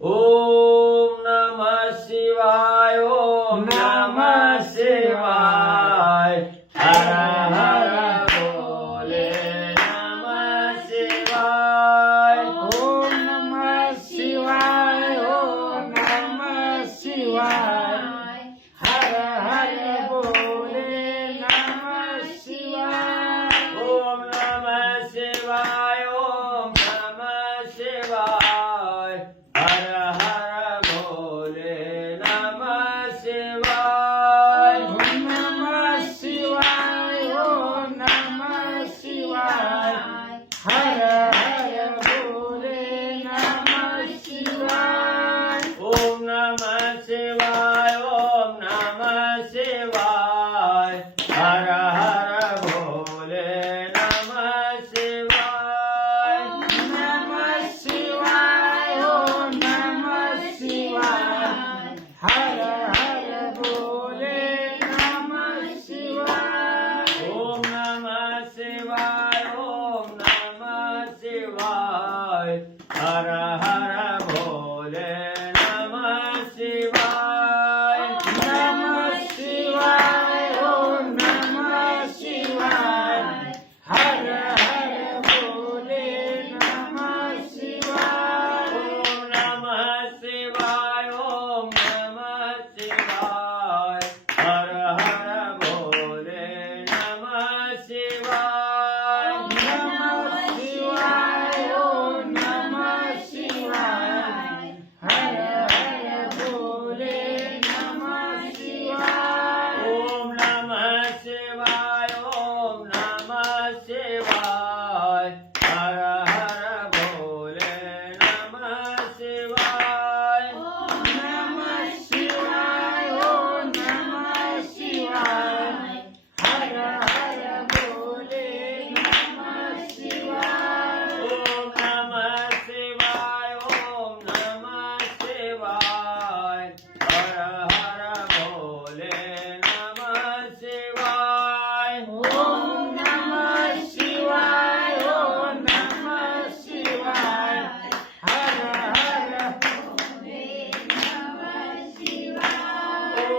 ओम नमः शिवाय ओम नमः शिवाय हर हर बोले नमः शिवाय ओम नमः शिवाय ओम नमः शिवाय हर हर बोले नमः शिवाय ओम नमः शिवाय ओम नमः शिवाय हर हर बोले नमः शिवाय ओम नमः शिवाय ओम नमः शिवाय हर हर बोले नमः शिवाय ओम नमः शिवाय ओम नमः शिवाय हर हर भोले नमः शिवाय नमः शिवाय ओम नमः शिवाय हर हर बोले नमः शिवाय ओम नमः शिवाय ओम नमः शिवाय हर हर भोले नमः शिवाय नमः शिवाय ओम नमः शिवाय हर हर बोले नमः शिवाय ओम नमः शिवाय ओम नमः शिवाय हर हर भोले नमः शिवाय नमः शिवाय ओम नमः शिवाय हर हर बोले नमः शिवाय ओम नमः शिवाय ओम नमः शिवाय हर हर भोले नमः शिवाय नमः शिवाय ओम नमः शिवाय हर हर बोले नमः शिवाय ओम नमः शिवाय ओम नमः शिवाय हर हर भोले नमः शिवाय ओम नमः शिवाय ओम नमः शिवाय हर हर बोले नमः शिवाय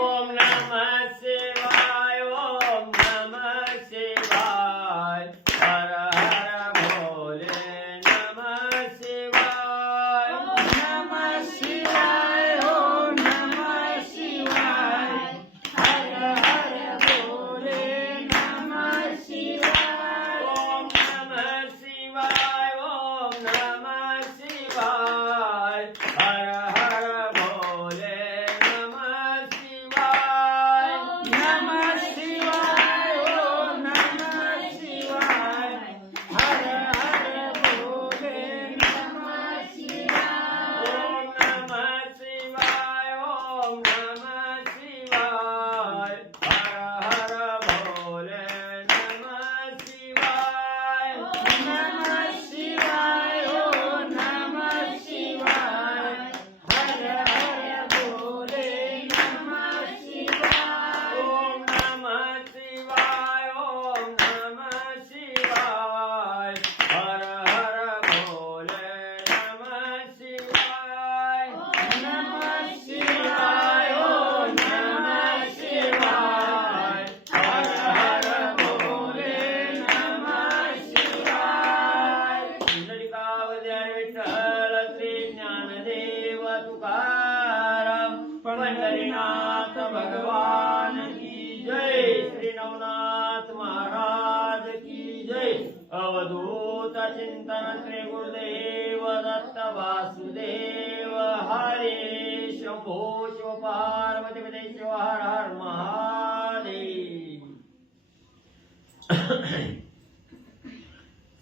ओम नमः शिवाय ओम नमः शिवाय हर हर भोले नमः शिवाय नमः शिवाय ओम नमः शिवाय हर हर बोले नमः शिवाय ओम नमः शिवाय ओम नमः शिवाय हर हर भोले नमः शिवाय नमः शिवाय ओम नमः शिवाय हर हर बोले नमः शिवाय ओम नमः शिवाय ओम नमः शिवाय हर हर भोले नमः शिवाय नमः शिवाय ओम नमः शिवाय हर हर बोले नमः शिवाय ओम नमः शिवाय ओम नमः शिवाय हर हर भोले नमः शिवाय नमः शिवाय ओम नमः शिवाय हर हर बोले नमः शिवाय पुंडलिकावद्याय विठ्ठल श्री ज्ञानदेव तुकाराम पंढरीनाथ भगवान की जय श्री नवनाथ महाराज की जय अवधूत चिंतन श्री गुरुदेव दत्त वासुदेव हरे शंभो शिव पार्वती पते शिव हर हर महादेव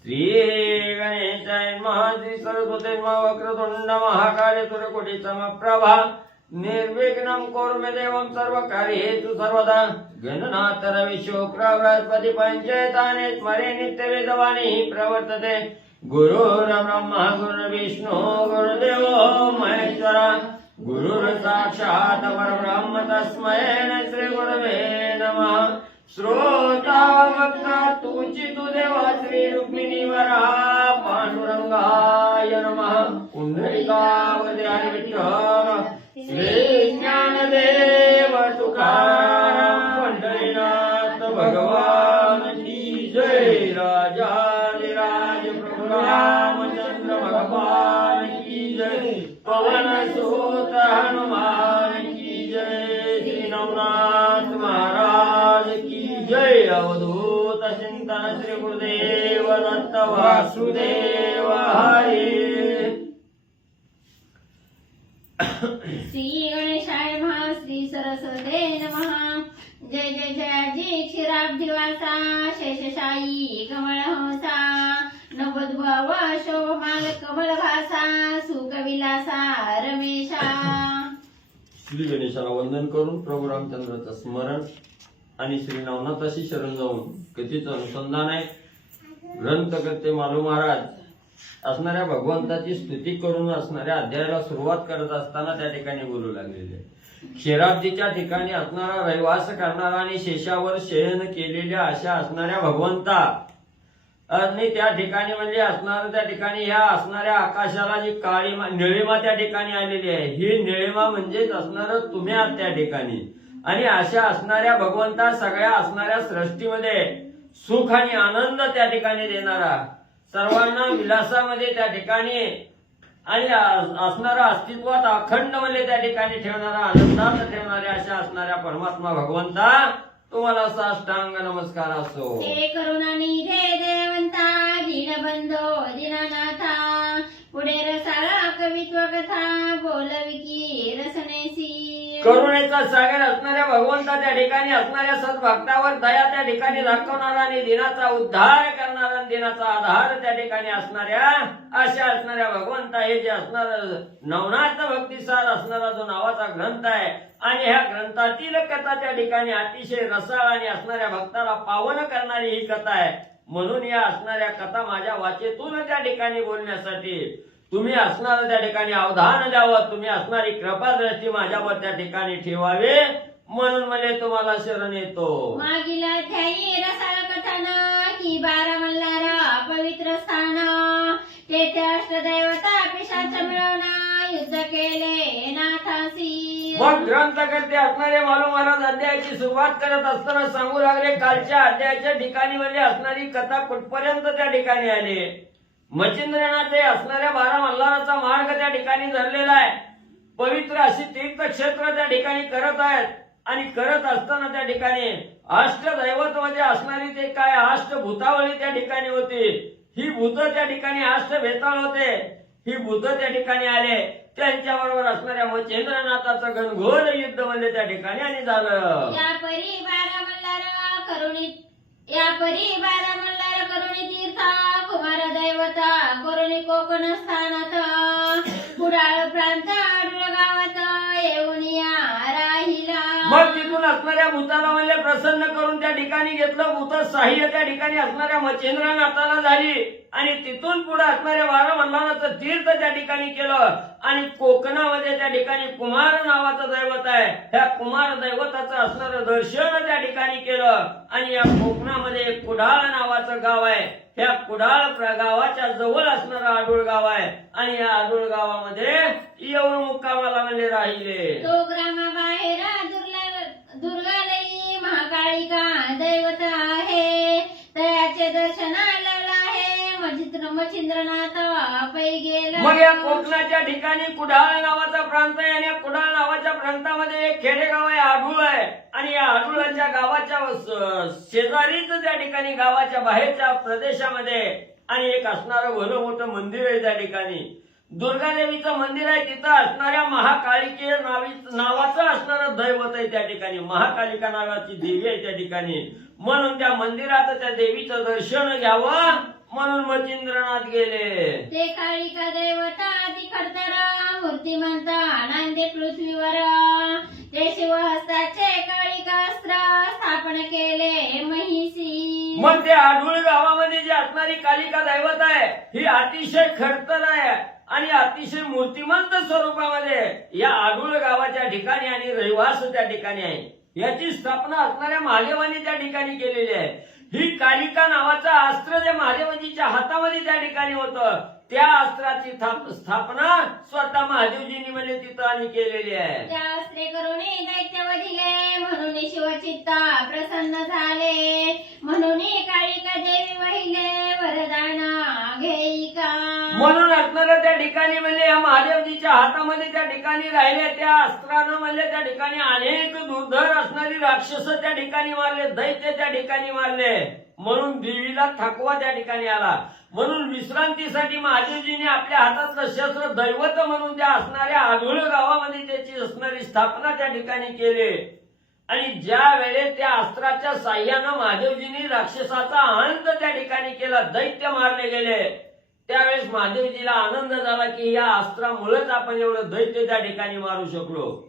श्री गणेशाय नमः श्री सरस्वती नमः वक्रतुंड महाकाय सूर्यकोटि समप्रभा निर्विघ्नं कुरु मे देवं सर्वकार्येषु सर्वदा गणनाथ रवि शुक्र बृहस्पति पंचेतानि स्मरे नित्यवेदवाणी प्रवर्तते गुरुर्ब्रह्मा गुरुर्विष्णु गुरुदेवो महेश्वर गुरुर्साक्षात् परब्रह्म तस्मै श्री गुरवे नमः श्रोता भक्ता तुची तू देवा श्री रुक्मिणी वरा पांडुरंगाय नमः पुंडलिकावती हरी विठ्ठल श्री ज्ञानदेव तुकाराम पंढरीनाथ भगवान की जय राजाधिराज प्रभु रामचंद्र भगवान की जय पवन सुत हनुमान की जय श्री नवनाथ महाराज की जय अवधूत चिंतन श्री गुरुदेव दत्त वासुदेव हरी श्री गणेशाय नमः श्री सरस्वते नमः जय जय जयाजी क्षीराब्धिवासा शेषशायी कमलहंसा नवद्भव शोभमाल कमलभासा सुखविलासा रमेशा. श्री गणेशाला वंदन करून प्रभू रामचंद्राचं स्मरण आणि श्री नवनाथाशी शरण जाऊन कथेचं अनुसंधान आहे. ग्रंथकर्ते मालू महाराज असणाऱ्या भगवंताची स्तुती करून असणाऱ्या अध्यायाला सुरुवात करत असताना त्या ठिकाणी बोलू लागलेले. क्षीराब्दीच्या ठिकाणी असणारा रहिवास करणारा आणि शेषावर शयन केलेल्या अशा असणाऱ्या भगवंता आणि त्या ठिकाणी म्हणजे असणार त्या ठिकाणी ह्या असणाऱ्या आकाशाला जी काळी निळिमा त्या ठिकाणी आलेली आहे, ही निळिमा म्हणजेच असणार तुम्ही आहात त्या ठिकाणी. आणि अशा असणाऱ्या भगवंता सगळ्या असणाऱ्या सृष्टीमध्ये सुख आणि आनंद त्या ठिकाणी देणारा, सर्वांना विलासामध्ये त्या ठिकाणी आणि असणारा अस्तित्वात अखंड मध्ये त्या ठिकाणी ठेवणारा, आनंदात ठेवणाऱ्या अशा असणाऱ्या परमात्मा भगवंता तुम्हाला साष्टांग नमस्कार असो. हे करुणानिधे देवंता दीनबंधो दीनानाथा पुढे रसाला कवित्व कथा बोलविकी रसनेसी. करुणेचा सागर असणाऱ्या भगवंता त्या ठिकाणी असणाऱ्या सद्भक्तावर दया त्या ठिकाणी दाखवणारा आणि दिनाचा उद्धार करणारा आणि दिनाचा आधार त्या ठिकाणी असणाऱ्या अशा असणाऱ्या भगवंता हे जे असणार नवनाथ भक्तिसार असणारा जो नावाचा ग्रंथ आहे आणि ह्या ग्रंथातील कथा त्या ठिकाणी अतिशय रसाळ आणि असणाऱ्या भक्ताला पावन करणारी ही कथा आहे. म्हणून या असणाऱ्या कथा माझ्या वाचेतून त्या ठिकाणी बोलण्यासाठी तुम्ही असणार त्या ठिकाणी अवधान द्यावं, तुम्ही असणारी कृपा दृष्टी माझ्यावर त्या ठिकाणी ठेवावे, म्हणून मला तुम्हाला शरण येतो. मागील अध्यायी रसाळ कथन की 12 मल्हार पवित्र स्थान तेथे अष्टदैवता पिशाच मिळवणं युद्ध केले नाथासी. मग ग्रंथकर्ते असणारे मालू महाराज अध्यायाची सुरुवात करत असताना सांगू लागले कालच्या अध्यायाच्या ठिकाणी म्हणजे असणारी कथा कुठपर्यंत त्या ठिकाणी आली. मच्छिंद्रनाथे असणाऱ्या 12 मल्हाराचा मार्ग त्या ठिकाणी धरलेला आहे. पवित्र अशी तीर्थक्षेत्र त्या ठिकाणी करत आहेत आणि करत असताना त्या ठिकाणी अष्टदैवत मध्ये असणारी ते काय अष्टभूतावळी त्या ठिकाणी होती. ही भूत त्या ठिकाणी अष्ट बेताळ होते. ही भूत त्या ठिकाणी आले, त्यांच्याबरोबर असणाऱ्या मच्छिंद्रनाथाचं घनघोर युद्ध म्हणजे त्या ठिकाणी आणि झालं. या परी 12 मल्हार करुणी तीर्थ कुमार दैवता करुणी कोकण स्थानात कुडाळ प्रांत आडूळ गावात येऊन या राहिला. मग तिथून असणाऱ्या भूताला म्हणजे प्रसन्न करून त्या ठिकाणी घेतलं. भूत सहाय्य त्या ठिकाणी असणाऱ्या मच्छिंद्रनाथाला झाली आणि तिथून पुढे असणाऱ्या 12 मल्हाराचं तीर्थ त्या ठिकाणी केलं आणि कोकणामध्ये त्या ठिकाणी कुमार नावाचं दैवत आहे. त्या कुमार दैवताचं असणारं दर्शन त्या ठिकाणी केलं आणि या कोकणामध्ये एक कुडाळ नावाचं गाव आहे. ह्या कुडाळ गावाच्या जवळ असणारं आडूळ गाव आहे आणि या आडूळ गावामध्ये येऊन मुक्कामाला म्हणजे राहिले. तो ग्रामाबाहेर दुर्गालयी महाकाळिका दैवत आहे. तयाचे दर्शन लावलं आहे मच्छिंद्रनाथ पै गेला. मग या कोकणाच्या ठिकाणी कुडाळ नावाचा प्रांत आहे आणि या कुडाळ नावाच्या प्रांतामध्ये एक खेडेगाव आहे, आडूळ आहे आणि या आडूळाच्या गावाच्या शेजारीच त्या ठिकाणी गावाच्या बाहेरच्या प्रदेशामध्ये आणि एक असणारं भलं मोठं मंदिर आहे. त्या ठिकाणी दुर्गादेवीचं मंदिर आहे. तिथं असणाऱ्या महाकाळिके नावाचं असणारं दैवत आहे. त्या ठिकाणी महाकालिका नावाची देवी आहे त्या ठिकाणी. म्हणून त्या मंदिरात त्या देवीचं दर्शन घ्यावं म्हणून मच्छिंद्रनाथ गेले. ते काळिका दैवता तिखडतर मूर्तिमंत आनंदे पृथ्वीवर ते शिवहस्ताचे काळिकास्त्र स्थापन केले महिषी. मग ते आडूळ गावामध्ये जी असणारी कालिका दैवत आहे ही अतिशय खडतर आहे आणि अतिशय मूर्तिमंत स्वरूपामध्ये या आडूळ गावाच्या ठिकाणी आणि रहिवास त्या ठिकाणी आहे. याची स्थापना असणाऱ्या महादेवाने त्या ठिकाणी केलेली आहे. ही कालिका नावाचं अस्त्र जे महादेवजीच्या हातामध्ये त्या ठिकाणी होतं, त्या अस्त्राची स्थापना स्वतः महादेवजींनी म्हणजे तिथं आणि केलेली आहे. त्या अस्त्रे करून दैत्य वधिले, म्हणून शिवचित्ता प्रसन्न झाले, म्हणून कालिका देवी वहिले वरदान घेईका. म्हणून असणाऱ्या त्या ठिकाणी म्हणजे या महादेवजीच्या हातामध्ये त्या ठिकाणी राहिले, त्या अस्त्रानं म्हणजे त्या ठिकाणी अनेक दुर्धर असणारी राक्षस त्या ठिकाणी मारले, दैत्य त्या ठिकाणी मारले. म्हणून देवीला थकवा त्या ठिकाणी आला. म्हणून विश्रांतीसाठी महादेवजीने आपल्या हातातलं शस्त्र दैवत म्हणून त्या असणाऱ्या आढळ गावामध्ये त्याची असणारी स्थापना त्या ठिकाणी केली. आणि ज्या वेळेस त्या अस्त्राच्या साह्यानं महादेवजींनी राक्षसाचा अंत त्या ठिकाणी केला, दैत्य मारले गेले, त्यावेळेस महादेवजीला आनंद झाला की या अस्त्रामुळेच आपण एवढं दैत्य त्या ठिकाणी मारू शकलो.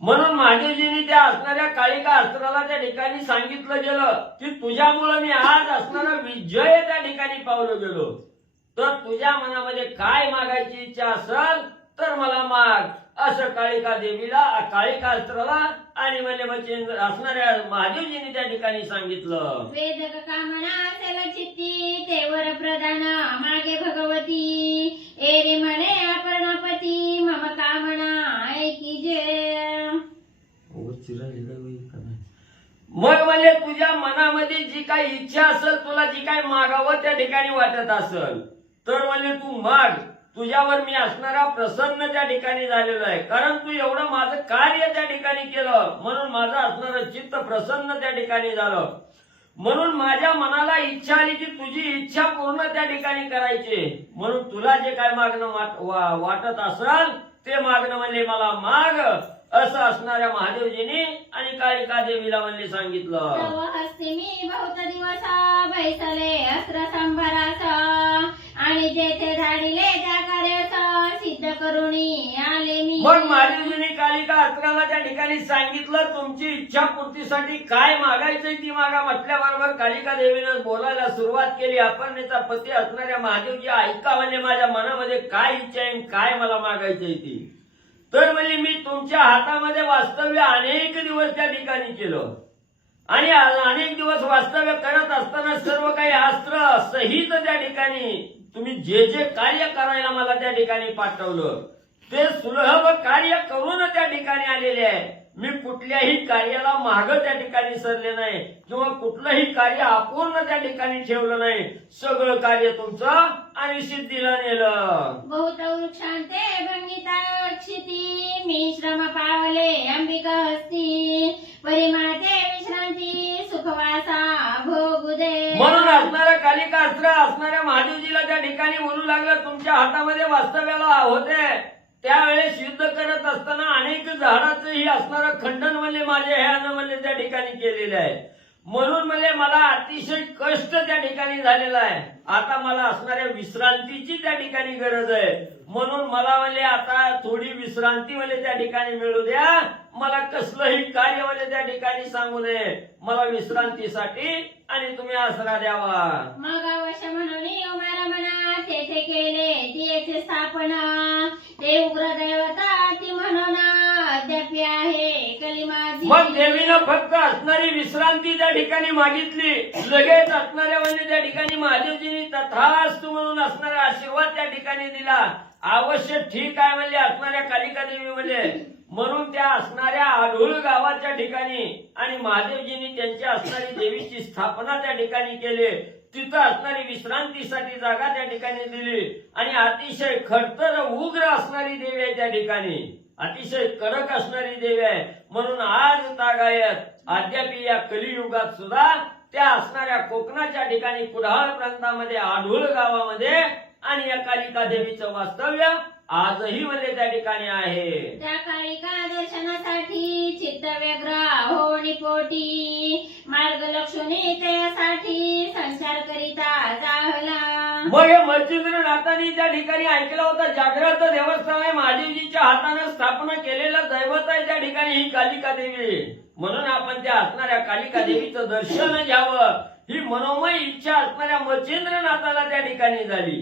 म्हणून महादेवजींनी त्या असणाऱ्या कालिका अस्त्राला त्या ठिकाणी सांगितलं गेलं की तुझ्यामुळे मी आज असणारा विजय त्या ठिकाणी पावलं गेलो. तर तुझ्या मनामध्ये काय मागायची इच्छा असेल तर मला माग, असं कालिका देवीला, कालिका अस्त्राला आणि म्हणजे असणाऱ्या महादेवजींनी त्या ठिकाणी सांगितलं. वेदक कामना असेल चित्ती, ते वर प्रधान मागे भगवती, एरे म्हणे अपर्णपती, मम कामना ऐकी जे. मग म्हणजे तुझ्या मनामध्ये जी काही इच्छा असेल, तुला जी काही मागावं त्या ठिकाणी वाटत असेल तर म्हणजे तू माग. तुझ्यावर मी असणारा प्रसन्न त्या ठिकाणी झालेलो आहे, कारण तू एवढं माझं कार्य त्या ठिकाणी केलं, म्हणून माझं असणारं चित्त प्रसन्न त्या ठिकाणी झालं. म्हणून माझ्या मनाला इच्छा आली की तुझी इच्छा पूर्ण त्या ठिकाणी करायची. म्हणून तुला जे काय मागणं वाटत असेल ते मागणं म्हणजे मला माग, असं असणाऱ्या महादेवजींनी आणि कालिका देवीला म्हणजे सांगितलं. तव हस्ते मी बहुत दिवसा, बैसले अस्त्र संभारासा, आणि जेथे धाडिले त्या कार्याचा, सिद्ध करुणी आले मी. मग महादेवजींनी कालिका अस्त्राला त्या ठिकाणी सांगितलं तुमची इच्छा पूर्तीसाठी काय मागायचंय ती मागा. म्हटल्याबरोबर कालिका देवीनं बोलायला सुरुवात केली. अपर्णेचा पती असणाऱ्या महादेवजी ऐका म्हणजे माझ्या मनामध्ये काय इच्छा आहे, काय मला मागायचंय ती. तर म्हणजे मी तुमच्या हातामध्ये वास्तव्य अनेक दिवस त्या ठिकाणी केलं, आणि अनेक दिवस वास्तव्य करत असताना सर्व काही अस्त्र सहित त्या ठिकाणी तुम्ही जे जे कार्य करायला मला त्या ठिकाणी पाठवलं ते सुलभ कार्य करून त्या ठिकाणी आलेले आहे. मी कुठल्याही कार्याला मागं त्या ठिकाणी सरले नाही किंवा कुठलंही कार्य अपूर्ण त्या ठिकाणी ठेवलं नाही. सगळं कार्य तुमचं आणि सिद्धीला नेलं. बहुत वृक्षांते भंगिता क्षिती, मी श्रम पावले अंबिका हस्ती, परिमाते विश्रांती सुखवासा भोगू दे. म्हणून असणाऱ्या कालिका अस्त्र असणाऱ्या महादेवजीला त्या ठिकाणी बोलू लागलं तुमच्या हातामध्ये वास्तव्याला होते. त्यावेळेस युद्ध करत असताना अनेक झाडाचंही असणारं खंडन म्हणजे माझ्या ह्यानं म्हणजे त्या ठिकाणी केलेलं आहे. म्हणून म्हणजे मला अतिशय कष्ट त्या ठिकाणी झालेलं आहे. आता मला असणाऱ्या विश्रांतीची त्या ठिकाणी गरज आहे. म्हणून मला म्हणजे आता थोडी विश्रांती म्हणजे त्या ठिकाणी मिळू द्या. मला कसलंही कार्य म्हणजे त्या ठिकाणी सांगू नये. मला विश्रांतीसाठी आणि तुम्ही आसरा द्यावा. मग अवश्य म्हणून उमारा म्हणा, तेथे केले तिचे स्थापना, ते उग्र दैवता ती म्हणून अद्याप आहे कली माझी. मग देवीनं फक्त असणारी विश्रांती त्या ठिकाणी मागितली. लगेच असणाऱ्या म्हणजे त्या ठिकाणी महादेवजींनी तथास्तु म्हणून असणारा आशीर्वाद त्या ठिकाणी दिला. अवश्य ठीक आहे म्हणजे असणाऱ्या कालिका देवी म्हणजे. म्हणून त्या असणाऱ्या आढळ गावाच्या ठिकाणी आणि महादेवजींनी त्यांची असणारी देवीची स्थापना त्या ठिकाणी केली. तिथं असणारी विश्रांतीसाठी जागा त्या ठिकाणी दिली. आणि अतिशय खडतर उग्र असणारी देवी आहे त्या ठिकाणी, अतिशय कडक असणारी देवी आहे. म्हणून आज तागायत अद्याप या कलियुगात सुद्धा त्या असणाऱ्या कोकणाच्या ठिकाणी कुडाळ प्रांतामध्ये आढळ गावामध्ये आणि या कालिका देवीचं वास्तव्य आजही म्हणजे त्या ठिकाणी आहे. त्या कालिका दर्शनासाठी चित्त व्यग्र होणी पोटी, मार्ग लक्षणे त्यासाठी संचार करिता जाहला. मग हे मच्छिंद्रनाथांनी त्या ठिकाणी ऐकलं होतं जागृत देवस्थान आहे, महादेवजीच्या हाताने स्थापना केलेलं दैवत आहे त्या ठिकाणी ही कालिका देवी. म्हणून आपण त्या असणाऱ्या कालिका देवीचं दर्शन घ्यावं ही मनोमय इच्छा असणाऱ्या मच्छिंद्रनाथाला त्या ठिकाणी झाली.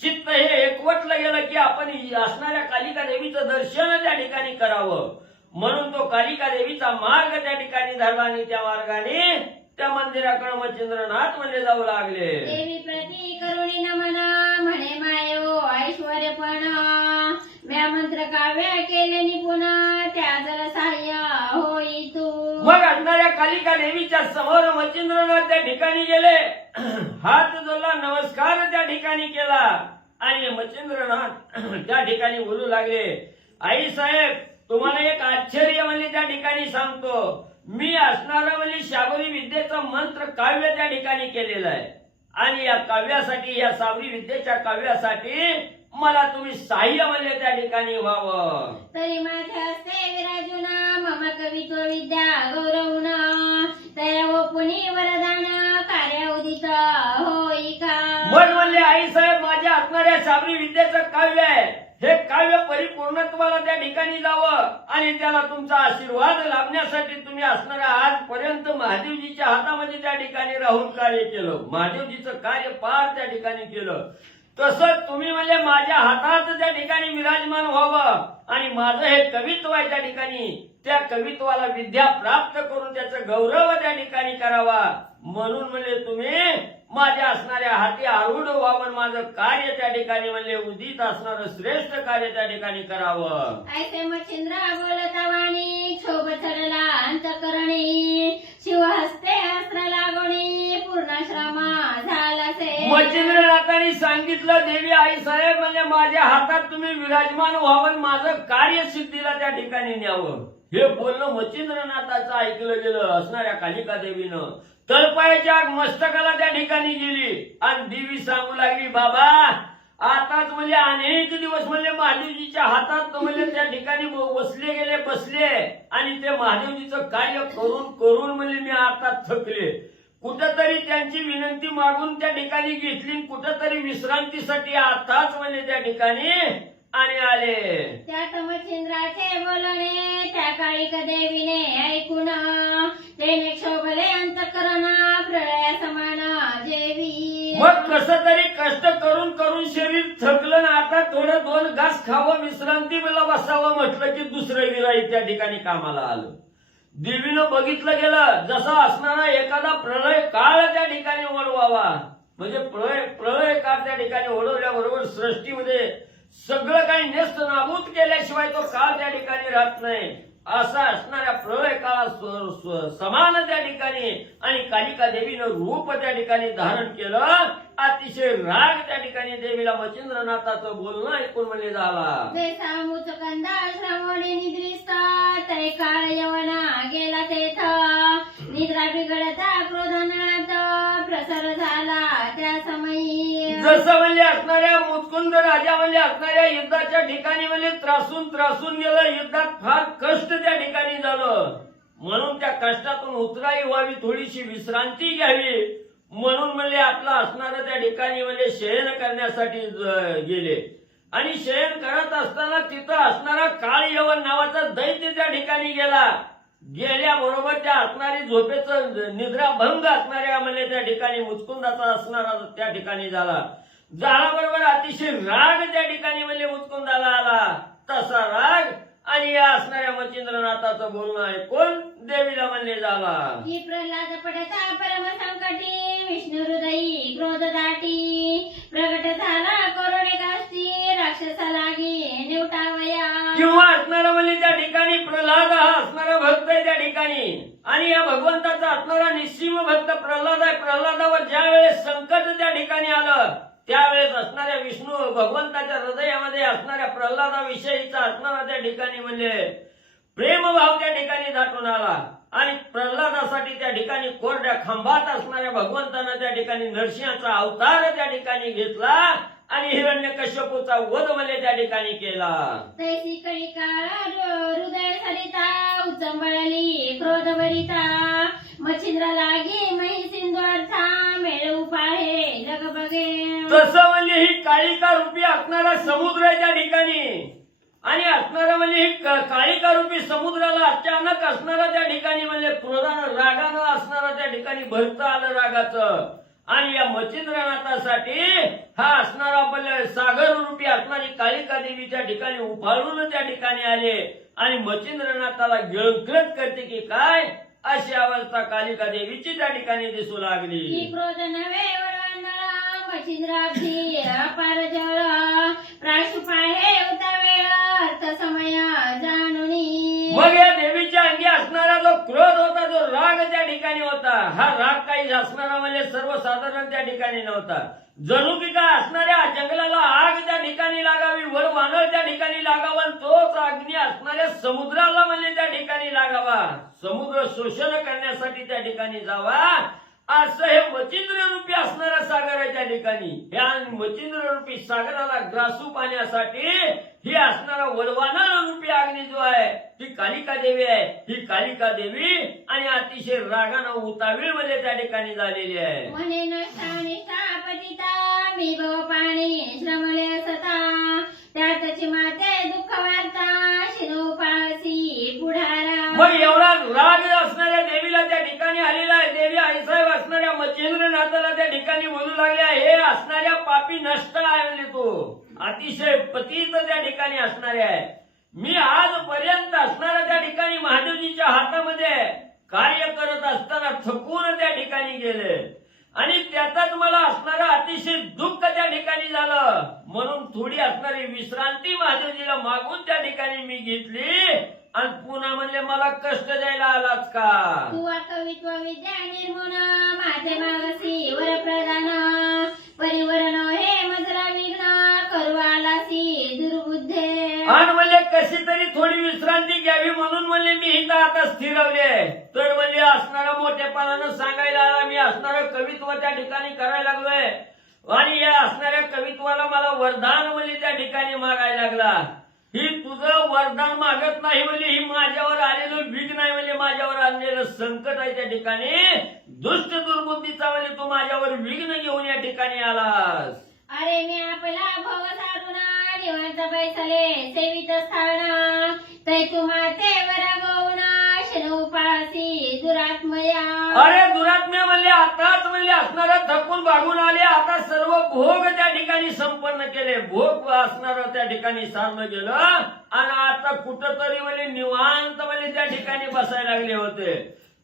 चित्त हे एकवटलं गेलं की आपण असणाऱ्या कालिका देवीचं दर्शन त्या ठिकाणी करावं. म्हणून तो कालिका देवीचा मार्ग त्या ठिकाणी धरला आणि त्या मार्गाने त्या मंदिराकडे मच्छिंद्रनाथ म्हणले जाऊ लागले. देवी प्रती करुणी नमन म्हणे मायो ऐश्वर्यपण म्या मंत्र काव्य केले निपुण त्या जल सहाय्य होई तू. मग असणाऱ्या कालिका देवीच्या समोर मच्छिंद्रनाथ त्या ठिकाणी गेले. हात जोडला, नमस्कार त्या ठिकाणी केला आणि मच्छिंद्रनाथ त्या ठिकाणी बोलू लागले, आई साहेब तुम्हाला एक आश्चर्य म्हणजे त्या ठिकाणी सांगतो. मी असणारा म्हणजे शाबरी विद्येचं मंत्र काव्य त्या ठिकाणी केलेलं आहे आणि या काव्यासाठी, या सावरी विद्येच्या काव्यासाठी मला तुम्ही सहाय्य म्हणले त्या ठिकाणी व्हावं. तरी माझ्या हस्ते विराजुना मम कवित्व विद्या गौरवून तया व पुणी वरदान कार्य उदित होई का. मग म्हणले आई साहेब माझ्या असणाऱ्या साबरी विद्येचं काव्य आहे, हे काव्य परिपूर्णत्वाला त्या ठिकाणी जावं आणि त्याला तुमचा आशीर्वाद लाभण्यासाठी तुम्ही असणाऱ्या आजपर्यंत महादेवजीच्या हातामध्ये त्या ठिकाणी राहून कार्य केलं, महादेवजीचं कार्य पार त्या ठिकाणी केलं. तसंच तुम्ही म्हणजे माझ्या हातात त्या ठिकाणी विराजमान व्हावं आणि माझं हे कवित्व आहे त्या ठिकाणी, त्या कवित्वाला विद्या प्राप्त करून त्याचं गौरव त्या ठिकाणी करावा म्हणून म्हणजे तुम्ही माझ्या असणाऱ्या हाती आरूढ व्हावं, माझं कार्य त्या ठिकाणी म्हणजे उदित असणारं श्रेष्ठ कार्य त्या ठिकाणी करावं. ऐसे मच्छिंद्र बोलता वाणी क्षोभ चढला अंतकरणी शिवहस्ते अस्त्र लागोणी पूर्णाश्रमा झालासे. मच्छिंद्रनाथांनी सांगितलं, देवी आई साहेब म्हणजे माझ्या हातात तुम्ही विराजमान व्हावं, माझं कार्य सिद्धीला त्या ठिकाणी न्यावं. हे बोलणं मच्छिंद्रनाथाचं ऐकलं गेलं. असणाऱ्या कालिका देवीनं तळपायाच्या मस्तकाला त्या ठिकाणी गेली आणि देवी सांगू लागली, बाबा आताच म्हणजे अनेक दिवस म्हणजे महादेवजीच्या हातात म्हणजे त्या ठिकाणी बसले गेले बसले आणि ते महादेवजीचं कार्य करून करून म्हणजे मी आता थकले. कुठंतरी त्यांची विनंती मागून त्या ठिकाणी घेतली, कुठंतरी विश्रांतीसाठी आताच म्हणजे त्या ठिकाणी आणि आले. त्यात मच्छिंद्राचे बोलणे त्या काळिका देवीने ऐकून तेने क्षोभले अंतकरण प्रलया समान जेवी. मग कसं तरी कष्ट करून करून शरीर थकलं ना, आता थोडं 2 घास खावं, विश्रांती मला बसावं म्हटलं की दुसरं गिराईक त्या ठिकाणी कामाला आलं. देवीनं बघितलं गेलं जसा असणारा एखादा प्रलय काळ त्या ठिकाणी ओढवावा, म्हणजे प्रलय काळ त्या ठिकाणी ओढवल्याबरोबर सृष्टीमध्ये सगळं काही नेस्त नाबूद केल्याशिवाय तो काळ त्या ठिकाणी राहत नाही, असा असणाऱ्या प्रलय काळा समान त्या ठिकाणी आणि कालिका देवीनं रूप त्या ठिकाणी धारण केलं. अतिशय राग त्या ठिकाणी देवीला मच्छिंद्रनाथाचं बोलणं ऐकून म्हणजे झाला. जैसा मुचकंदा श्रवणी निद्रिस्त तै काळ यवना गेला तेथ निद्रा बिघडता क्रोधनात प्रसार झाला त्या समयी. जसं म्हणजे असणाऱ्या मुचकुंद राजा म्हणजे असणाऱ्या युद्धाच्या ठिकाणी म्हणजे त्रासून गेलं, युद्धात फार कष्ट त्या ठिकाणी झालं म्हणून त्या कष्टातून उतराई व्हावी, थोडीशी विश्रांती घ्यावी म्हणून म्हणजे आपलं असणारं त्या ठिकाणी म्हणजे शयन करण्यासाठी गेले आणि शयन करत असताना तिथं असणारा काळ यवन नावाचा दैत्य त्या ठिकाणी गेल्याबरोबर त्या असणारी झोपेचं निद्राभंग असणाऱ्या म्हणजे त्या ठिकाणी मुचकुंदाचा असणारा त्या ठिकाणी झाल्याबरोबर अतिशय राग त्या ठिकाणी म्हणजे मुचकुंदाला आला. तसा राग आणि या असणाऱ्या मच्छिंद्रनाथाचं बोलणं ऐकून देवीला म्हणले झाला की प्रल्हाद पडता परम संकटी विष्णू हृदयी क्रोध दाटी प्रगट झाला करोडे काष्टी राक्षसा लागी निवटावया. किंवा असणारा म्हणजे त्या ठिकाणी प्रल्हाद हा असणारा भक्त आहे त्या ठिकाणी आणि या भगवंताचा असणारा निस्सीम भक्त प्रल्हाद आहे. प्रल्हादावर ज्या वेळेस संकट त्या ठिकाणी आलं त्यावेळेस असणाऱ्या विष्णू भगवंताच्या हृदयामध्ये असणाऱ्या प्रल्हादाविषयीचा असणारा त्या ठिकाणी म्हणजे प्रेमभाव त्या ठिकाणी दाटून आला आणि प्रल्हादासाठी त्या ठिकाणी कोरड्या खांबात असणाऱ्या भगवंतानं त्या ठिकाणी नरसिंहाचा अवतार त्या ठिकाणी घेतला आणि हिरण्यकश्यपूचा वध म्हणजे त्या ठिकाणी केला. तैसी कळिका हृदय सरिता उचंबळली क्रोधभरिता मच्छिंद्र लागे मही सिंधू अर्था मेळू पाहे जग बघे. तसं म्हणजे ही काळिका रूपी असणारा समुद्र आहे त्या ठिकाणी आणि असणारा म्हणजे ही काळिका रूपी समुद्राला अचानक असणारा त्या ठिकाणी म्हणजे क्रोधानं रागानं असणारा त्या ठिकाणी भरतं आलं रागाचं आणि या मच्छिंद्रनाथासाठी हा असणारा म्हणजे सागर रूपी असणारी कालिका देवी त्या ठिकाणी उफाळून त्या ठिकाणी आले आणि मच्छिंद्रनाथाला गिळंकृत करते की काय अशी अवस्था कालिका देवीची त्या ठिकाणी दिसू की लागली. क्रोध नव्हे वरवांदळा मच्छिंद्राब्धी अपार जळ प्राशुपा हे होता वेळ अर्थ समय जाणुनी. मग या देवीच्या अंगी असणारा जो क्रोध होता, जो राग त्या ठिकाणी होता, हा राग काही असणारा म्हणजे सर्वसाधारण त्या ठिकाणी नव्हता. जणू की काय असणाऱ्या जंगलाला आग त्या ठिकाणी लागावी, वर वानर त्या ठिकाणी लागावा, आणि तोच अग्नी असणाऱ्या समुद्राला म्हणजे त्या ठिकाणी लागावा, समुद्र शोषण करण्यासाठी त्या ठिकाणी जावा, असं हे मचिंद्र रूपी असणारा सागर आहे त्या ठिकाणी. ह्या मचिंद्र रूपी सागराला ग्रासू पाहण्यासाठी ही असणारा वरवानर रूपी अग्नी जो आहे ती कालिका देवी आहे. ही कालिका देवी आणि अतिशय रागानं उतावीळ म्हणजे त्या ठिकाणी झालेली आहे. म्हणे नष्टा निष्ठा पतिता मी भव पाणी श्रमले असता त्यातची माते दुःख वार्ता शिनो पासी पुढारा. मग एवढा राग असणाऱ्या देवीला त्या ठिकाणी आलेला आहे. देवी आईसाहेब असणाऱ्या मच्छिंद्रनाथाला त्या ठिकाणी बोलू लागल्या, हे असणाऱ्या पापी नष्ट आहे म्हणजे तो अतिशय पतित त्या ठिकाणी असणारे आहे. मी आजपर्यंत असणाऱ्या त्या ठिकाणी महादेवजीच्या हातामध्ये कार्य करत असताना थकून त्या ठिकाणी गेले आणि त्यातच मला असणारं अतिशय दुःख त्या ठिकाणी झालं. म्हणून थोडी असणारी विश्रांती महादेवजीला मागून त्या ठिकाणी मी घेतली आणि पुन्हा म्हणले मला कष्ट द्यायला आलाच का. तू कवित्व विद्या निर्मून माझे मागसी वर प्रधान परिवरण हे मजला विघ्न करू आलासी दुर्बुद्धे. आणि म्हणले कशी तरी थोडी विश्रांती घ्यावी म्हणून म्हणले मी इथं आता स्थिरवले. तर म्हणजे असणारा मोठेपणानं सांगायला आला, मी असणारं कवित्व त्या ठिकाणी करायला लागलोय आणि या असणाऱ्या कवित्वाला मला वरदान म्हणजे त्या ठिकाणी मागायला लागला. ही तुझं वरदान मागत नाही म्हणजे ही माझ्यावर आलेलं विघ्न नाही, म्हणजे माझ्यावर आलेलं संकट आहे त्या ठिकाणी. दुष्ट दुर्बुद्धीचा म्हणजे तू माझ्यावर विघ्न घेऊन या ठिकाणी आलास. अरे मी आपला भव सारुणा निवांत बैसले सेवित स्थान तै तुम्हाते वर गौना शनोपासी दुरात्मया. अरे दुरात्म्या म्हणले आताच म्हणले असणारा थकून भागून आले, आता सर्व भोग त्या ठिकाणी संपन्न केले, भोग असणारं त्या ठिकाणी सारलं गेलं आणि आता कुठंतरी म्हणजे निवांत म्हणजे त्या ठिकाणी बसायला लागले होते.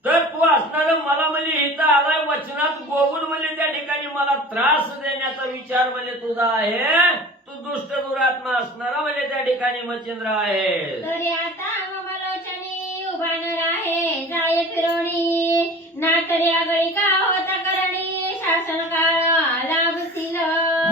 तर तू असणारं मला म्हणजे इथं आलाय वचनात गोवून म्हणजे त्या ठिकाणी मला त्रास देण्याचा विचार म्हणजे तुझा आहे. तू दुष्ट दुरात्मा असणारा म्हणजे त्या ठिकाणी मच्छिंद्र आहे. तरी आता ममलोचनी उभाणार आहे जाय फिरवणी नाटरी आगळी का होता करणी शासन काळ लाभशील.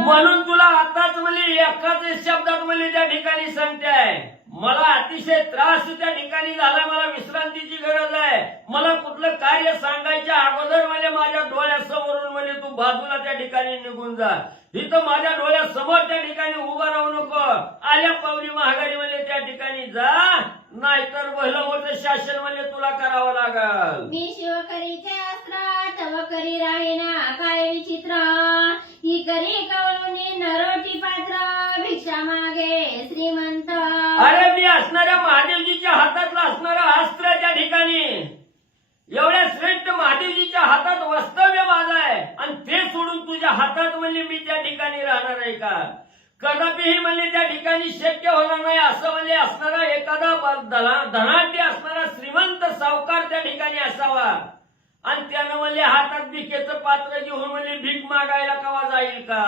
म्हणून तुला आताच म्हणजे एकाच शब्दात म्हणजे त्या ठिकाणी सांगते आहे, मला अतिशय त्रास त्या ठिकाणी झाला, मला विश्रांतीची गरज आहे. मला कुठलं कार्य सांगायच्या अगोदर म्हणजे माझ्या डोळ्यासमोरून म्हणजे तू बाजूला त्या ठिकाणी निघून जा. इथं माझ्या डोळ्यासमोर त्या ठिकाणी उभा राहू नको, आल्या पावली महागारी म्हणजे त्या ठिकाणी जा, नाहीतर भलं मोठं शासन म्हणजे तुला करावं लागल. मी शिवकरीचे अस्त्र तव करी राहीना काय विचित्र ही करी कवळून नरोटी पात्र भिक्षा मागे श्रीमंत. अरे मी असणाऱ्या महादेवजीच्या हातातलं असणारं अस्त्र त्या ठिकाणी एवढ्या श्रेष्ठ महादेवजीच्या हातात वास्तव्य माझं आहे आणि ते सोडून तुझ्या हातात म्हणजे मी त्या ठिकाणी राहणार आहे का? कदापिही म्हणजे त्या ठिकाणी शक्य होणार नाही. असं म्हणजे असणारा एखादा धनाढ्य असणारा श्रीमंत सावकार त्या ठिकाणी असावा आणि त्यानं म्हणजे हातात भिकेचं पात्र घेऊन म्हणजे भीक मागायला कवा जाईल का?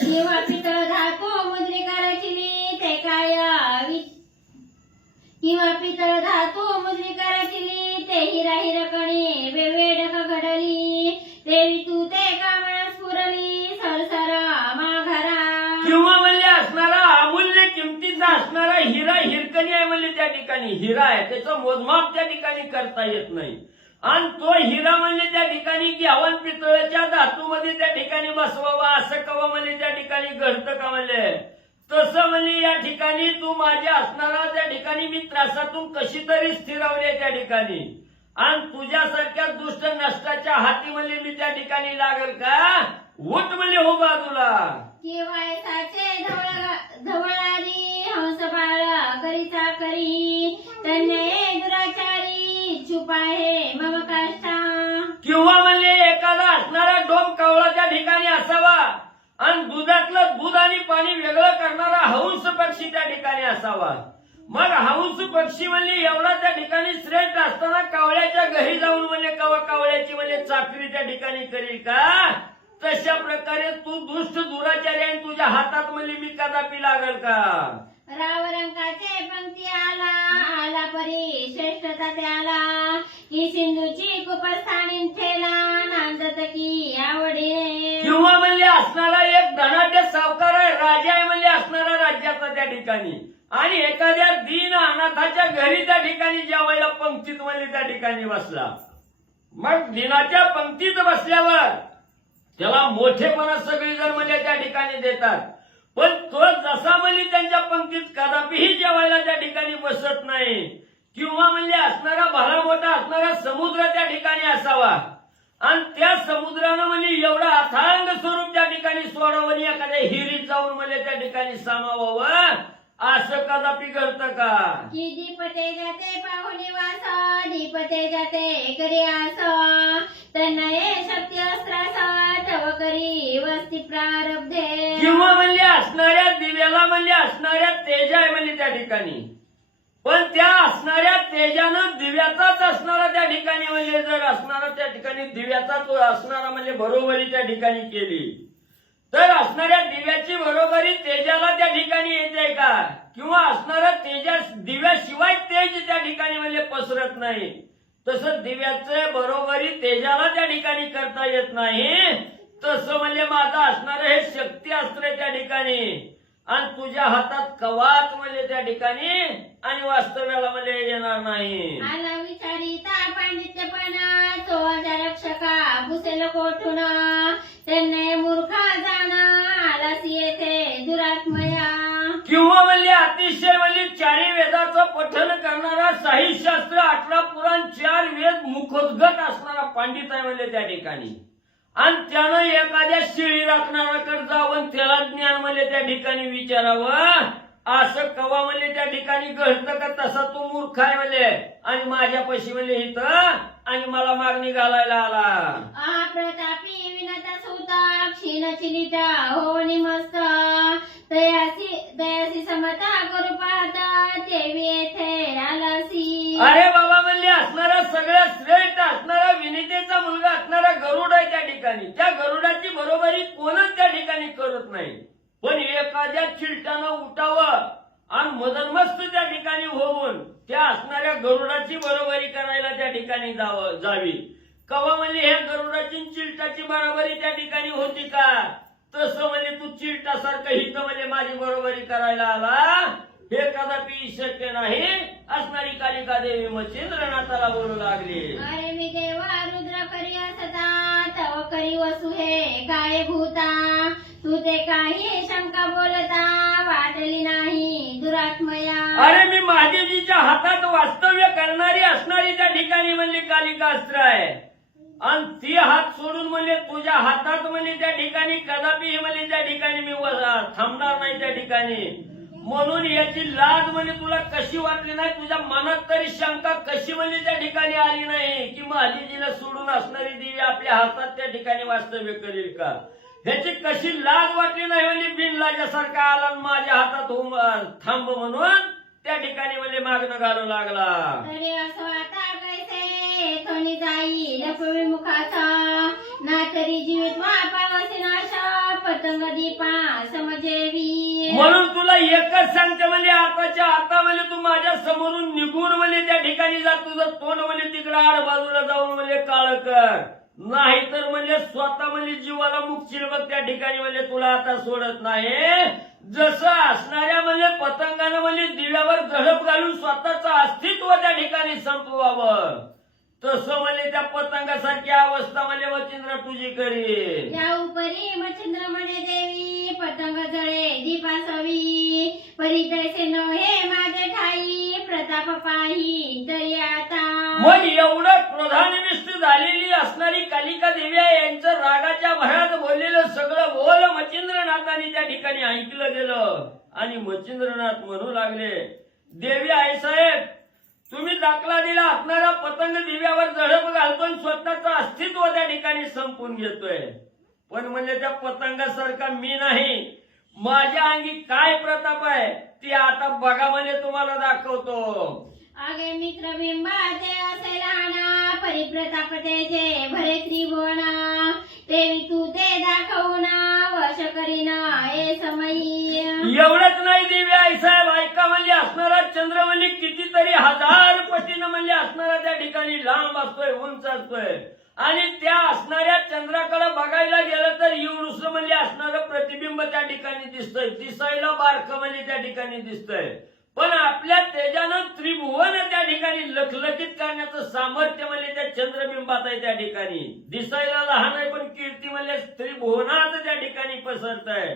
किंवा पितळ धातू मुद्रिकाराची ते काय किंवा पितळ धातू मुद्रिकाराची ते हिरा हिरकणी वेवेडक घडली देवी तू ते कामना स्फुरली सरसर माघारा. किंवा म्हणजे असणारा अमूल्य किमतीचा असणारा हिरा हिरकणी आहे म्हणजे त्या ठिकाणी हिरा आहे, त्याचं मोजमाप त्या ठिकाणी करता येत नाही आणि तो हिरा म्हणजे त्या ठिकाणी घ्यावा पितळाच्या धातूमध्ये त्या ठिकाणी बसवावा असं कवा म्हणजे त्या ठिकाणी घडतं का म्हणले? तसं म्हणजे या ठिकाणी तू माझ्या असणारा त्या ठिकाणी मी त्रासातून कशी तरी स्थिरावले त्या ठिकाणी आणि तुझ्यासारख्या दुष्ट नष्टाच्या हाती म्हणजे मी त्या ठिकाणी लागल का? उठ म्हणजे हो बाजूला. केवायसाचे धवळारी हंस बाळ करीचा करी तन्ने दुराचारी चुपा हे मम काष्टा. किंवा म्हणजे एखादा असणारा डोम कावळा त्या ठिकाणी असावा आणि दुधातलं दूध आणि पाणी वेगळं करणारा हंस पक्षी त्या ठिकाणी असावा. मग हंस पक्षी म्हणजे एवढा त्या ठिकाणी श्रेष्ठ असताना कावळ्याच्या घरी जाऊन म्हणजे कावळ्याची म्हणजे चाकरी त्या ठिकाणी करील का? तशा प्रकारे तू दुष्ट दुराचारी आणि तुझ्या हातात म्हणजे मी कदापि लागल का? राव रंगाचे पंक्ती आला परी श्रेष्ठता त्याला की सिंधूची कुपस्थानी ठेला नांदत की आवडे. किंवा म्हणजे असणारा एक धनाढ्य सावकार आहे, राजा आहे म्हणजे असणारा राज्याचा त्या ठिकाणी, आणि एखाद्या दीन अनाथाच्या घरी त्या ठिकाणी जेवायला पंक्तीत म्हणजे त्या ठिकाणी बसला. मग दिनाच्या पंक्तीत बसल्यावर त्याला मोठेपणा सगळेजण म्हणजे त्या ठिकाणी देतात, पण तो जसा म्हणजे त्यांच्या पंक्तीत कदापिही जेवायला त्या ठिकाणी बसत नाही. किंवा म्हणजे असणारा भला मोठा असणारा समुद्र त्या ठिकाणी असावा आणि त्या समुद्रानं म्हणजे एवढा अथांग स्वरूप त्या ठिकाणी सोडावं आणि एखाद्या हिरीत जाऊन म्हणजे त्या ठिकाणी सामावावं, असं कदापि घडतं का? की दीपते जाते पाहुणे वास दीपते जाते करी आस तनये शक्ती अस्त्रास ठव करी वस्ती प्रारब्धे. किंवा म्हणजे असणाऱ्या दिव्याला म्हणजे असणाऱ्या तेज आहे म्हणजे त्या ठिकाणी, पण त्या असणाऱ्या तेजानं दिव्याचाच असणारा त्या ठिकाणी म्हणजे जर असणारा त्या ठिकाणी दिव्याचाच असणारा म्हणजे बरोबरी त्या ठिकाणी केली तर असणाऱ्या दिव्याची बरोबरी तेजाला त्या ठिकाणी येते का? किंवा असणारा तेजा दिव्याशिवाय तेज त्या ठिकाणी म्हणजे पसरत नाही, तसं दिव्याचे बरोबरी तेजाला त्या ठिकाणी करता येत नाही. तसं म्हणजे माझं असणारं हे शक्ती अस्त्र त्या ठिकाणी आणि तुझ्या हातात कवाच म्हणजे त्या ठिकाणी आणि वास्तव्याला म्हणजे येणार नाही. आला विचारिता पांडित्यपणा चोवाच्या रक्षका भुसेल कोठून त्यांना मूर्खा जाणा आलासी येथे दुरात्मया. किंवा म्हणजे अतिशय म्हणजे चारी वेदाचं पठन करणारा साहिशास्त्र 18 पुराण 4 वेद मुखोद्गत असणारा पंडित आहे म्हणजे त्या ठिकाणी, आणि त्यानं एखाद्या शिळी राखणाराकडे जाऊन त्याला ज्ञान म्हणजे त्या ठिकाणी विचारावं, असं कवा म्हणजे त्या ठिकाणी घडतं का? तसा तू मूर्ख आहे म्हणजे आणि माझ्यापाशी म्हणजे इथं आणि मला मागणी घालायला आला. प्रतापी विनता सुता क्षीण चिलिता हो निमस्त दयासी समता करू पाहता देवी येथे आलासी. अरे बाबा म्हणजे असणारा सगळ्यात श्रेष्ठ असणारा विनितेचा मुलगा असणारा गरुड आहे त्या ठिकाणी, त्या गरुडाची बरोबरी कोणच त्या ठिकाणी करत नाही, पण एखाद्या चिलटानं उठावं आणि मदनमस्त त्या ठिकाणी होऊन त्या असणाऱ्या गरुडाची बरोबरी करायला त्या ठिकाणी जावी. कवा म्हणजे ह्या गरुडाची चिलटाची बरोबरी त्या ठिकाणी होती का? तसं म्हणजे तू चिलटासारखं हिथं म्हणजे माझी बरोबरी करायला आला, हे कदापि शक्य नाही. असणारी कालिका देवी मच्छिंद्रनाथाला बोलू लागली. अरे मी देवा रुद्र करी असता तव करी वसु हे काय भूता तू ते काही शंका बोलता वाटली नाही दुरात्मया. अरे मी महादेवजीच्या हातात वास्तव्य करणारी असणारी त्या ठिकाणी म्हणजे कालिका अस्त्र आहे आणि ती हात सोडून म्हणजे तुझ्या हातात म्हणजे त्या ठिकाणी कदापि म्हणजे त्या ठिकाणी मी थांबणार नाही त्या ठिकाणी. म्हणून याची लाज म्हणजे तुला कशी वाटली नाही? तुझ्या मनात तरी शंका कशी म्हणजे त्या ठिकाणी आली नाही की महादेवजीला सोडून असणारी देवी आपल्या हातात त्या ठिकाणी वास्तव्य करेल का? ह्याची कशी लाज वाटली नाही म्हणजे बिनलाजासारखा आला माझ्या हातात थांब म्हणून त्या ठिकाणी म्हणजे मागणं घालू लागला. तरी असं आता कैसे थोनी जाई लपवी मुखाचा ना तरी जीवित वापावसी नाशा पतंग दीपा समजेवी. म्हणून तुला एकच सांगते म्हणजे आताच्या आता म्हणजे तू माझ्या समोरून निघून म्हणजे त्या ठिकाणी जा, तुझं तोंड म्हणजे तिकडे आड बाजूला जाऊन म्हणजे काळ कर, नाहीतर म्हणजे स्वतः म्हणजे जीवाला मुकशील बघ त्या ठिकाणी म्हणजे तुला आता सोडत नाही. जसं असणाऱ्या म्हणजे पतंगानं म्हणजे दिव्यावर झडप घालून स्वतःचं अस्तित्व त्या ठिकाणी संपवावं, तसं म्हणजे त्या पतंगासारखी अवस्था म्हणजे मच्छिंद्र तुझी करी. या उपरी मच्छिंद्र म्हणे देवी पतंग जळे दीपासवी परी तैसे न हे माझे ठाई प्रताप पाही तरी आता. मग एवढं क्रोधानिविष्ट झालेली असणारी कालिका देवी आहे, यांचं रागाच्या भरात बोललेलं सगळं बोल मच्छिंद्रनाथांनी त्या ठिकाणी ऐकलं गेलं आणि मच्छिंद्रनाथ म्हणू लागले, देवी आई साहेब तुम्ही दाखला दिला असणारा पतंग दिव्यावर झडप घालतोय, स्वतःचं अस्तित्व त्या ठिकाणी संपून घेतोय, पण म्हणजे त्या पतंगासारखा मी नाही. माझ्या अंगी काय प्रताप आहे ती आता बघा म्हणजे तुम्हाला दाखवतो. आगे मित्र बिंबा ते असे लहाना परिप्रताप त्याचे भरे त्रिभुवन देवी तू ते दाखवून वश करीन हे समयी. एवढंच नाही देवी आई साहेब ऐका म्हणजे असणारा चंद्र म्हणजे कितीतरी हजार पटीनं म्हणजे असणारा त्या ठिकाणी लांब असतोय उंच असतोय आणि त्या असणाऱ्या चंद्राकडे बघायला गेलं तर एवढंसं म्हणजे असणारं प्रतिबिंब त्या ठिकाणी दिसतंय. दिसायला बारकं म्हणजे त्या ठिकाणी दिसतंय पण आपल्या तेजानं त्रिभुवन त्या ठिकाणी लखलखित करण्याचं सामर्थ्य म्हणजे त्या चंद्रबिंबात आहे. त्या ठिकाणी दिसायला लहान आहे पण कीर्ती म्हणजे त्रिभुवनात त्या ठिकाणी पसरत आहे.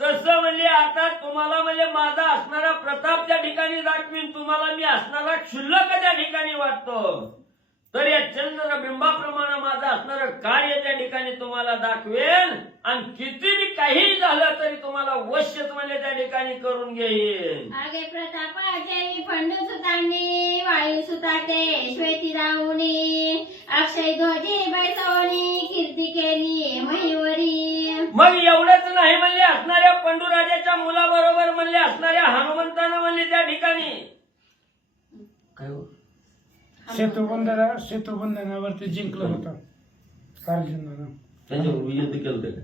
तसं म्हणजे आता तुम्हाला म्हणजे माझा असणारा प्रताप त्या ठिकाणी दाखवीन, तुम्हाला मी असणारा क्षुल्लक त्या ठिकाणी वाटतो तर या चंद्रबिंबाप्रमाणे माझं असणारं कार्य त्या ठिकाणी तुम्हाला दाखवेन आणि किती काही झालं तरी तुम्हाला वश्यच म्हणजे त्या ठिकाणी करून घेईन. आगे प्रतापाचे पंडू सुतांनी वायू सुताते श्वेती राहुनी अक्षय ध्वजी बैसवणी कीर्ती केली महिवरी. मग एवढंच नाही म्हणजे असणाऱ्या पंडूराजाच्या मुलाबरोबर म्हणजे असणाऱ्या हनुमंतानं म्हणजे त्या ठिकाणी काय सेतुबंधनावरती जिंकलं होतं अर्जुनानं. त्याच्यावर युद्ध केलं.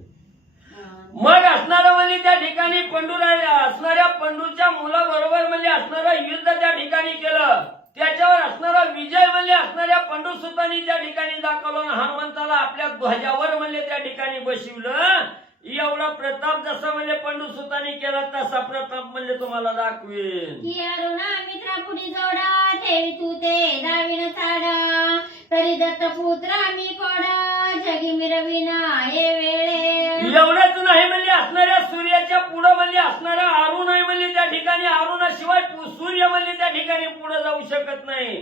मग असणारं म्हणजे त्या ठिकाणी पंडूराजा असणाऱ्या पंडूच्या मुलाबरोबर म्हणजे असणारं युद्ध त्या ठिकाणी केलं. त्याच्यावर असणारा विजय म्हणजे असणाऱ्या पंडूसुतांनी त्या ठिकाणी दाखवलं. हनुमंताला आपल्या ध्वजावर म्हणजे त्या ठिकाणी बसवलं. एवढा प्रताप जसा म्हणजे पंडूसुतांनी केला तसा प्रताप म्हणजे तुम्हाला दाखवेन. की अरुणा मित्रा पुढी जोडा ठेवी तू ते दाविन चाड तरी दत्त पुत्र मी कोड जगी मिरविना हे वेळे. एवढंच नाही म्हणजे असणाऱ्या सूर्याच्या पुढं म्हणजे असणारा अरुण आहे म्हणजे त्या ठिकाणी अरुणाशिवाय सूर्य म्हणजे त्या ठिकाणी पुढे जाऊ शकत नाही.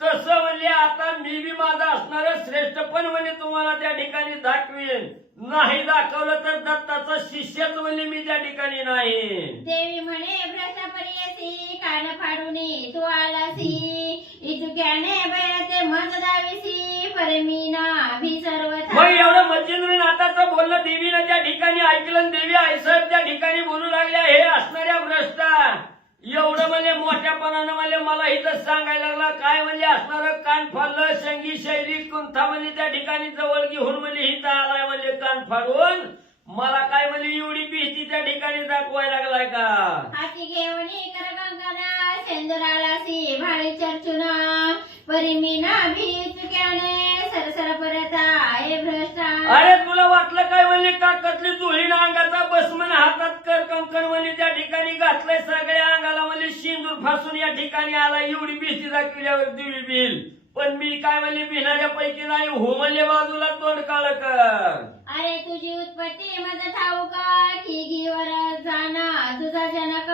तसं म्हणजे आता मी बी माझा असणारं श्रेष्ठपण म्हणजे तुम्हाला त्या ठिकाणी दाखवेन. नाही दाखवलं तर दत्ताचा शिष्यच म्हणजे मी त्या ठिकाणी नाही. देवी म्हणे भ्रष्टपर्यसी कान फाडूनी तू आलासी इतुक्याने बयाचे मज दावीसी परमीना भी सर्वथा. मग एवढं मच्छिंद्रनाथाचं बोलणं देवीनं त्या ठिकाणी ऐकलं. देवी आईसाहेब त्या ठिकाणी बोलू लागल्या हे असणाऱ्या भ्रष्टा एवढं म्हणजे मोठ्यापणानं म्हणजे मला इथं सांगायला लागला. काय म्हणजे असणारं कान फाडलं संगी शैली कुंथा म्हणजे त्या ठिकाणी जवळ घेऊन म्हणजे इथं आलाय म्हणजे कान फाडून मला काय म्हणजे एवढी भीती त्या ठिकाणी दाखवायला लागलाय का. हाती घेऊनी करगंगना सेंदुरालासी भाळी चर्चुना परिमीना भी चुक्याने सरसर परता हे भ्रष्टा. अरे तुला वाटलं काय म्हणजे काकतली जुळीनं अंगाचा बसमन हातात कर कंकण म्हणजे त्या ठिकाणी घातलंय. सगळ्या अंगाला म्हणजे शिंदूर फासून या ठिकाणी आला. एवढी भीती दाखविल्यावर देवी बिल पण मी काय म्हणजे भिणाऱ्यापैकी नाही हो म्हणजे बाजूला तोंड काळ कर. अरे तुझी उत्पत्ती माझं ठाऊक की घीवर जाना तुझा जनक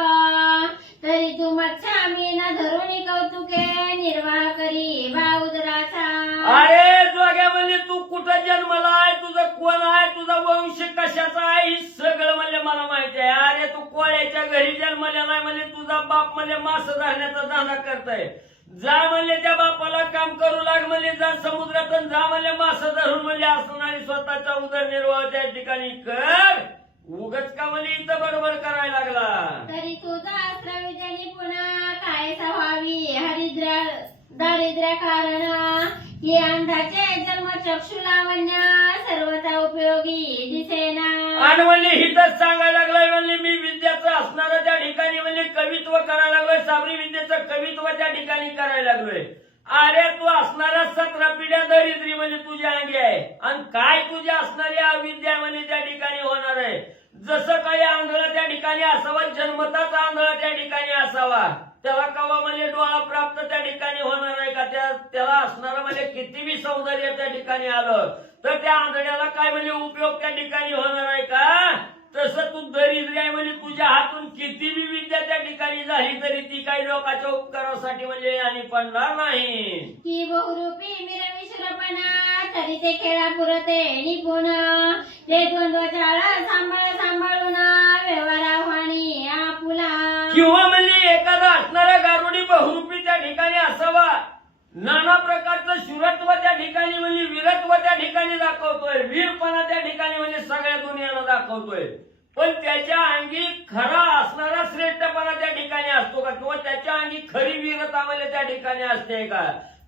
तरी तू मच्छा मी न धरून कौतुके निर्वाह करी बाउदराचा. अरे जोग्या म्हणजे तू कुठं जन्मला आहे, तुझं कोण आहे, तुझा वंश कशाचा आहे हे सगळं म्हणजे मला माहिती आहे. अरे तू कोळ्याच्या घरी जन्मला नाही म्हणजे तुझा बाप म्हणजे मास धरण्याचा धंदा करताय. जा म्हणजे त्या बापाला काम करू लाग म्हणजे जा समुद्रातून जा म्हणजे मास धरून म्हणजे असणारी स्वतःचा उदरनिर्वाह त्या ठिकाणी कर. उगच का म्हणजे इथं बरोबर करायला लागला. तरी तुझा अस्त्रविद्याने पुन्हा काय व्हावी हरिद्रा दारिद्र्य कारण की अंधाचे जन्म चक्षु लावण्य सर्वता उपयोगी दिसेना. आणि म्हणजे हिथंच सांगायला लागलाय म्हणजे मी विद्याचं असणारं त्या ठिकाणी म्हणजे कवित्व करायला लागलोय. साबरी विद्येचं कवित्व त्या ठिकाणी करायला लागलोय. अरे तू असणाऱ्या 17 पिढ्या दरिद्री म्हणजे तुझ्या अंगी आहे आणि काय तुझ्या असणाऱ्या अविद्या म्हणजे त्या ठिकाणी होणार आहे. जसं काही आंधळा त्या ठिकाणी असावा जन्मताच आंधळा त्या ठिकाणी असावा त्याला कवा म्हणजे डोळा प्राप्त त्या ठिकाणी होणार आहे का. त्याला असणारं म्हणजे किती बी सौंदर्य त्या ठिकाणी आलं तर त्या आंधळ्याला काय म्हणजे उपयोग त्या ठिकाणी होणार आहे का. तसं तू दरिद्री आहे म्हणजे तुझ्या हातून किती बी विद्या त्या ठिकाणी झाली तरी ती काही लोकांच्या उपकारासाठी म्हणजे आणि पडणार नाही. की बहुरूपी मिरविश्वरपणा तरी ते खेळा पुरते निपुण ते द्वंद्व चाळा सांभाळून व्यवहार आव्हानी आपुला. किंवा म्हणजे एखादा असणारा गारुडी बहुरूपी त्या ठिकाणी असावा. नाना प्रकारचं शुरत्व त्या ठिकाणी म्हणजे वीरत्व त्या ठिकाणी दाखवतोय. वीरपणा त्या ठिकाणी म्हणजे सगळ्या दुनियाला दाखवतोय. पण त्याच्या अंगी खरा असणारा श्रेष्ठपणा त्या ठिकाणी असतो का, किंवा त्याच्या अंगी खरी वीरता म्हणजे त्या ठिकाणी असते का?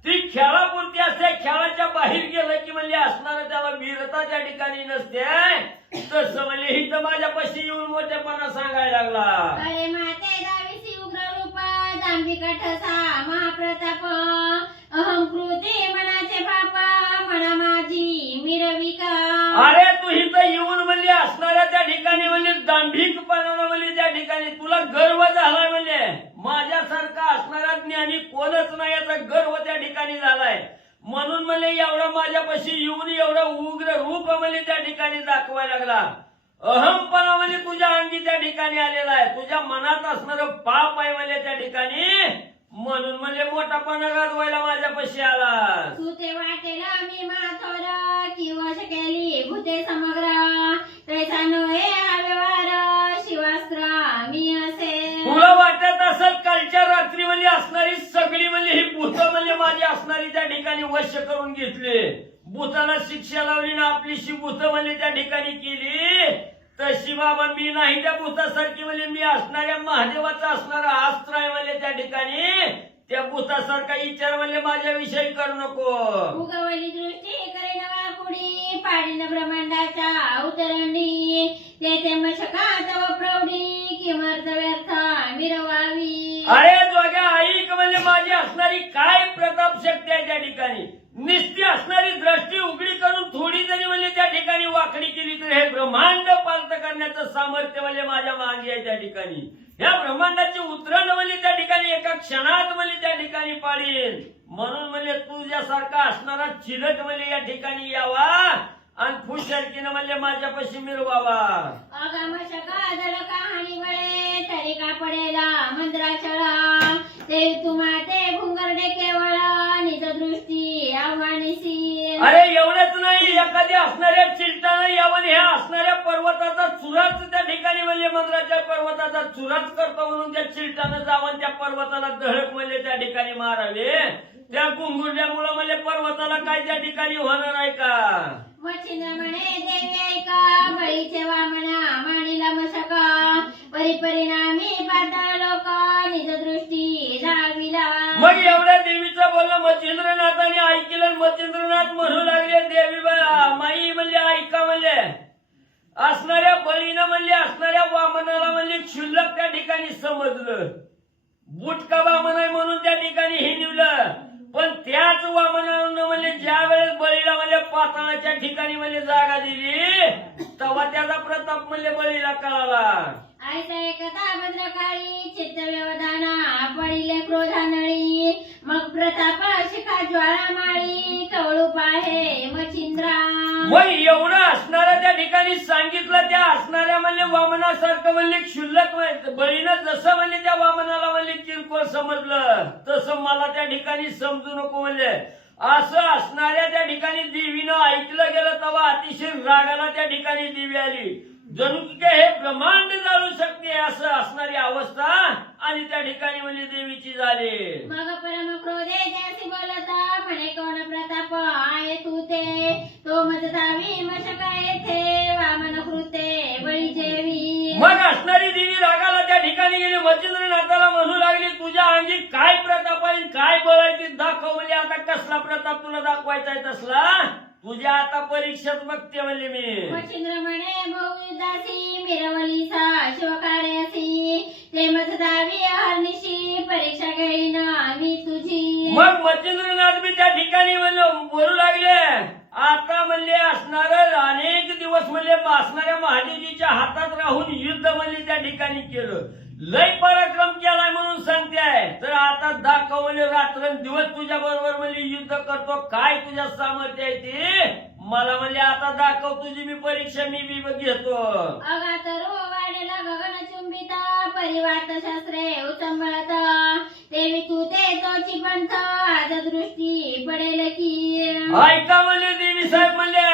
ती खेळापुरती असते, खेळाच्या बाहेर गेलं की म्हणजे असणारा त्याला वीरता त्या ठिकाणी नसते. तसं म्हणजे इथं माझ्यापाशी येऊन मोठेपणा सांगायला लागला. अरे माते दाविसी उग्र रूप दांभिका ठसा महाप्रताप अहं कृते मनाचे पाप म्हणा माझी मिरविका. अरे तू इथं येऊन म्हणजे असणाऱ्या त्या ठिकाणी म्हणजे दांभिकपणाला म्हणजे त्या ठिकाणी तुला गर्व झालाय, म्हणजे माझ्यासारखा असणारा ज्ञानी कोणच नाही याचा गर्व त्या ठिकाणी झालाय. म्हणून म्हणजे एवढा माझ्यापाशी येऊन एवढं उग्र रूप म्हणजे त्या ठिकाणी दाखवायला लागला. अहमपणा म्हणजे तुझ्या अंगी त्या ठिकाणी आलेला आहे, तुझ्या मनात असणारं पाप आहे म्हणजे त्या ठिकाणी, म्हणून म्हणजे मोठापणा गाजवायला माझ्यापाशी आला. तू ते वाटेला मी माथोर किंवा शकेली भूते समग्र तैसा नव्हे हा व्यवहार शिवास्त्र मी असे. तुला वाटत असेल कालच्या रात्री म्हणजे असणारी सगळी म्हणजे ही भूत म्हणजे माझी असणारी त्या ठिकाणी वश्य करून घेतली, भूताला शिक्षा लावली ना आपलीशी भूत म्हणजे त्या ठिकाणी केली. तशी बाबा मी नाही त्या भूतासारखी, म्हणजे मी असणाऱ्या महादेवाचा असणारा अस्त्र आहे म्हणजे त्या ठिकाणी. त्या भूतासारखा विचार म्हणजे माझ्याविषयी करू नको. उगवली दृष्टी करे नवा कुडी पाडीन ब्रह्मांडाच्या उतरंडी तेथे मशकात व प्रौढी किमर्थ व्यर्थ मिरवावी. अरे जोग्या ऐक म्हणजे माझी असणारी काय प्रताप शक्ती आहे त्या ठिकाणी. निस्ती असणारी दृष्टी उघडी करून थोडी जरी म्हणजे त्या ठिकाणी वाकडी केली तर हे ब्रह्मांड पालत करण्याचं सामर्थ्य म्हणजे माझ्या मागे आहे त्या ठिकाणी. या ब्रह्मांडाची उतरण म्हणजे त्या ठिकाणी एका क्षणात म्हणजे त्या ठिकाणी पाडीन. म्हणून म्हणजे तुझ्यासारखा असणारा चिलट म्हणजे या ठिकाणी यावा आणि फुशरकीनं म्हणजे माझ्यापाशी मिरवावा. अगम शका जड कहाणी बळे तरी का पडेला मंत्राचळा ते तुम्हा ते भुंगरडे केवळ निज दृष्टी आव्हानिसी. अरे एवढंच नाही, एखाद्या असणाऱ्या चिलटानं यावं ह्या असणाऱ्या पर्वताचा चुराच त्या ठिकाणी म्हणजे मंत्राच्या पर्वताचा चुराच करतो, म्हणून त्या चिलटानं जावं त्या पर्वताला धडक म्हणजे त्या ठिकाणी मारावे. त्या गुंगुरल्यामुळे म्हणजे पर्वताला काय त्या ठिकाणी होणार आहे का? वचिंद्र म्हणे देवी ऐका बळीचे वामना मानिला मशका परिपरिणामी पाताळ लोक निज दृष्टी जाविला. मग एवढ्या देवीचं बोललं मच्छिंद्रनाथाने ऐकलं. मच्छिंद्रनाथ म्हणू लागले देवी माई म्हणजे ऐका म्हणजे असणाऱ्या बळीनं म्हणजे असणाऱ्या वामनाला म्हणजे क्षुल्लक त्या ठिकाणी समजलं. बुटका वामन आहे म्हणून त्या ठिकाणी हे निवलं. पण त्याच वामनानं म्हणजे ज्या वेळेस बळीला म्हणजे पाताळाच्या ठिकाणी म्हणजे जागा दिली तेव्हा त्याचा प्रताप म्हणजे बळीला कळाला. ऐसा एकता भद्रकाळी चित्त व्यवधाना पडिले क्रोधानळी मग प्रताप शिखा ज्वाळा माळी कवळू पाहे मचिंद्रा. मग एवढं असणाऱ्या त्या ठिकाणी सांगितलं. त्या असणाऱ्या म्हणजे वामनासारखं म्हणजे क्षुल्लक बळीनं जसं म्हणजे त्या वामनाला म्हणजे किरकोळ समजलं तसं मला त्या ठिकाणी समजू नको म्हणजे असं असणाऱ्या त्या ठिकाणी देवीनं ऐकलं गेलं तेव्हा अतिशय रागाला त्या ठिकाणी देवी आली. जणू की हे ब्रह्मांड जाळू शकते असं असणारी अवस्था आणि त्या ठिकाणी म्हणजे देवीची झाली. मग परम क्रोधे त्यासी बोलता म्हणे कोण प्रताप आहे तू ते तो मजदावी मशका येथे वामन कृते बळी जेवी. मग असणारी देवी रागाला त्या ठिकाणी गेली. मच्छिंद्रनाथाला म्हणू लागली तुझ्या अंगी काय प्रताप आहे काय बळ आहे ते दाखव. म्हणजे आता कसला प्रताप तुला दाखवायचा आहे तसला तुझ्या आता परीक्षेत बघते म्हणजे मी. मच्छिंद्र म्हणे बहुयुद्धासी मिरवलीसा शिवकार्यासी ते मजदावी हरनिशी परीक्षा घेईन मी तुझी. मग मच्छिंद्रनाथ मी त्या ठिकाणी बोलू लागले आता म्हणजे असणार अनेक दिवस म्हणजे असणाऱ्या महादेवीच्या हातात राहून युद्ध म्हणजे त्या ठिकाणी केलं. लय पराक्रम केलाय म्हणून सांगते आहे. तर आता दाखव म्हणजे रात्रंदिवस तुझ्या बरोबर म्हणजे युद्ध करतो. काय तुझ्या सामर्थ्य आहे ते मला म्हणजे आता दाखव. तुझी मी परीक्षा मी घेतो. अगात रो वाढेला गगन चुंबिता परिवात शस्त्रे उचंबळत देवी तू ते तोची पंथ आज दृष्टी पडेल की. ऐका म्हणजे देवी साहेब म्हणजे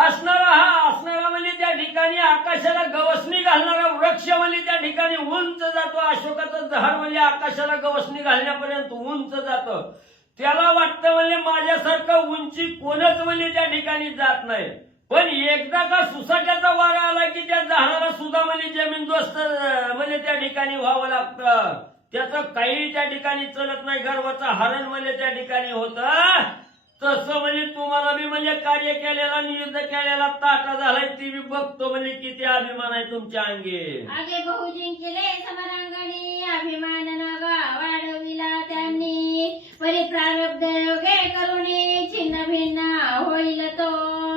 असणारा म्हणजे त्या ठिकाणी आकाशाला गवसणी घालणारा वृक्ष म्हणजे त्या ठिकाणी उंच जातो. अशोकाचं झाड म्हणजे आकाशाला गवसणी घालण्यापर्यंत उंच जातं. त्याला वाटतं म्हणजे माझ्यासारखं उंची कोणच म्हणजे त्या ठिकाणी जात नाही. पण एकदा का सुसाट्याचा वारा आला की त्या झाडाला सुद्धा म्हणजे जमीनदोस्त म्हणजे त्या ठिकाणी व्हावं लागतं. त्याचं काही त्या ठिकाणी चलत नाही. गर्वाचं हरण म्हणजे त्या ठिकाणी होतं. तसं म्हणजे तुम्हाला बी म्हणजे कार्य केलेला आणि युद्ध केलेला ताटा झालाय ती बी बघतो म्हणजे किती अभिमान आहे तुमच्या अंगी. आगे बहु जिंकले समरांगणी अभिमान नगा वाढविला त्यांनी परी प्रारब्ध योगे करुणी छिन्न भिन्न होईल तो.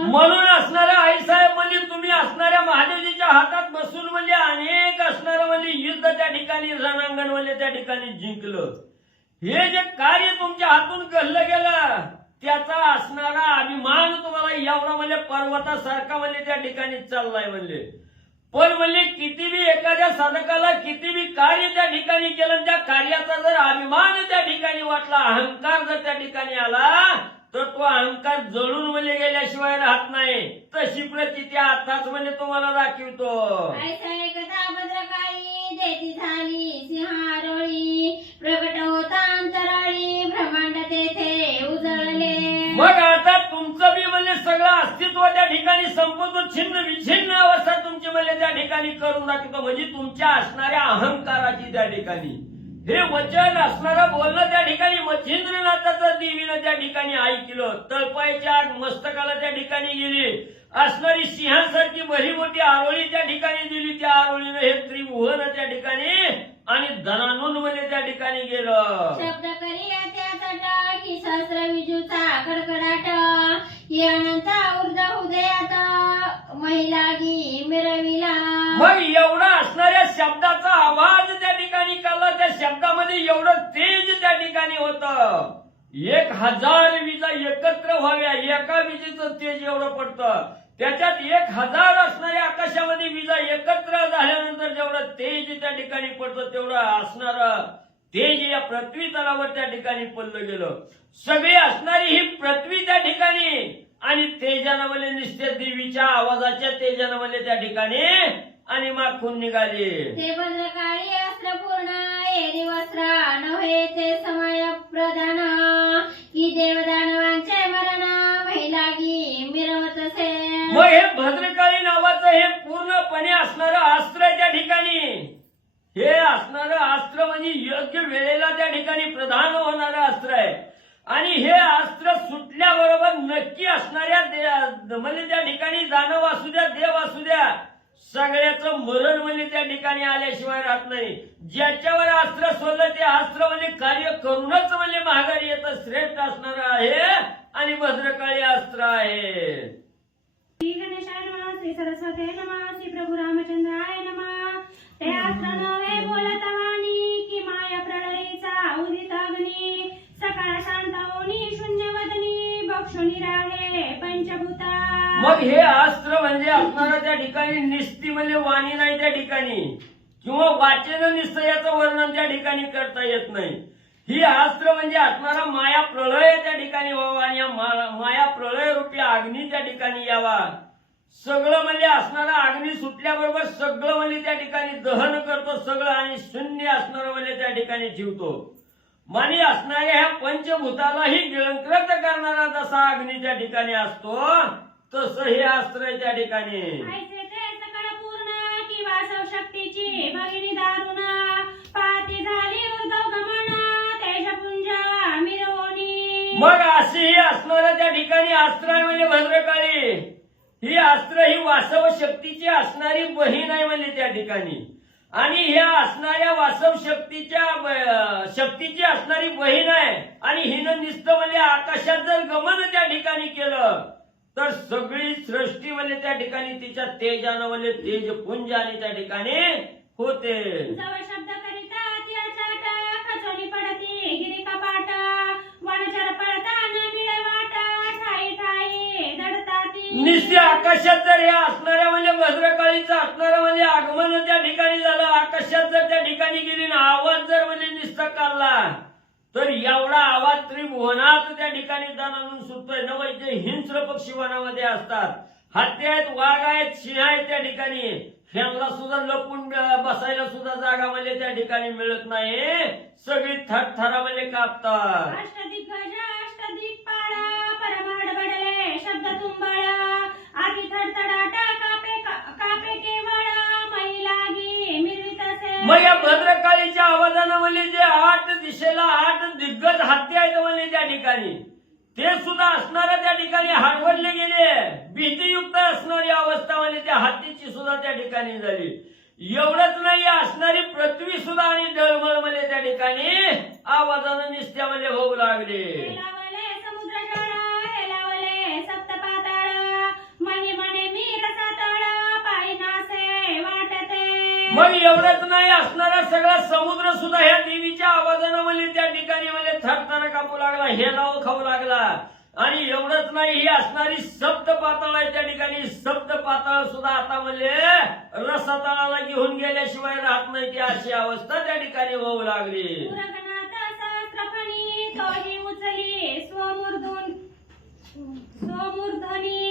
म्हणून असणाऱ्या आईसाहेब म्हणजे तुम्ही असणाऱ्या महादेवजीच्या हातात बसून म्हणजे अनेक असणारं म्हणजे युद्ध त्या ठिकाणी रणांगण म्हणजे त्या ठिकाणी जिंकलं. हे जे कार्य तुमच्या हातून घडलं गेलं त्याचा असणारा अभिमान तुम्हाला एवढा म्हणजे पर्वतासारखा म्हणजे त्या ठिकाणी चाललाय म्हणजे. पण म्हणजे किती बी एखाद्या साधकाला किती बी कार्य त्या ठिकाणी केलं त्या कार्याचा जर अभिमान त्या ठिकाणी वाटला अहंकार जर त्या ठिकाणी आला तर तो अहंकार जळून म्हणजे गेल्याशिवाय राहत नाही. तशी प्रचिती आताच म्हणजे तुम्हाला दाखवतो. ऐसा एकदा भद्रकाळी देती झाली सिंहारोळी प्रकट होता अंतराळी ब्रह्मांड तेथे उजळले. मग आता तुमचं बी म्हणजे सगळं अस्तित्व त्या ठिकाणी संपूर्ण छिन्न विछिन्न अवस्था तुमची म्हणजे त्या ठिकाणी करून दाखवतो. म्हणजे तुमच्या असणाऱ्या अहंकाराची त्या ठिकाणी हे वचन असणारं बोलणं त्या ठिकाणी मच्छिंद्रनाथाचं देवीनं त्या ठिकाणी ऐकलं. तळपायच्या आग मस्तकाला त्या ठिकाणी गेली. असणारी सिंहासारखी भरी मोठी आरोळी त्या ठिकाणी दिली. त्या आरोळीनं हे त्रिभुवन त्या ठिकाणी आणि धनानून म्हणजे त्या ठिकाणी गेलं. शब्द करी त्याचा की सहस्र विजूचा कडकडाट ही अनंत ऊर्ध हृदयात महिलागी मिरविला. मग एवढा असणाऱ्या शब्दाचा आवाज त्या ठिकाणी काढला. त्या शब्दामध्ये एवढं तेज त्या ठिकाणी होतं. 1000 विजा एकत्र व्हाव्या एका विजेचं तेज एवढं पडतं. त्याच्यात 1000 असणाऱ्या आकाशामध्ये विजा एकत्र झाल्यानंतर जेवढं तेज त्या ठिकाणी पडतं तेवढं असणारं तेज या पृथ्वी तलावर त्या ठिकाणी पडलं गेलं. सगळी असणारी ही पृथ्वी त्या ठिकाणी आणि तेजानं म्हणजे निस्ते देवीच्या आवाजाच्या तेजानं म्हणजे त्या ठिकाणी आणि माखून निघाली. ते भद्रकाळी अस्त्र पूर्ण एरी वस्त्र नव्हे ते समय प्रधान की देवदानवांचे मरण महिलागी मिरवत असे. मग हे भद्रकाळी नावाचं हे पूर्णपणे असणारं अस्त्र त्या ठिकाणी हे असणारं अस्त्र म्हणजे योग्य वेळेला त्या ठिकाणी प्रधान होणारं अस्त्र आहे. आणि हे अस्त्र सुटल्याबरोबर नक्की असणाऱ्या म्हणजे त्या ठिकाणी दानव असू द्या देव असू द्या सगळ्याचं मरण म्हणजे त्या ठिकाणी आल्याशिवाय राहत नाही. ज्याच्यावर अस्त्र सोडलं ते अस्त्र म्हणजे कार्य करूनच म्हणजे माघारी येतं. श्रेष्ठ असणार आहे आणि भद्रकाळी अस्त्र आहे. श्री गणेशाय नमः, श्री सरस्वती नमः, श्री प्रभू रामचंद्राय नमः. ते अस्त्र नव्हे बोलत वाणी की माया प्रलयीचा उदित अग्नी सकाळ शांत होनी शून्य वदनी बक्षुनी राहे पंचभूता. मग हे अस्त्र म्हणजे असणारा त्या ठिकाणी निस्ती म्हणजे वाणी नाही त्या ठिकाणी किंवा वाचन निस्त याचं वर्णन त्या ठिकाणी करता येत नाही. ही अस्त्र म्हणजे असणारा माया प्रलय त्या ठिकाणी व्हावा आणि या माया प्रलय रूपी अग्नी त्या ठिकाणी यावा. सगळं म्हणजे असणारा अग्नी सुटल्याबरोबर सगळं म्हणजे त्या ठिकाणी दहन करतो सगळं आणि शून्य असणारं म्हणजे त्या ठिकाणी ठेवतो. मानी असणाऱ्या ह्या पंचभूतालाही गिळंकृत करणारा जसा अग्नी त्या ठिकाणी असतो तसं हे अस्त्र आहे त्या ठिकाणी. ऐसे ते सकळ पूर्ण की वासव शक्तीची भगिनी दारुण पाती झाली उर्धव गमन तेजपुंज मिरवणी. मग अशी ही असणारं त्या ठिकाणी अस्त्र आहे म्हणजे भद्रकाळी. ही अस्त्र ही वासव शक्तीची असणारी बहीण आहे म्हणजे त्या ठिकाणी आणि ह्या असणाऱ्या वासव शक्तीची असणारी बहीण आहे. आणि हिनं नुसतं म्हणजे आकाशात जर गमन त्या ठिकाणी केलं तर सगळी सृष्टी म्हणजे त्या ठिकाणी तिच्या तेजानं म्हणजे तेजपुंज आणि त्या ठिकाणी होते. जवळ शब्द करिता तिळचाट खचोली पडती गिरी कपाट वनचर पडता न मिळे वाट ठाई ठाई दडताती. निस्ते आकाशात जर हे असणाऱ्या म्हणजे भद्रकाळीचं असणारं म्हणजे आगमन त्या ठिकाणी झालं. आकाशात जर त्या ठिकाणी गेली ना आवाज जर म्हणजे निस्ता काढला तर एवढा आवाज त्रिभुवनात त्या ठिकाणी दानानून सुटतोय. नवैद्य हिंस्र पक्षी वनामध्ये असतात. हत्ती आहेत वाघ आहेत सिंह आहेत त्या ठिकाणी. ह्यांना सुद्धा लपून बसायला सुद्धा जागा म्हणजे त्या ठिकाणी मिळत नाही. सगळी थरथरा म्हणजे कापतात. अष्टदिग्गज अष्टदिक्पाळ परमाड बडले शब्द तुंबळ आधी थडथडाट कापे केवळ मै लागी मिरवितसे. मग या भद्रकाळीच्या आवाजानं म्हणजे जे 8 दिशेला 8 दिग्गज हत्ती आहेत म्हणजे त्या ठिकाणी ते सुद्धा असणाऱ्या त्या ठिकाणी हरवले गेले. भीतीयुक्त असणारी अवस्था म्हणजे त्या हत्तीची सुद्धा त्या ठिकाणी झाली. एवढंच नाही असणारी पृथ्वी सुद्धा आणि डळमळ म्हणजे त्या ठिकाणी आवाजानं निस्त्यामध्ये होऊ लागले. हेलावले समुद्र जळ हेलावले सप्त पाताळ मही म्हणे मी रसातळ पायी नासे वाटते. मग एवढंच नाही असणारा सगळा समुद्र सुद्धा ह्या देवीच्या आवाजानं म्हणजे त्या ठिकाणी म्हणजे थरथर कापू लागला, हेलाव खाऊ लागला. आणि एवढंच नाही ही असणारी सप्त पाताळ आहे त्या ठिकाणी सप्त पाताळ सुद्धा आता म्हणजे रसातळाला घेऊन गेल्याशिवाय राहत नाही ती अशी अवस्था त्या ठिकाणी होऊ लागली. पुरगणात सहस्रफणी तोही उचली स्वमूर्धनी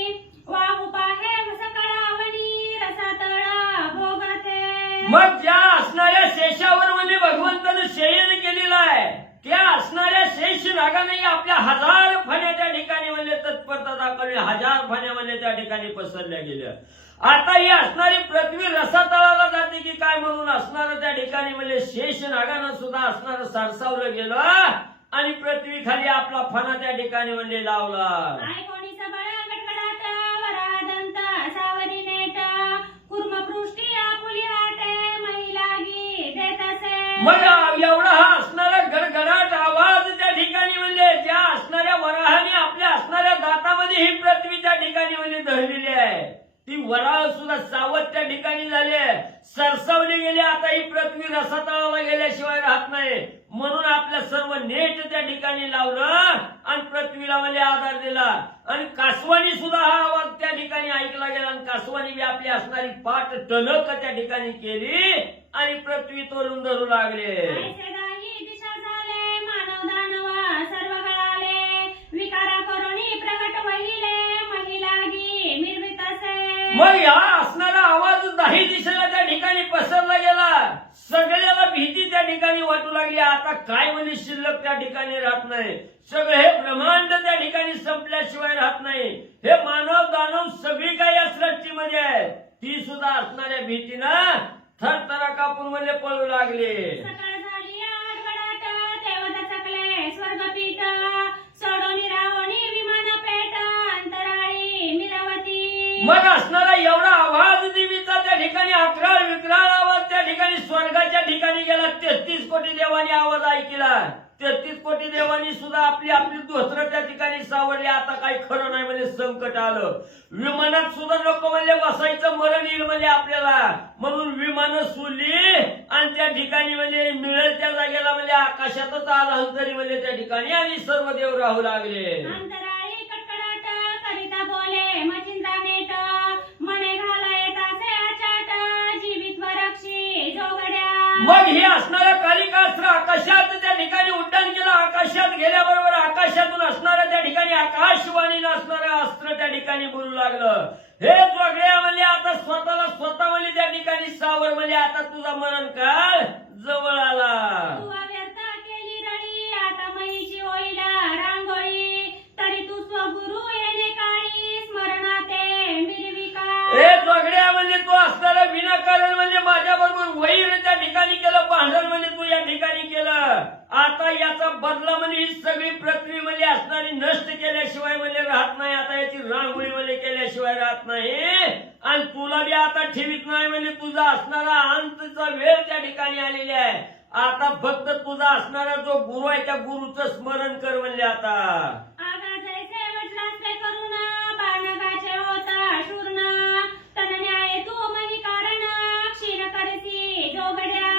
वाहू पाहे सकळावणी रसातळा भोगते. मग ज्या असणाऱ्या शेषावर म्हणजे भगवंतानं शयन केलेला आहे त्या असणाऱ्या शेष नागाने आपल्या 1000 फण्या त्या ठिकाणी म्हणजे तत्परता दाखवली. 1000 फण्या म्हणजे त्या ठिकाणी पसरल्या गेल्या. आता ही असणारी पृथ्वी रसातळाला जाते की काय म्हणून असणारं त्या ठिकाणी म्हणजे शेष नागानं सुद्धा असणारं सरसावलं गेलं आणि पृथ्वी खाली आपला फणा त्या ठिकाणी म्हणजे लावला. काय कोणी सबळ गडगडाट वरादंत सावरी नेट कुर्मपृष्ठी आपुली आटे मै लागी देतसे. मग एवढा हा असणारा गडगडाट आवाज त्या ठिकाणी म्हणजे ज्या असणाऱ्या वराहाने आपल्या असणाऱ्या दातामध्ये ही पृथ्वी त्या ठिकाणी म्हणजे धरलेली आहे. ती वराह सुद्धा सावध त्या ठिकाणी झाली, सरसावली गेली. आता ही पृथ्वी रसातळाला गेल्याशिवाय राहत नाही म्हणून आपल्या सर्व नेट त्या ठिकाणी लावलं आणि पृथ्वीला म्हणजे आधार दिला. आणि कासवानी सुद्धा हा आवाज त्या ठिकाणी ऐकला गेला आणि कासवानी बी आपली असणारी पाठ टणक त्या ठिकाणी केली आणि पृथ्वी तोडून धरू लागले. ऐसेदाही दिशा झाले मानव दानव सर्व गळाले विकारा करुणी प्रगट वहिले मै लागी मिरवितसे. मग या असणारा आवाज 10 दिशेला त्या ठिकाणी पसरला गेला. सगळ्याला भीती त्या ठिकाणी वाटू लागली. आता काय म्हणजे शिल्लक त्या ठिकाणी राहत नाही. सगळे हे ब्रह्मांड त्या ठिकाणी संपल्याशिवाय राहत नाही. हे मानव दानव सगळी काही या सृष्टीमध्ये आहे ती सुद्धा असणाऱ्या भीतीनं थरथरा कापून म्हणजे पळू लागले. सकाळ झाली आडबडाट देवता सकले स्वर्गपीठ सोडोनी रावणी विमान पेट अंतराळी मिरवती. मग असणारा एवढा आवाज देवीचा त्या ठिकाणी अकराळ विक्राळ आवाज त्या ठिकाणी स्वर्गाच्या ठिकाणी गेला. 33 कोटी देवानी आवाज ऐकला. 33 कोटी देवानी सुद्धा आपली आपली धोत्र त्या ठिकाणी सावरली. आता काही खरं नाही म्हणजे संकट आलं. विमानात सुद्धा लोक म्हणजे बसायचं मरण येईल म्हणजे आपल्याला म्हणून विमानं सोडली आणि त्या ठिकाणी म्हणजे मिळेल त्या जागेला म्हणजे आकाशातच आला तरी म्हणजे त्या ठिकाणी आणि सर्व देव राहू लागले. अंतराळी कडकडाट करिता बोले मचिंता नेट मने घाला येतासे अचाट जीवित वरक्षी जोगड्या. मग हे असणाऱ्या कालिकास्त्र आकाशात त्या ठिकाणी उड्डाण केलं. आकाशात गेल्याबरोबर आकाशातून असणाऱ्या त्या ठिकाणी आकाशवाणीनं असणारं अस्त्र त्या ठिकाणी बोलू लागलं. हे जोगड्या म्हणजे आता स्वतःला स्वतः म्हणजे त्या ठिकाणी सावर म्हणजे आता तुझा मरण काळ जवळ आला. तू अव्यर्थ केली रडी आता महीची होईला रांगोळी तरी तू स्वगुरु येणे काळी स्मरणाते मिरविका. हे जोगड्या म्हणजे तू असणारा विनाकारण म्हणजे माझ्या बरोबर वैर त्या ठिकाणी केलं, भांडण म्हणजे तू या ठिकाणी केलं. आता याचा बदला म्हणजे ही सगळी पृथ्वी म्हणजे असणारी नष्ट केल्याशिवाय म्हणजे राहत नाही. आता याची रांगोळी म्हणजे केल्याशिवाय राहत नाही आणि तुला बी आता ठेवीत नाही म्हणजे तुझा असणारा अंतचा वेळ त्या ठिकाणी आलेली आहे. आता फक्त तुझा असणारा जो गुरु आहे त्या गुरुचं स्मरण कर म्हणजे आता. आगा जैसे वटलास्ते करून बाणगाचे होता शूर्ण तन न्याय तू मही कारण क्षीण करसी जोगड्या.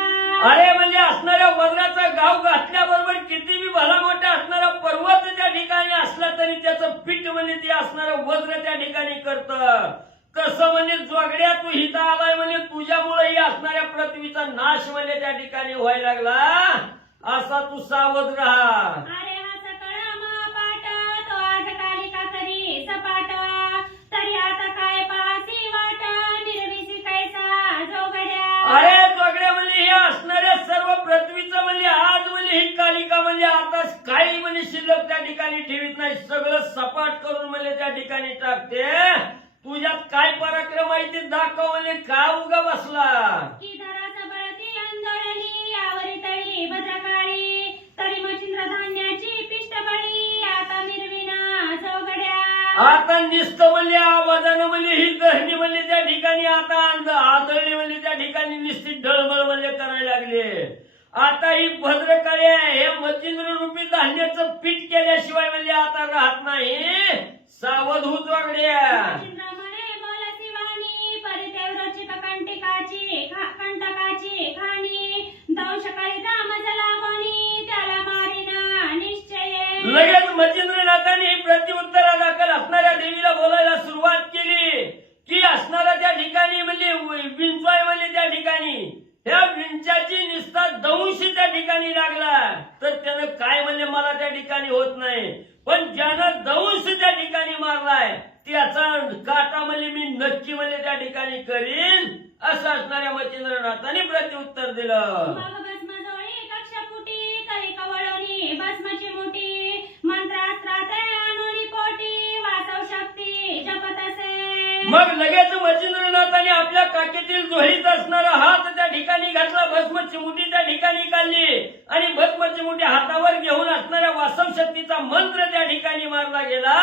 अरे म्हणजे असणाऱ्या वज्राचं गाव घातल्याबरोबर किती बी भला मोठा असणारा पर्वत त्या ठिकाणी असला तरी त्याचं पीठ म्हणजे ते असणारं वज्र त्या ठिकाणी करतं. तसं म्हणजे जोगड्या तू हिता आलाय म्हणजे तुझ्यामुळे ही असणाऱ्या पृथ्वीचा नाश म्हणजे त्या ठिकाणी व्हायला लागला. असा तू सावध राहा. अरे हा सकळ महापाट तो आज कालिका करी सपाट तरी आता काय पासी वाट निर्विसी कैसा जोगड्या. अरे जोगड्या म्हणजे हे असणाऱ्या सर्व पृथ्वीचं म्हणजे आज म्हणजे ही कालिका म्हणजे आता काही म्हणजे शिल्लक त्या ठिकाणी ठेवीत नाही. सगळं सपाट करून म्हणजे त्या ठिकाणी टाकते. तुझ्यात काय पराक्रम आहे ते दाखव म्हणे. का उगा बसला? की धराचा बळती अंजळली यावरी तळी भद्रकाळी तरी मचिंद्र धान्याची पिष्टबळी आता निर्विना चौघड्या. आता निस्त म्हणले आवाजान म्हणले ही धरणी म्हणले त्या ठिकाणी आता आदळली म्हणले त्या ठिकाणी निश्चित ढळमळ म्हणले करायला लागले. आता ही भद्रकाळी हे मचिंद्र रूपी धान्याचं पीठ केल्याशिवाय म्हणजे आता राहत नाही. सावध होत वागड्या. मचिंद्र म्हणे बोलती वाणी परितेव्रची कंटकाची खाणी दंश करिता मज लागोनी त्याला मारिना निश्चय. लगेच मचिंद्रनाथांनी प्रत्युत्तरादाखल असणाऱ्या देवीला बोलायला सुरुवात केली की असणाऱ्या त्या ठिकाणी म्हणजे विंचवाय म्हणजे त्या ठिकाणी ह्या विंचाची निस्ता दंश त्या ठिकाणी लागला तर त्यानं काय म्हणजे मला त्या ठिकाणी होत नाही. पण ज्यानं दंश त्या ठिकाणी मारलाय त्याचा काटा म्हणजे मी नक्की म्हणजे त्या ठिकाणी करीन असं असणाऱ्या मचिंद्रनाथांनी प्रत्युत्तर दिलं. मग भस्मजोळी कक्षपुटी करी कवळोनी भस्मची मुठी मंत्रास्त्रात आणोनी पोटी वासव शक्ती जपत असे. मग लगेच मचिंद्रनाथाने आपल्या काकेतील जोडीत असणारा हात त्या ठिकाणी घातला. भस्म चिमुटी त्या ठिकाणी काढली आणि भस्म चिमुटी हातावर घेऊन असणाऱ्या वासव शक्तीचा मंत्र त्या ठिकाणी मारला गेला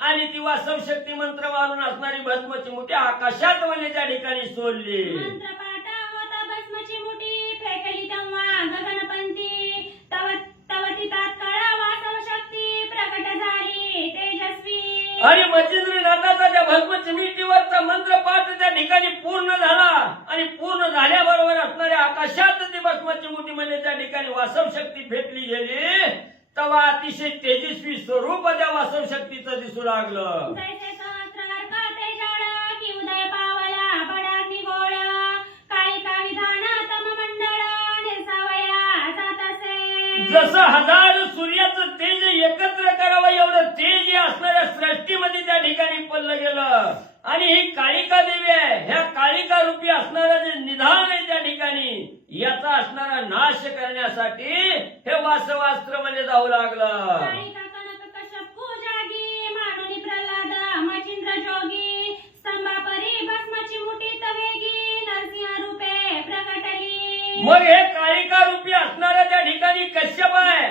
आणि ती वासव शक्ती मंत्र मारून असणारी भस्म चिमुटी आकाशात म्हणजे त्या ठिकाणी सोडली. मंत्रपाठ होता भस्मची मुठी फेकली तेव्हा गगनपंथी तवती तात्काळ वासव शक्ती प्रकट झाली तेजस्वी. आणि मचिंद्रनाथाचा त्या भस्म चिमुटीवरचा मंत्रपाठ त्या ठिकाणी पूर्ण झाला आणि पूर्ण झाल्याबरोबर असणाऱ्या आकाशात ती भस्म चिमुटी म्हणजे त्या ठिकाणी वासव शक्ती फेकली गेली. तेव्हा अतिशय तेजस्वी स्वरूप त्या वासव शक्तीचं दिसू लागलं. जैसे सहस्रार्क तेजाळ की उदय पावला बडा निगोळ काळिका विधान तम मंडळ निर्सावया जात असे. जसं हजार सूर्याचं तेज एकत्र करावं एवढं तेज असणाऱ्या सृष्टीमध्ये त्या ठिकाणी पडलं गेलं. आणि ही काळिका देवी आहे. ह्या काळिका रूपी असणारं जे निधान आहे त्या ठिकाणी याचा असणारा नाश करण्यासाठी हे वासवास्त्र म्हणजे जाऊ लागलं. काळिका कनक कश्यप जागी मानुनी प्रल्हाद मचिंद्र जोगी स्तंभापरी भस्मची मुठीत वेगी नरसिंह रूपे प्रकटली. मग हे काळिका रूपी असणाऱ्या त्या ठिकाणी कश्यप आहे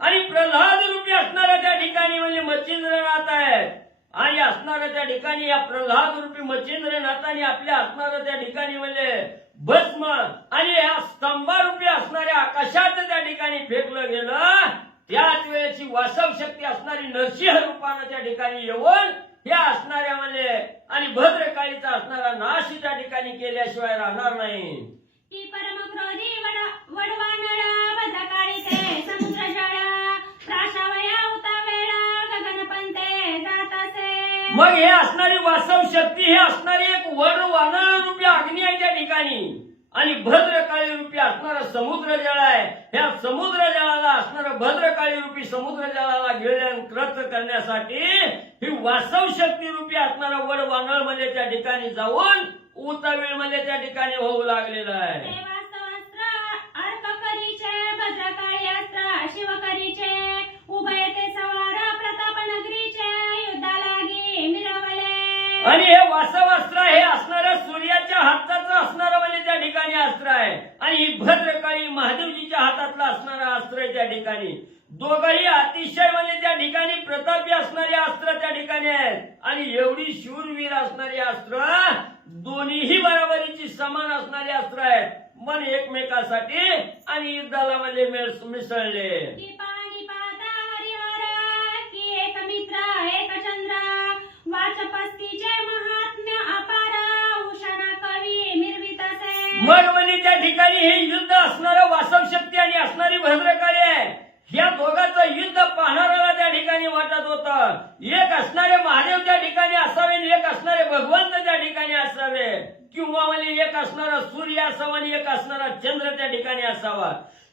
आणि प्रल्हाद रूपी असणाऱ्या त्या ठिकाणी म्हणजे मचिंद्रनाथ आहे. आणि असणाऱ्या त्या ठिकाणी या प्रल्हाद रूपी मचिंद्रनाथाने आपल्या असणाऱ्या त्या ठिकाणी म्हणजे भस्म आणि या स्तंभारूपी असणाऱ्या आकाशात त्या ठिकाणी फेकलं गेलं. त्याच वेळेची वासव शक्ती असणारी नरसिंह रूपानं त्या ठिकाणी येऊन या असणाऱ्या म्हणजे आणि भद्रकाळीचा असणारा नाश त्या ठिकाणी केल्याशिवाय राहणार नाही. की परम क्रोधी वडवानळ भद्रकाळी ते समुद्र जळ प्राशावया उता वेळ गगनपंते जात असे. मग हे असणारी वासव शक्ती हे असणारी एक वड वानर रूपी अग्नी आहे त्या ठिकाणी आणि भद्रकाळी रूपी असणारा समुद्र जळ आहे. ह्या समुद्र जळाला असणारा भद्रकाळी रूपी समुद्र जळाला गिळंकृत करण्यासाठी ही वासव शक्ती रूपी असणारा वड वानर म्हणजे त्या ठिकाणी जाऊन उतावीळ म्हणजे त्या ठिकाणी होऊ लागलेलं आहे. ते वास्तवास्त्र अर्क करीचे भद्रकाळी अस्त्र शिव करीचे उभय ते सवार प्रताप नगरीचे युद्धा लागी मिरवले. आणि हे वासवास्त्र हे असणाऱ्या सूर्याच्या हाताचं असणारं म्हणजे त्या ठिकाणी अस्त्र आहे आणि ही भद्रकाळी महादेवजीच्या हातातलं असणारं अस्त्र आहे त्या ठिकाणी. दोघंही अतिशय म्हणजे त्या ठिकाणी प्रतापी असणारी अस्त्र त्या ठिकाणी आहेत आणि एवढी शूरवीर असणारी अस्त्र दोन्हीही बरोबरीची समान असणारी अस्त्र आहेत. मन एकमेकासाठी आणि युद्धाला म्हणजे मिसळले. की पाणी पाता हरिहर की एक मित्र एक चंद्र वाचपस्तीचे महात्म्य अपार उषणा कवी मिरवित असे. मग म्हणजे त्या ठिकाणी हे युद्ध असणारं वासव शक्ती आणि असणारी भद्रकाळी आहे. या दोघांचं युद्ध पाहणाऱ्याला त्या ठिकाणी वाटत होतं एक असणारे महादेव त्या ठिकाणी असावे आणि एक असणारे भगवंत त्या ठिकाणी असावे किंवा म्हणजे एक असणारा सूर्य असावा आणि एक असणारा चंद्र त्या ठिकाणी असावा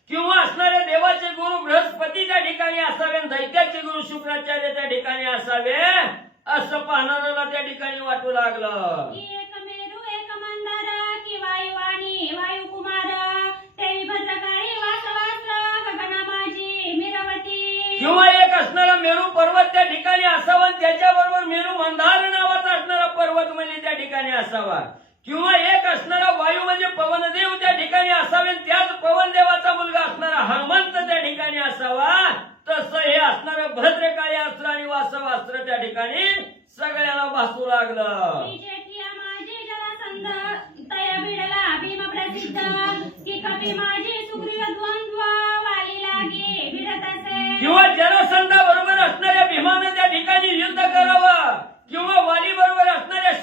किंवा असणारे देवाचे गुरु बृहस्पती त्या ठिकाणी असावे आणि दैत्याचे गुरु शुक्राचार्य त्या ठिकाणी असावे असं पाहणाऱ्याला त्या ठिकाणी वाटू लागलं. की एक मेरू एक मंदार की वायू आणि वायू कुमार ते भद्रकाळी वासवास्त्र गगना माझी मिरवती. किंवा एक असणारा मेरू पर्वत त्या ठिकाणी असावा आणि त्याच्याबरोबर मेरू मंदार नावाचा असणारा पर्वत म्हणजे त्या ठिकाणी असावा, किंवा एक असणारा वायू म्हणजे पवनदेव त्या ठिकाणी असावे, त्याच पवनदेवाचा मुलगा असणारा हनुमंत त्या ठिकाणी असावा. तसं हे असणारं भद्रकाळी अस्त्र आणि वासव अस्त्र त्या ठिकाणी सगळ्याला भासू लागलं. जेठी माझे जरासंध तया भिडला भीम प्रसिद्ध की कवी माझे सुग्रीव द्वंद्व वाली लागे भिडत असे. किंवा जरासंधा बरोबर असणाऱ्या भीमानं त्या ठिकाणी युद्ध करावं, किंवा वाली बरोबर असणाऱ्या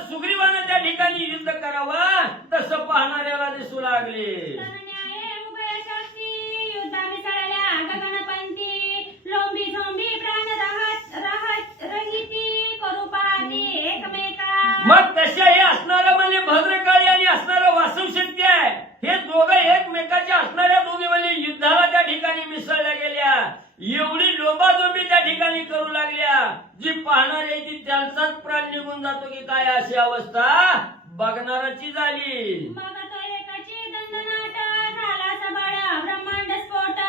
सुग्रीवानं त्या ठिकाणी युद्ध करावं, तसं पाहणाऱ्याला दिसू लागले. तनन्याये उभय शक्ती युद्धा मिसळल्या गगनपंथी लोंबी झोंबी प्राण रहिती करू पाहती एकमेका. मग तशा हे असणारं म्हणजे भद्रकाळी आणि असणारं वासव शक्ती आहे. हे दोघं एकमेकाच्या असणाऱ्या दोघे म्हणजे युद्धाला त्या ठिकाणी मिसळल्या गेल्या. एवढी लोबाजोबी त्या ठिकाणी करू लागल्या, जी पाहणारी आहे ती त्यांचाच प्राण निघून जातो की काय अशी अवस्था बघणाराची झाली. मग तो एकाची दंडनाट झाला सबळ ब्रह्मांड स्फोट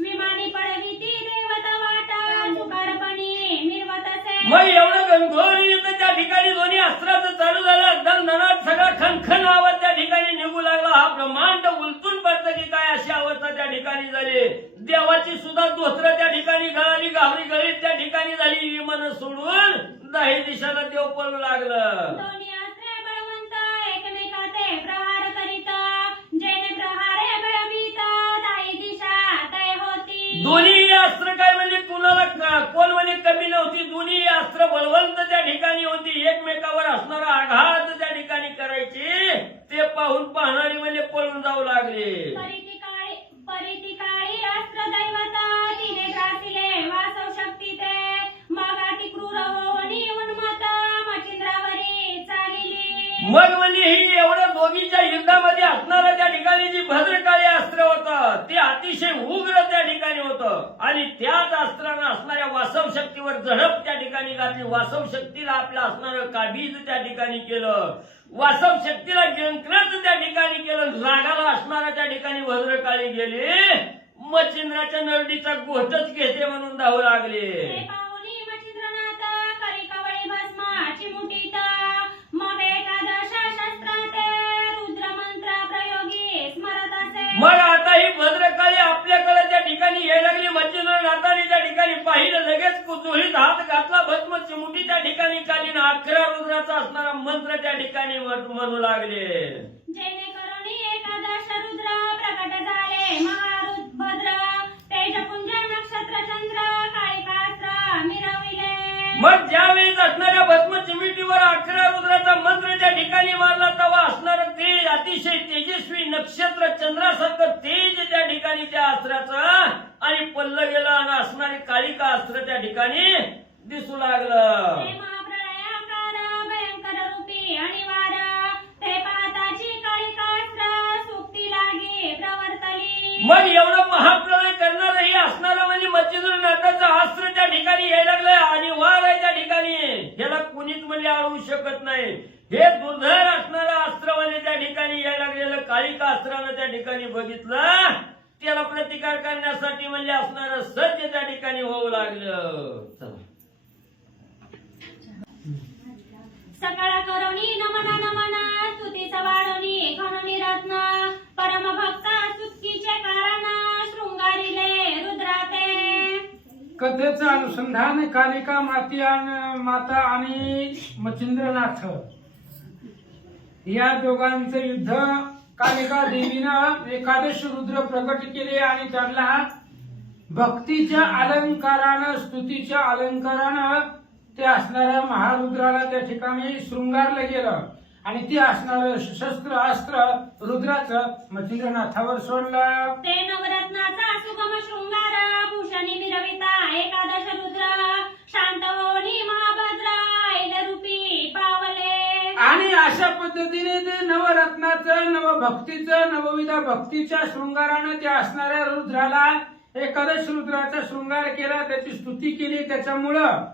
विमानी पडविती देवता वाट चुकारपणी निर्वत असे. मग एवढं घनघोर युद्ध त्या ठिकाणी दोन्ही अस्त्राचं चालू झालं. दणदणाट सगळा खनखन आवाज त्या ठिकाणी निघू लागला. हा ब्रह्मांड उलटून पडतं की काय अशी अवस्था त्या ठिकाणी झाली. देवाची सुद्धा धोत्र त्या ठिकाणी गळाली, घाबरी गळीत त्या ठिकाणी झाली. विमान सोडून 10 दिशाला देव पळू लागलं. दोन्ही अस्त्रे बळवंत एकमेकाते प्रहार करीत जेणे प्रहारे बळवीत 10 दिशा तय होती. दोन्ही अस्त्र काय म्हणजे कुणाला कोण म्हणजे कमी नव्हती. दोन्ही अस्त्र बळवंत त्या ठिकाणी होती. एकमेकावर असणारा आघात त्या ठिकाणी करायची. ते पाहून पाहणारी म्हणजे पळून जाऊ लागले. परिती काळी अस्त्र दैवत तिने ग्रासिले वासव शक्ती ते मग अति क्रूर होऊनी उन्मत मचिंद्रावरी चालिली. मग म्हणजे ही एवढं दोघीच्या युद्धामध्ये असणारं त्या ठिकाणी जी भद्रकाळी अस्त्र होतं ते अतिशय उग्र त्या ठिकाणी होतं, आणि त्याच अस्त्रानं असणाऱ्या वासव शक्तीवर झडप त्या ठिकाणी घातली. वासव शक्तीला आपलं असणारं काबीज त्या ठिकाणी केलं. वासव शक्तीला गिळंकृत त्या ठिकाणी केलं. रागाला असणारा त्या ठिकाणी भद्रकाळी गेले. मच्छिंद्राच्या नरडीचा गोठच घेते म्हणून धावू लागले. ते पाहुनी मच्छिंद्रनाथ करी कवळी भस्म चिमुटीत मग एकादश शस्त्राते रुद्र मंत्र प्रयोगी स्मरत असे. मग आता ही भद्रकाळी आपल्याकडे त्या ठिकाणी यायला लागली. मच्छिंद्रनाथाने त्या ठिकाणी पाहिलं, लगेच कुतुहलीत हात घातला. भस्म चिमुटी त्या ठिकाणी काढली. 11 रुद्राचा असणारा मंत्र त्या ठिकाणी म्हणू लागले. जेणेकरून एकादश रुद्र प्रकट झाले महारुद्र तेजपुंज नक्षत्र चंद्र काळिकास्त्र मिरविले. मग ज्यावेळी असणाऱ्या भस्म चिमिटीवर 11 रुद्राचा मंत्र त्या ठिकाणी मारला, तेव्हा असणारं तेज अतिशय तेजस्वी नक्षत्र चंद्रासारखं तेज त्या ठिकाणी त्या अस्त्राचं आणि पल्ल गेलं, आणि असणारी काळिका अस्त्र त्या ठिकाणी दिसू लागलं. ते महाप्रलयाकार भयंकर रूपी आणि वार ते पाहताची काळिकास्त्र सुक्ती लागे प्रवर्तली. मग एवढं महाप्रलय करणारं हे असणारं म्हणजे मच्छिंद्रनाथाचं अस्त्र त्या ठिकाणी यायला लागलं, आणि वार आहे त्या ठिकाणी. ह्याला कुणीच म्हणजे अडवू शकत नाही. हे दुर्धर असणारं अस्त्र म्हणजे त्या ठिकाणी यायला लागलेलं काळिका अस्त्रानं त्या ठिकाणी बघितलं. त्याला प्रतिकार करण्यासाठी म्हणजे असणारं सज्ज त्या ठिकाणी होऊ लागलं. चला. सकाळ करोनी नमना नमना स्तुतीचा वाढोनी खणोनी रत्न परम भक्ता सुटकीचे कारण शृंगारिले रुद्राते. कथेचं अनुसंधान कालिका माता आणि मच्छिंद्रनाथ या दोघांचं युद्ध. कालिका देवीनं एकादश रुद्र प्रकट केले आणि त्यांना भक्तीच्या अलंकारानं स्तुतीच्या अलंकारानं ते असणाऱ्या महारुद्राला त्या ठिकाणी शृंगारलं गेलं, आणि ते असणारं शस्त्र अस्त्र रुद्राचं मच्छिंद्रनाथावर सोडलं. ते नवरत्नाचा सुगम शृंगार भूषणी मिरविता एकादश रुद्र शांत होनी महाभद्र ऐल रूपी पावले. आणि अशा पद्धतीने ते नवरत्नाचं नवभक्तीचं नवविधा भक्तीच्या शृंगारानं ते असणाऱ्या रुद्राला एकादश रुद्राचा शृंगार केला, त्याची स्तुती केली. त्याच्यामुळं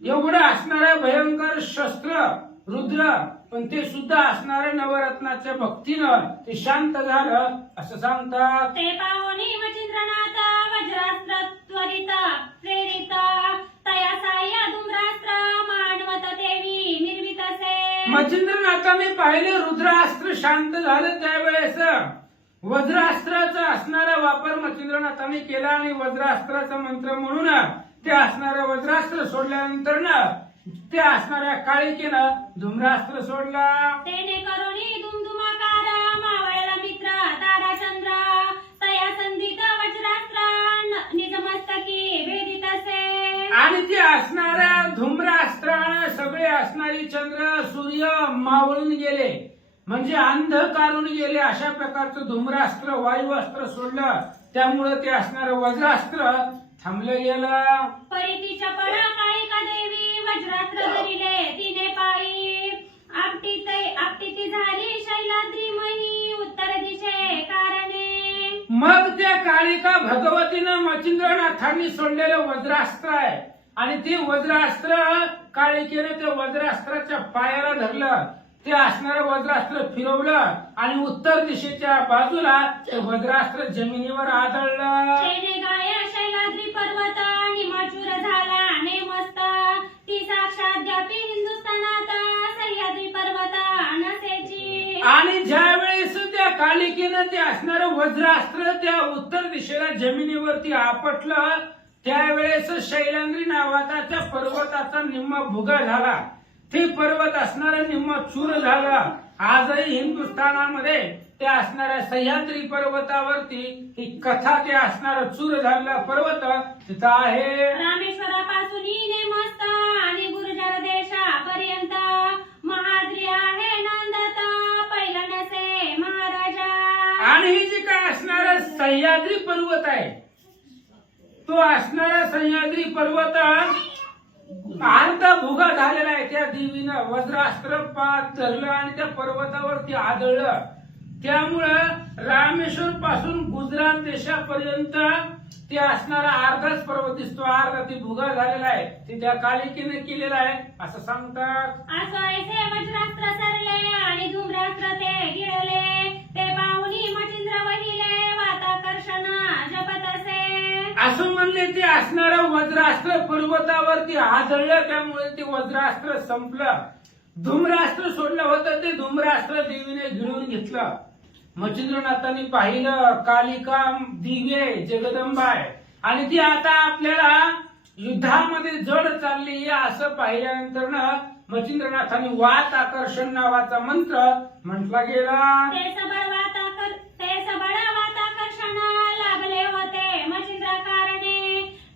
एवढं असणारं भयंकर शस्त्र रुद्र, पण ते सुद्धा असणारं नवरत्नाच्या भक्तीनं ते शांत झालं असं सांगतात. ते पाहुनी मच्छिंद्रनाथ वज्रास्त्र त्वरित प्रेरित मी पाहिले रुद्रास्त्र शांत झालं त्यावेळेस वज्रास्त्राचा असणारा वापर मच्छिंद्रनाथांनी केला आणि वज्रास्त्राचा मंत्र म्हणून ते असणारं वज्रास्त्र सोडल्यानंतर त्या असणाऱ्या काळिकेनं धूम्रास्त्र सोडला. तेने करुणी दुमदुमाकार मावळला मित्र ताराचंद्र तया संधित वज्रास्त्र निजमस्तकी भेदित असे. आणि ते असणाऱ्या धूम्रास्त्रानं सगळे असणारी चंद्र सूर्य मावळून गेले म्हणजे अंधकारून गेले. अशा प्रकारचं धूम्रास्त्र वायुअस्त्र सोडलं त्यामुळे ते असणारं वज्रास्त्र थांबलं गेलं. परितीच्या पळा काळिका देवी वज्रास्त्र धरिले तिने पायी आपटी झाली शैलाद्री मही उत्तर दिशे कारणे. मग त्या काळिका भगवतीनं मच्छिंद्रनाथांनी सोडलेलं वज्रास्त्र आहे आणि ते वज्रास्त्र काळिकेनं त्या वज्रास्त्राच्या पायाला धरलं. ते असणारं वज्रास्त्र फिरवलं आणि उत्तर दिशेच्या बाजूला ते वज्रास्त्र जमिनीवर आदळलं. तेने गाय शैलाद्री पर्वत निमाचूर झाला नेमस्त ती साक्षात व्यापी हिंदुस्थानात सह्याद्री पर्वत नसेची. आणि ज्या वेळेस त्या कालिकेनं ते असणारं वज्रास्त्र त्या उत्तर दिशेला जमिनीवरती आपटलं त्यावेळेस शैलाद्री नावाचा त्या पर्वताचा निम्मा भुगा झाला. ते पर्वत असणारं निम्मा चूर झालं. आजही हिंदुस्थानामध्ये त्या असणाऱ्या सह्याद्री पर्वतावरती ही कथा ते असणारं चूर झालेला पर्वत तिथं आहे. रामेश्वरापासून नेमस्त आणि गुर्जर देशापर्यंत महाद्री आहे नंदत पहिला नसे महाराजा. आणि ही जी काय असणारा सह्याद्री पर्वत आहे तो असणारा सह्याद्री पर्वत अर्धा भुगा झालेला आहे. त्या देवीनं वज्रास्त्र पात धरलं आणि त्या पर्वतावरती आदळलं. त्यामुळं रामेश्वर पासून गुजरात देशापर्यंत ते असणारा अर्धाच पर्वत दिसतो. अर्धा ती भुगा झालेला आहे. ते त्या कालिकेने केलेला आहे असं सांगतात. असं ऐसे वज्रास्त्र सरले आणि धूम्रास्त्र ते गिळले ते पाहुणी मचिंद्र वहिले वाताकर्षण जपत असे. असं म्हणले ते असणारं वज्रास्त्र पर्वतावरती आदळलं त्यामुळे ते वज्रास्त्र संपलं. धूम्रास्त्र सोडलं होतं ते धूम्रास्त्र देवीने गिळून घेतलं. मच्छिंद्रनाथांनी पाहिलं कालिका दिव्य जगदंबा आहे आणि ती आता आपल्याला युद्धामध्ये जड चालली आहे असं पाहिल्यानंतर मच्छिंद्रनाथांनी वात आकर्षण नावाचा मंत्र म्हटला गेला. ते सबळ वाताकर्षण लागले होते मचिंद्र कारणे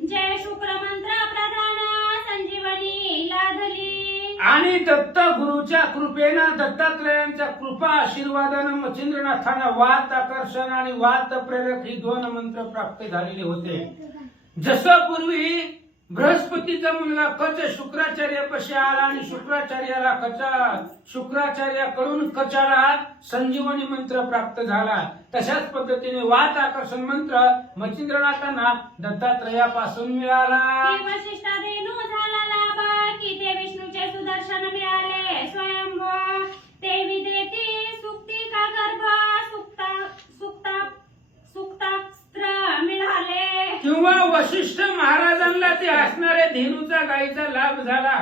जय शुक्र मंत्र प्रधान संजीवनी लाधली. आणि दत्त गुरुच्या कृपेनं दत्तात्रयांच्या कृपा आशीर्वादानं मच्छिंद्रनाथांना वात आकर्षण आणि वात प्रेरक ही दोन मंत्र प्राप्त झालेले होते. जसं पूर्वी बृहस्पतीचा मुलगा कच शुक्राचार्यापाशी आला आणि शुक्राचार्याकडून कचाला संजीवनी मंत्र प्राप्त झाला तशाच पद्धतीने वात आकर्षण मंत्र मच्छिंद्रनाथांना दत्तात्रयापासून मिळाला. वशिष्ठादेनु झाला लाभ की ते विष्णूचे सुदर्शन मिळाले स्वयंभू ते विदेती सुक्ती का गर्भ सुक्तास्त्र मिळाले. किंवा वशिष्ठ महाराजांना ते असणाऱ्या धेनुचा गायीचा लाभ झाला.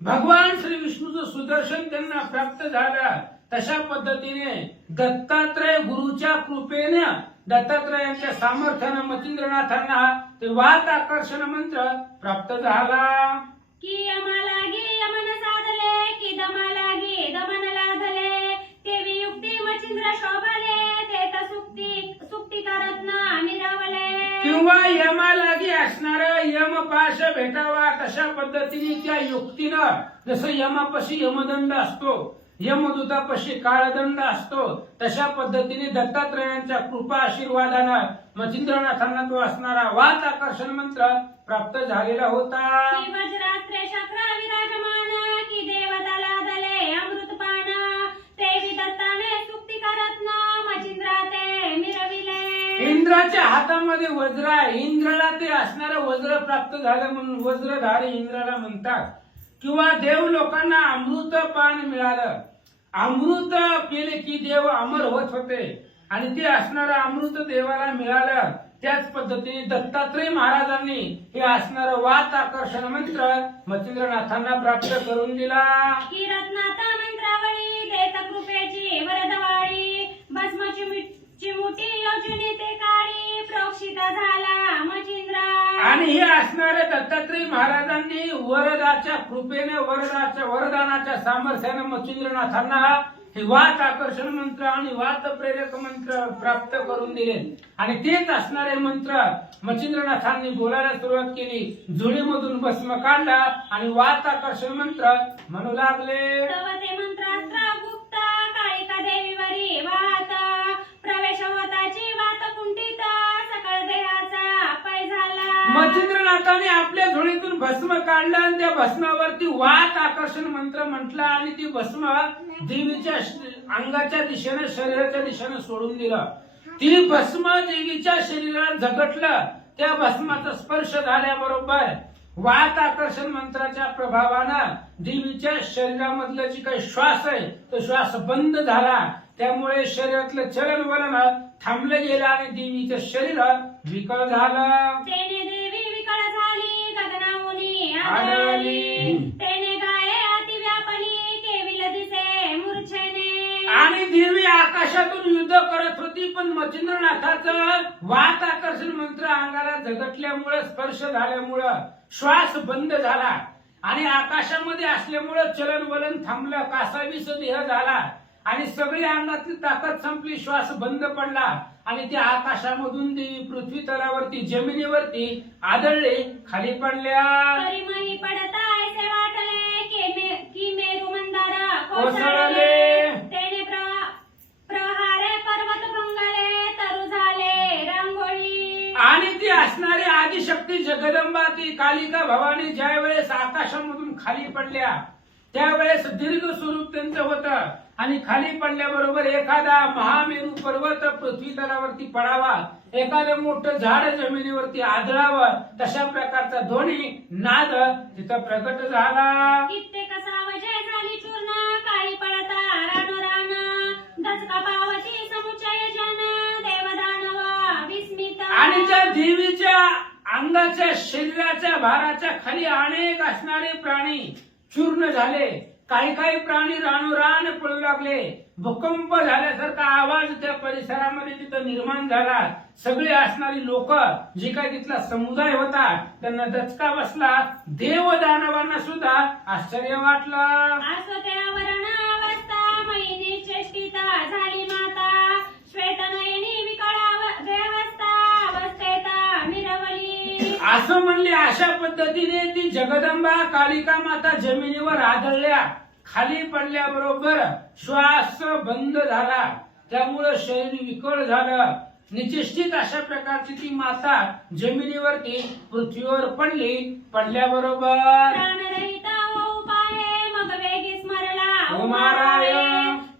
भगवान श्री विष्णूचं सुदर्शन त्यांना प्राप्त झालं. तशा पद्धतीने दत्तात्रय गुरुच्या कृपेने दत्तात्रयांच्या सामर्थ्यानं मच्छिंद्रनाथांना ते वात आकर्षण मंत्र प्राप्त झाला. की यमालागी यमन साधले की दमालागी दमन लाधले ते वियुक्ती मच्छिंद्र शोभले ते तर सुक्ती करत ना मिरवले. किंवा यमालागी असणारा यमपाश भेटावा तशा पद्धतीने त्या युक्तीनं जसं यमापाशी यमदंड असतो यमदूतापाशी काळदंड असतो तशा पद्धतीने दत्तात्रयांच्या कृपा आशीर्वादानं मच्छिंद्रनाथांना तो असणारा वात आकर्षण मंत्र प्राप्त झालेला होता. की वज्रास्त्रे शक्र विराजमान की देवता लादले अमृतपान ते विदत्ताने सुक्ती करत ना मच्छिंद्रा ते मिरविले. इंद्राच्या हातामध्ये वज्र आहे. इंद्राला ते असणारं वज्र प्राप्त झालं म्हणून वज्रधारी इंद्राला म्हणतात. किंवा देव लोकांना अमृत पान मिळालं. अमृत पिले की देव अमर होत होते आणि ते असणारं अमृत देवाला मिळालं. त्याच पद्धतीने दत्तात्रय महाराजांनी हे असणारं वात आकर्षण मंत्र मच्छिंद्रनाथांना प्राप्त करून दिला. की रत्नाता मंत्रावळी देत त्याची वरदवाडी भस्मची चिमुटी योजने ते काळी प्रोक्षिता झाला मचिंद्र. आणि हे असणारे दत्तात्रय महाराजांनी वरदाच्या कृपेने वरदानाच्या सामर्थ्याने मच्छिंद्रनाथांना हे वात आकर्षण मंत्र आणि वात प्रेरक मंत्र प्राप्त करून दिले. आणि तेच असणारे मंत्र मच्छिंद्रनाथांनी बोलायला सुरुवात केली. जुळीमधून भस्म काढला आणि वात आकर्षण मंत्र म्हणू लागले. तव ते मंत्रास्त्र गुप्त काळिका देवीवरी वात प्रवेश होताची वात कुंठित सकळ देहाचा पाय झाला. मच्छिंद्रनाथाने आपल्या झोळीतून भस्म काढलं आणि त्या भस्मावरती वात आकर्षण मंत्र म्हटला आणि ती भस्म देवीच्या अंगाच्या दिशेने शरीराच्या दिशेने सोडून दिलं. ती भस्म देवीच्या शरीरात झगटलं. त्या भस्माचा स्पर्श झाल्याबरोबर वात आकर्षण मंत्राच्या प्रभावानं देवीच्या शरीरामधलं जी काही श्वास आहे तो श्वास बंद झाला. त्यामुळे शरीरातलं चलन वलन थांबलं गेलं आणि देवीचं शरीर विकळ झालं. तेने देवी विकळ झाली गगनामुनी आदळली. तेने गाये अति व्यापली केविल दिसे मूर्छेने. आणि देवी आकाशातून युद्ध करत होती पण मच्छिंद्रनाथाचं वात आकर्षण मंत्र अंगाला झगटल्यामुळे स्पर्श झाल्यामुळं श्वास बंद झाला आणि आकाशामध्ये असल्यामुळं चलन वलन थांबलं. कासावीस देह झाला आणि सगळी अंगातली ताकद संपली. श्वास बंद पडला आणि त्या आकाशामधून देवी पृथ्वी तलावरती जमिनीवरती आदळले खाली पडल्या. परिमही पडता ऐसे वाटले की मेरू मंदार कोसळले. तेने प्रहारे पर्वत भंगले तरु झाले रांगोळी. आणि ती असणारी आदिशक्ती जगदंबा ती कालिका भवानी ज्या वेळेस आकाशामधून खाली पडल्या त्यावेळेस दीर्घ स्वरूप त्यांचं होतं आणि खाली पडल्याबरोबर एखादा महामेरू पर्वत पृथ्वी तलावरती पडावा, एखादं मोठं झाड जमिनीवरती आदळावं, तशा प्रकारचा ध्वनी नाद तिथं प्रकट झाला. कित्येक सावजे झाली चूर्ण काळी पडता रान दचका पावती समुच्चय जन देवदानव विस्मित. आणि त्या देवीच्या अंगाच्या शरीराच्या भाराच्या खाली अनेक असणारे प्राणी चूर्ण झाले. काही काही प्राणी रानोरान पळू लागले. भूकंप झाल्यासारखा आवाज त्या परिसरामध्ये तिथं निर्माण झाला. सगळे असणारी लोक जे काही तिथला समुदाय होता त्यांना दचका बसला. देव दानवांना सुद्धा आश्चर्य वाटलं. आसत्यावरण अवस्था महिनी चेष्टिता झाली माता श्वेतनयनी विकळा व्यवस्था अवस्थेता मिरवली. असं म्हणले. अशा पद्धतीने ती जगदंबा कालिका माता जमिनीवर आदळल्या. खाली पडल्याबरोबर श्वास बंद झाला. त्यामुळं शरीर विकळ झालं. निचेष्टित अशा प्रकारची ती माता जमिनीवरती पृथ्वीवर पडली. पडल्याबरोबर प्राणरहित होऊ पाये मग वेगी स्मरला उमाराय.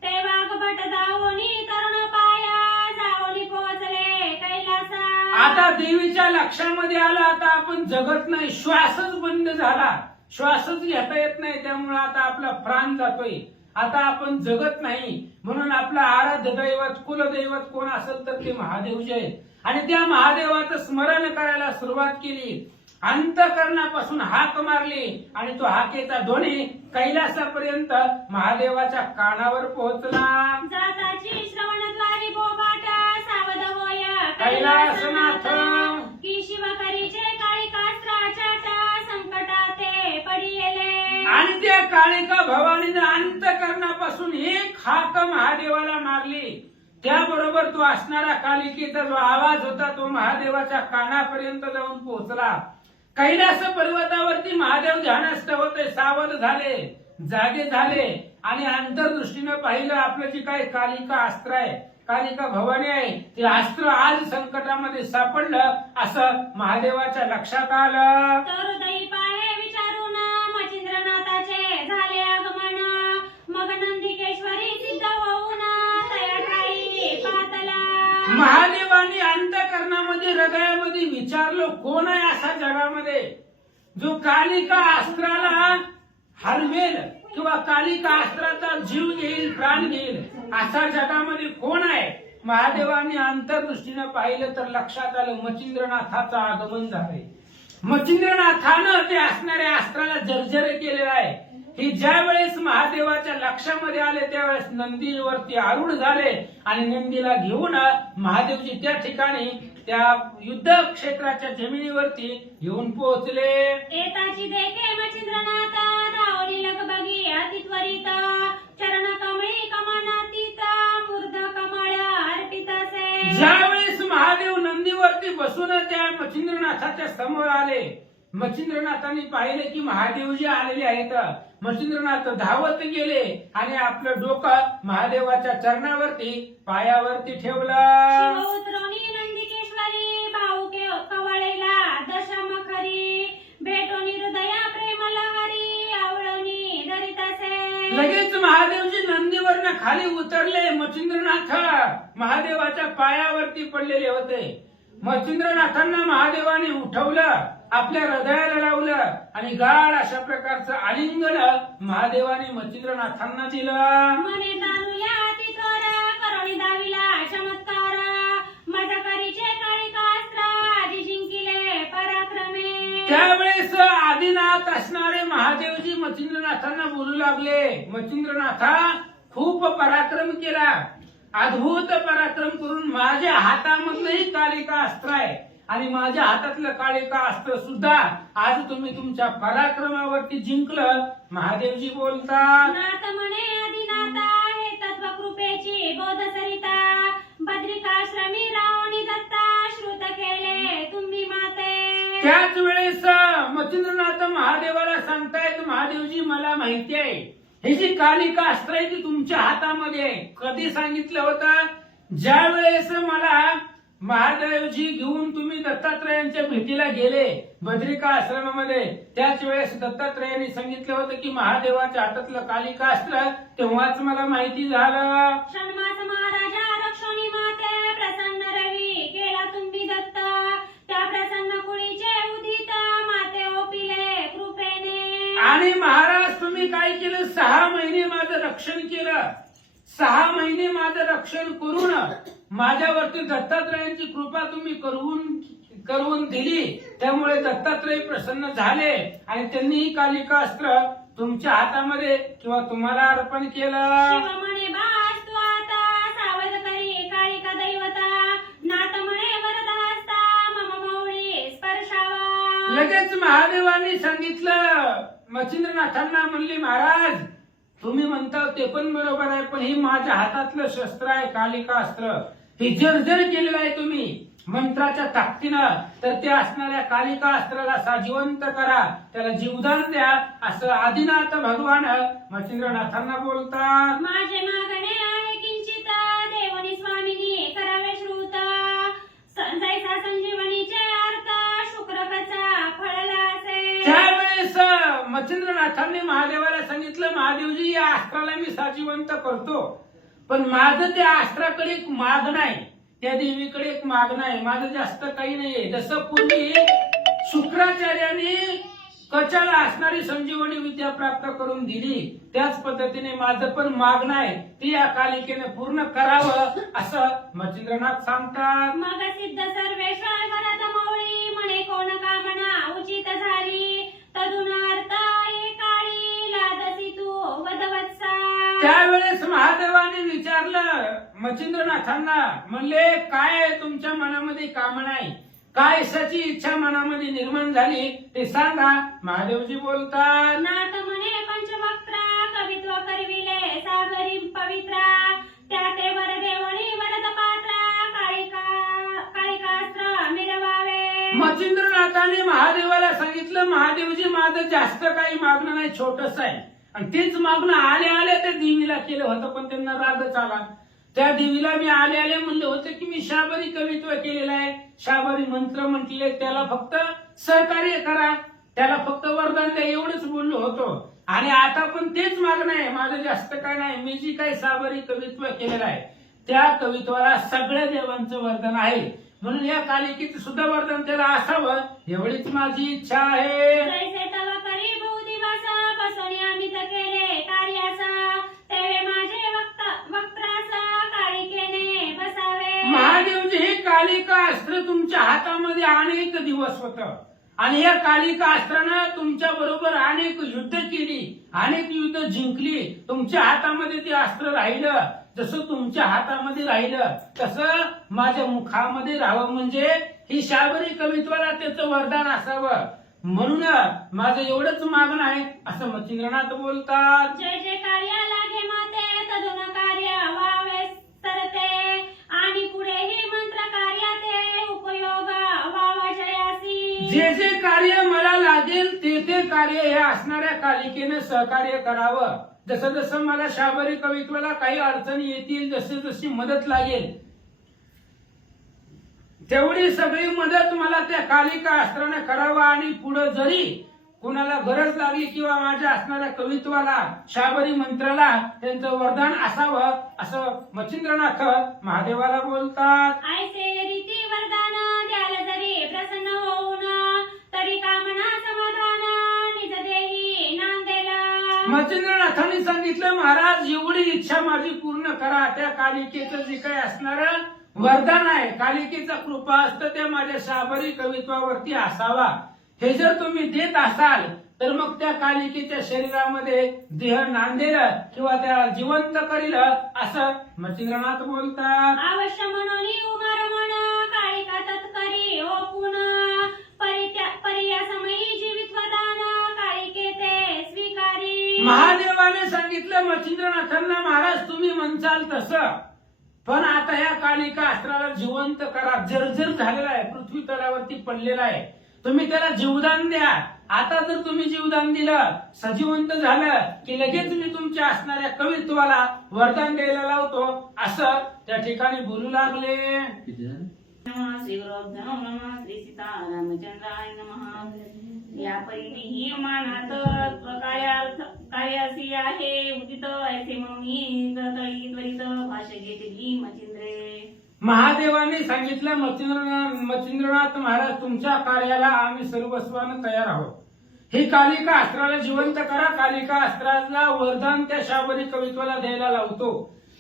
ते वाघभट दावोनी तरुण पाया जावली पोहोचले कैलासा. आता देवीच्या लक्षामध्ये आलं आता आपण जगत नाही. श्वासच बंद झाला. श्वासच घेता येत नाही. त्यामुळे आता आपला प्राण जातोय. आता आपण जगत नाही. म्हणून आपलं आराध्य दैवत कुलदैवत कोण असेल तर ते महादेव जे आहेत. आणि त्या महादेवाचं स्मरण करायला सुरुवात केली. अंतःकरणापासून हाक मारली आणि तो हाकेचा ध्वनी कैलासापर्यंत महादेवाच्या कानावर पोहोचला. जाताची श्रवणद्वारी बोबाट सावध होय कैलासनाथ. की शिवकरीचे काळिकास्त्राच्या संकटाते पडिले. आणि त्या काळिका भवानीने अंतःकरणापासून एक हाक महादेवाला मारली. त्याबरोबर तो असणारा कालिकेचा जो आवाज होता तो महादेवाच्या कानापर्यंत जाऊन पोहोचला. कैलास पर्वतावरती महादेव ध्यानस्थ होते. सावध झाले, जागे झाले आणि अंतर्दृष्टीनं पाहिलं आपलं जे काही कालिका अस्त्र आहे, कालिका भवानी आहे, ते अस्त्र आज संकटामध्ये सापडलं असं महादेवाच्या लक्षात आलं. तर दही पाहे विचारून मच्छिंद्रनाथाचे झाले आगमन. मग नंदिकेश्वरी सिद्ध होऊन तया ठाई पातला. महादेवानी अंतःकरणामध्ये हृदयामध्ये विचारलं कोण आहे असा जगामध्ये जो कालिका अस्त्राला हरवेल किंवा कालिका अस्त्राचा जीव घेईल, प्राण घेईल, असा जगामध्ये कोण आहे. महादेवांनी अंतर्दृष्टीनं पाहिलं तर लक्षात आलं मच्छिंद्रनाथाचं आगमन झालंय. मच्छिंद्रनाथानं ते असणाऱ्या अस्त्राला जर्जर केलेलं आहे. ही ज्या वेळेस महादेवाच्या लक्षामध्ये आले त्यावेळेस नंदीवरती आरूढ झाले आणि नंदीला घेऊन महादेवजी त्या ठिकाणी त्या युद्ध क्षेत्राच्या जमिनीवरती येऊन पोहोचले. एताची देखे मच्छिंद्रनाथ धावली लगबगी अति त्वरित चरण कमळी कमनातीत मूर्ध कमळ अर्पितसे. ज्यावेळेस महादेव नंदीवरती बसून त्या मच्छिंद्रनाथाच्या समोर आले, मच्छिंद्रनाथांनी पाहिले की महादेवजी आलेले आहेत. मच्छिंद्रनाथ धावत गेले आणि आपलं डोकं महादेवाच्या चरणावरती पायावरती ठेवलं. शिव उतरवणी नंदिकेश्वरी भाऊके कवळेला दशम खरी भेटोनी हृदया प्रेम लहरी आवळणी दरितसे. लगेच महादेवजी नंदीवरनं खाली उतरले. मच्छिंद्रनाथ महादेवाच्या पायावरती पडलेले होते. मच्छिंद्रनाथांना महादेवाने उठवलं, आपल्या हृदयाला लावलं आणि गाढ अशा प्रकारचं आलिंगन महादेवाने मच्छिंद्रनाथांना दिलं. मने तारुया अति थोर करुणी दाविला चमत्कार माझा करीचे काळिकास्त्र आधी जिंकिले पराक्रमे. त्यावेळेस आदिनाथ असणारे महादेवजी मच्छिंद्रनाथांना बोलू लागले, मच्छिंद्रनाथा खूप पराक्रम केला, अद्भुत पराक्रम करून माझ्या हातामधलंही कालिका अस्त्र आहे आणि माझ्या हातातलं कालिका अस्त्र सुद्धा आज तुम्ही तुमच्या पराक्रमावरती जिंकलं. महादेवजी बोलतात, नाथ म्हणे आदिनाथा हे तत्व कृपेची बोध सरिता बद्रिकाश्रमी रावणी दत्ता श्रुत केले तुम्ही माते. त्याच वेळेस मच्छिंद्रनाथ महादेवाला सांगतायत, महादेवजी मला माहिती आहे ही जी कालिका अस्त्र आहे ती तुमच्या हातामध्ये आहे. कधी सांगितलं होतं? ज्या वेळेस मला महादेवजी घेऊन तुम्ही दत्तात्रयांच्या भेटीला गेले बद्रिका आश्रमामध्ये, त्याच वेळेस दत्तात्रयांनी सांगितलं होतं की महादेवाच्या हातातलं कालिका अस्त्र, तेव्हाच मला माहिती झालं. षण्मास महाराजा रक्षोणी माते प्रसन्न रवी केला तुम्ही दत्त त्या प्रसन्न कुळीचे उदित माते ओपिले कृपेने. आणि महाराज तुम्ही काय केलं? 6 महिने माझं रक्षण केलं. 6 महिने माझं रक्षण करून माझ्यावरती दत्तात्रयांची कृपा तुम्ही करून दिली. त्यामुळे दत्तात्रय प्रसन्न झाले आणि त्यांनी ही कालिका अस्त्र तुमच्या हातामध्ये किंवा तुम्हाला अर्पण केलं. शिव म्हणे बास तू आता सावध करी काळिका दैवता नाथ म्हणे वरद हस्ता मम मौळी स्पर्शावा. लगेच महादेवांनी सांगितलं, मच्छिंद्रनाथांना म्हणले, महाराज तुम्ही म्हणता ते पण बरोबर आहे, पण ही माझ्या हातातलं शस्त्र आहे कालिका अस्त्र, हे जर्जर केलेलं आहे तुम्ही मंत्राच्या ताकदीनं, तर त्या असणाऱ्या कालिका अस्त्राला साजिवंत करा, त्याला जीवदान द्या, असं आदिनाथ भगवान मच्छिंद्रनाथांना बोलतात. माझे मागणे आहे किंचित देवनी स्वामिनी करावे श्रुत जैसा संजीवनीचे अर्थ शुक्रकचा फळला असे. त्यावेळेस मच्छिंद्रनाथांनी महादेवाला सांगितलं, महादेवजी या अस्त्राला मी साजिवंत करतो, पण माझं त्या अस्त्राकडे एक मागणं आहे, त्या देवीकडे एक मागणं आहे, माझं जास्त काही नाहीये. जसं पूर्वी शुक्राचार्याने कचाला असणारी संजीवनी विद्या प्राप्त करून दिली, त्याच पद्धतीने माझं पण मागणं आहे, ती या कालिकेने पूर्ण करावं असं मच्छिंद्रनाथ सांगतात. मग सिद्ध सर्वेश्वर वरद मौळी म्हणे कोण कामना उचित झाली तदुनार्थ काळी लादसी तू वदवत्सा. त्यावेळेस महादेवाने विचारलं मच्छिंद्रनाथांना, म्हणले काय आहे तुमच्या मनामध्ये कामना आहे, काय अशाची इच्छा मनामध्ये निर्माण झाली ते सांगा. महादेवजी बोलतात, नाथ म्हणे पंचवक्त्रा कवित्व करविले सागरी पवित्रा त्या ते वरदेवणी वरद पात्रा काळिकास्त्र मिळवावे. मच्छिंद्रनाथाने महादेवाला सांगितलं, महादेवजी माझं जास्त काही मागणं नाही, छोटस आहे, आणि तेच मागणं आले त्या देवीला केलं होतं, पण त्यांना रागच आला. त्या देवीला मी आले म्हणलं होतं की मी शाबरी कवित्व केलेलं आहे, शाबरी मंत्र म्हटले, त्याला फक्त सहकार्य करा, त्याला फक्त वरदान द्या, एवढंच बोललो होतो. आणि आता पण तेच मागणं आहे, माझं जास्त काय नाही, मी जी काही शाबरी कवित्व केलेलं आहे त्या कवित्वाला सगळ्या देवांचं वरदान आहे, म्हणून या कालिकेचं सुद्धा वरदान त्याला असावं एवढीच माझी इच्छा आहे. जैसे तव करी बहुदिवस बसोनी अमित केले कार्यास तेवे माझे वक्त्रास काळिकेने बसावे. महादेवजी हे कालिका अस्त्र तुमच्या हातामध्ये अनेक दिवस होतं, आणि या कालिका अस्त्रानं तुमच्या बरोबर अनेक युद्ध केली, अनेक युद्ध जिंकली. तुमच्या हातामध्ये ते अस्त्र राहिलं. जसं तुमच्या हातामध्ये राहिलं तसं माझ्या मुखामध्ये राहावं, म्हणजे ही शाबरी कवित्वाला त्याचं वरदान असावं. म्हणून माझं एवढंच मागणं आहे असं मच्छिंद्रनाथ बोलतात. जय जय कार्य लागे माते तदुन कार्य व्हावे सरते आणि पुढे हे मंत्र कार्याचे उपयोग व्हावा जयासी. जे जे कार्य मला लागेल ते कार्य हे असणाऱ्या कालिकेने सहकार्य करावं. जसं जसं मला शाबरी कवित्वाला काही अडचणी येतील, जशी जशी मदत लागेल तेवढी सगळी मदत मला त्या कालिका अस्त्राने करावं. आणि पुढे जरी कुणाला गरज लागली किंवा माझ्या असणाऱ्या कवित्वाला, शाबरी मंत्राला त्यांचं वरदान असावं असं मच्छिंद्रनाथ महादेवाला बोलतात. ऐसे रीती वरदान द्याल जरी प्रसन्न होऊन तरी कामना समाधान निज देही नांदेला. मच्छिंद्रनाथांनी सांगितलं, महाराज एवढी इच्छा माझी पूर्ण करा. त्या कालिकेचं जे काही असणार वरदान आहे, कालिकेचा कृपा असतं त्या माझ्या शाबरी कवित्वावरती असावा. हे जर तुम्ही देत असाल तर मग त्या कालिकेच्या शरीरामध्ये देह नांदेल किंवा त्याला जिवंत करील असं मच्छिंद्रनाथ बोलतात. अवश्य म्हणून उमरमण काळिका तत्करी ओपून परिया समयी जीवित वदान काळिके ते स्वीकारी. महादेवाने सांगितलं मच्छिंद्रनाथांना, महाराज तुम्ही म्हणसाल तसं, पण आता या कालिका अस्त्राला जिवंत करा. जर्जर झालेला आहे, पृथ्वी तलावरती पडलेला आहे, तुम्ही त्याला जीवदान द्या. आता जर तुम्ही जीवदान दिलं, सजीवंत झालं की लगेच मी तुमच्या असणाऱ्या कवित्वाला वरदान द्यायला लावतो असं त्या ठिकाणी बोलू लागले. नमः श्री गुरुभ्यो नमः श्री सीतारामचंद्राय नमः. या परीने ही मानात कार्यासी आहे उदित ऐसे म्हणून तळी त्वरित भाष्य घेतली मच्छिंद्रे. महादेवाने सांगितलं, मच्छिंद्रनाथ महाराज तुमच्या कार्याला आम्ही सर्वस्वानं तयार आहोत. ही कालिका अस्त्राला जिवंत करा. कालिका अस्त्राला वरदान त्या शाबरी कवित्वाला द्यायला लावतो.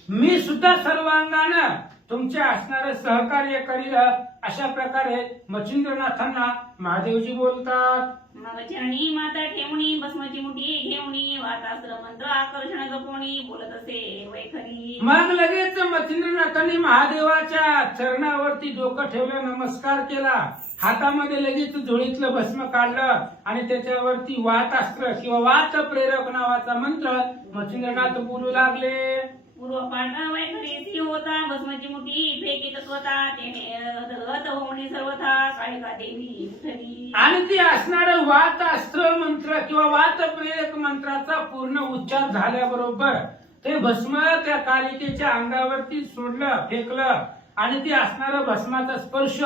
मी सुद्धा सर्वांगानं तुमच्या असणारे सहकार्य करील अशा प्रकारे मच्छिंद्रनाथांना महादेवजी बोलतात. मग चरणी माता ठेवणी भस्माची मुठी घेऊनी वातास्त्र मंत्र आकर्षण गपोणी बोलत असे वैखरी. मग लगेच मच्छिंद्रनाथांनी महादेवाच्या चरणावरती डोकं ठेवलं, नमस्कार केला. हातामध्ये लगेच झोळीतलं भस्म काढलं आणि त्याच्यावरती वातास्त्र किंवा वात प्रेरक नावाचा मंत्र मच्छिंद्रनाथ बोलू लागले. पूर्वपाठ वैखरी होता भस्माची मुठी फेकी तत्वता तेने होणी सर्वथा काळिका देवी उठली. आणि ती असणारे वात अस्त्र मंत्र किंवा वात प्रेरक मंत्राचा पूर्ण उच्चार झाल्याबरोबर ते भस्म त्या कालिकेच्या अंगावरती सोडलं, फेकलं. आणि ती असणारा भस्माचा स्पर्श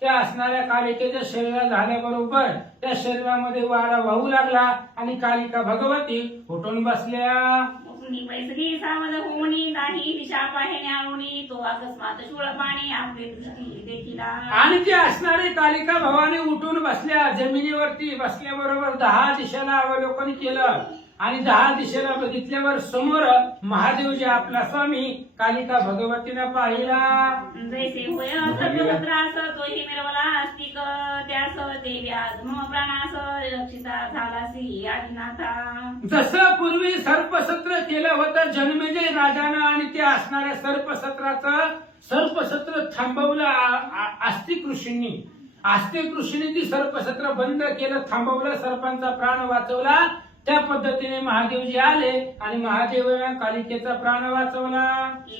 त्या असणाऱ्या कालिकेच्या शरीरात झाल्याबरोबर त्या शरीरामध्ये वारा वाहू लागला आणि कालिका भगवती उठून बसल्या. पैसगी सावध होणी नाही दिशा पाहिणे आणूनी तो अकस्मात शूळ पाणी आपली दृष्टी देखील. आणि ती असणारी कालिका भवानी उठून बसल्या. जमिनीवरती बसल्याबरोबर 10 दिशेला अवलोकन केलं आणि 10 दिशेला बघितल्यावर समोर महादेवजी आपला स्वामी कालिका भगवतीनं पाहिला. जैसे होय सर्व त्रास तोही मिरवला अस्तिक त्यास देवी आज मम प्राणास रक्षिता झालासी आदिनाथा. जसं पूर्वी सर्पसत्र केलं होतं जन्मेजय राजानं आणि त्या असणाऱ्या सर्पसत्र थांबवलं आस्तिक ऋषींनी. आस्तिक ऋषींनी ती सर्पसत्र बंद केलं, थांबवलं, सर्पांचा प्राण वाचवला. त्या पद्धतीने महादेवजी आले आणि महादेवाने कालिकेचा प्राण वाचवला.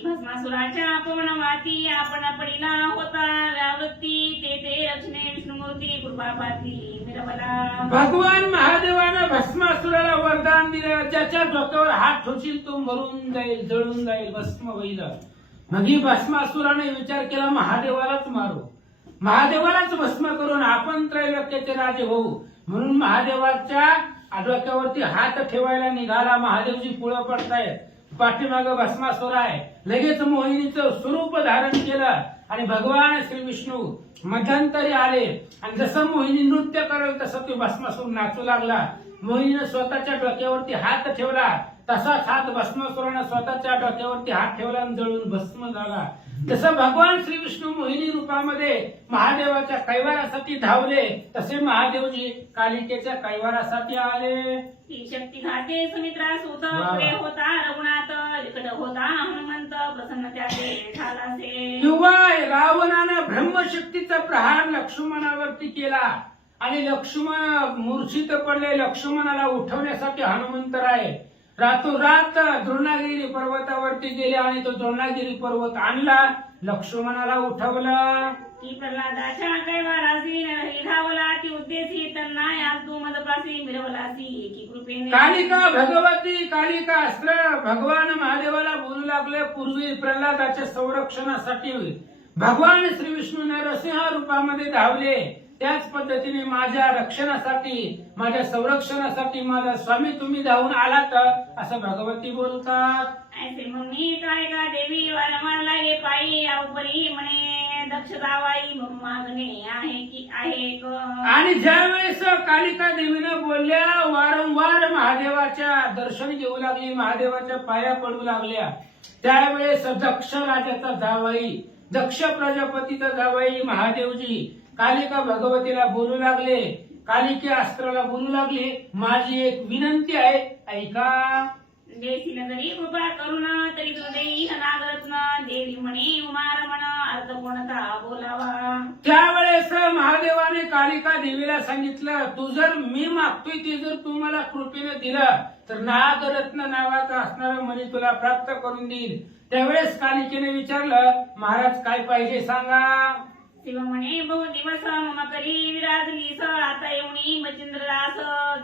भस्मासुराच्या पवनवाती आपण पडिला होता व्यावृत्ती ते रचने विष्णुमूर्ती कृपापाती मिरवला. भगवान महादेवानं भस्मासुराला वरदान दिलं, ज्याच्या डोक्यावर हात ठोशील तो मरून जाईल, जळून जाईल, भस्म होईल. मग ही भस्मासुराने विचार केला, महादेवालाच मारू, महादेवालाच भस्म करून आपण त्रैलोक्याचे राजे होऊ. म्हणून महादेवाच्या डोक्यावरती हात ठेवायला निघाला. महादेवजी पुढे पडतायत, पाठीमागं भस्मासुर आहे. लगेच मोहिनीचं स्वरूप धारण केलं आणि भगवान श्री विष्णू मध्यंतरी आले आणि जसं मोहिनी नृत्य करेल तसं तो भस्मासुर नाचू लागला. मोहिनीने स्वतःच्या डोक्यावरती हात ठेवला, तसाच हात भस्मासुराने स्वतःच्या डोक्यावरती हात ठेवला आणि जळून भस्म झाला. जसं भगवान श्री विष्णू मोहिनी रूपामध्ये महादेवाच्या कैवारासाठी धावले, तसे महादेवजी कालिकेच्या कैवारासाठी आले. ही शक्ती घाते सुमित्रा सूत, वा. पुढे होता रघुनाथ, इकडे होता हनुमंत, प्रसन्न त्याचे झालासे. किंवा रावणानं ब्रह्मशक्तीचा प्रहार लक्ष्मणावरती केला आणि लक्ष्मण मूर्छित पडले. लक्ष्मणाला उठवण्यासाठी हनुमंतराय रातोरात द्रोणागिरी पर्वतावरती गेले आणि तो द्रोणागिरी पर्वत आणला, लक्ष्मणाला उठवलं. की प्रल्हादाच्या कैवारासी नरही धावला, ती उद्देशी त्यांना आज तू मदपासी मिळवलासी, की कृपेने कालिका भगवती, कालिका अस्त्र भगवान महादेवाला बोलू लागले. पूर्वी प्रल्हादाच्या संरक्षणासाठी भगवान श्री विष्णू नरसिंह रूपामध्ये धावले, त्याच पद्धतीने माझ्या रक्षणासाठी, माझ्या संरक्षणासाठी माझा स्वामी तुम्ही धावून आलात, असं भगवती बोलतात. ऐसे मम्मी काय का देवी वारंवार लागे पायी, अवपरी म्हणे दक्ष जावाई मागणे आहे की आहे ग. आणि ज्यावेळेस कालिका देवीनं बोलल्या, वारंवार महादेवाच्या दर्शन घेऊ लागली, महादेवाच्या पाया पडू लागल्या, त्यावेळेस दक्ष राजाचा जावई, दक्ष प्रजापतीचा जावई महादेवजी कालिका भगवतीला बोलू लागले, कालिके अस्त्राला बोलू लागले, माझी एक विनंती आहे, ऐका. देशील जरी कृपा करून तरी तू देई अनागरत्न, देवी म्हणे उमारमण, अर्थ कोणता बोलावा. त्यावेळेस महादेवाने कालिका देवीला सांगितलं, तू जर मी मागतोय ते जर तू मला कृपेने दिलं तर नागरत्न नावाचा असणारा मणी तुला प्राप्त करून देईल. त्यावेळेस कालिकेने विचारलं, महाराज काय पाहिजे सांगा. शिव म्हणे बहु दिवस मम करी विराजलीस, आता येऊनी मचिंद्रदास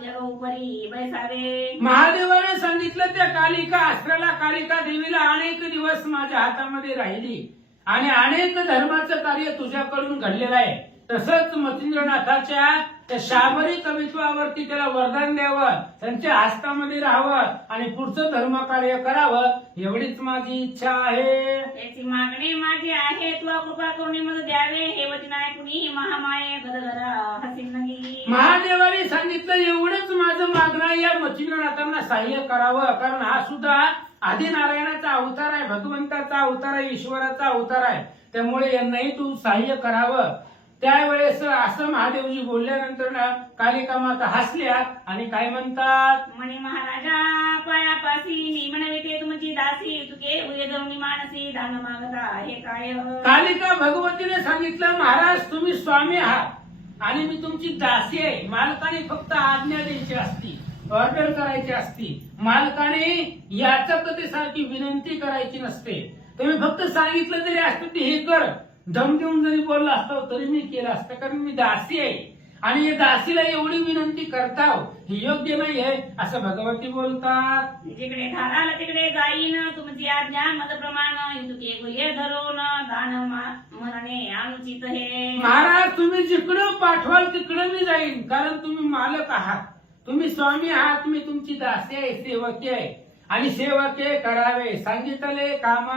जग उपरी बैसावे. महादेवाने सांगितलं त्या कालिका अस्त्राला, कालिका देवीला, अनेक दिवस माझ्या हातामध्ये राहिली आणि अनेक धर्माचं कार्य तुझ्याकडून घडलेलं आहे, तसंच मचिंद्रनाथाच्या त्या शाबरी कवित्वावरती त्याला वरदान द्यावं, त्यांच्या हस्तामध्ये राहावं आणि पुढचं धर्म कार्य करावं, एवढीच माझी इच्छा आहे. त्याची मागणी माझी आहे, तुला कृपा करून मद द्यावे, हे वचन ऐकून महामाये गदगदा हसीन नगी. महादेवाने सांगितलं, एवढंच माझं मागणं आहे, या मचिंद्रनाथांना सहाय्य करावं, कारण हा सुद्धा आदिनारायणाचा अवतार आहे, भगवंताचा अवतार आहे, ईश्वराचा अवतार आहे, त्यामुळे यांनाही तू सहाय्य करावं. त्यावेळेस असं महादेवजी बोलल्यानंतर ना कालिका माता हसल्या आणि काय म्हणतात, म्हणे महाराजा पायापासी मी म्हणवे ते तुमची दासी, तुके उये जाऊनी मानसी दान मागता हे काय. कालिका भगवतीने सांगितलं, महाराज तुम्ही स्वामी आहात आणि मी तुमची दासी आहे, मालकाने फक्त आज्ञा द्यायची असती, ऑर्डर करायची असती, मालकाने याचकतेसारखी विनंती करायची नसते. तुम्ही फक्त सांगितलं जरी असतं ते हे कर, दम देऊन जरी बोलला असतो तरी मी केलं असतं, कारण मी दासी आहे आणि या दासीला एवढी विनंती करताव हे योग्य नाही आहे, असं भगवती बोलतात. जिकडे ठाराल तिकडे जाईन, तुमची आज्ञा मद प्रमाण, तुके गुह्य धरून दान म्हणणे अनुचित हे. महाराज तुम्ही जिकडं पाठवाल तिकडं मी जाईन, कारण तुम्ही मालक आहात, तुम्ही स्वामी आहात, मी तुमची दासी आहे, सेवकी आहे आणि सेवके करावे सांगितले काम.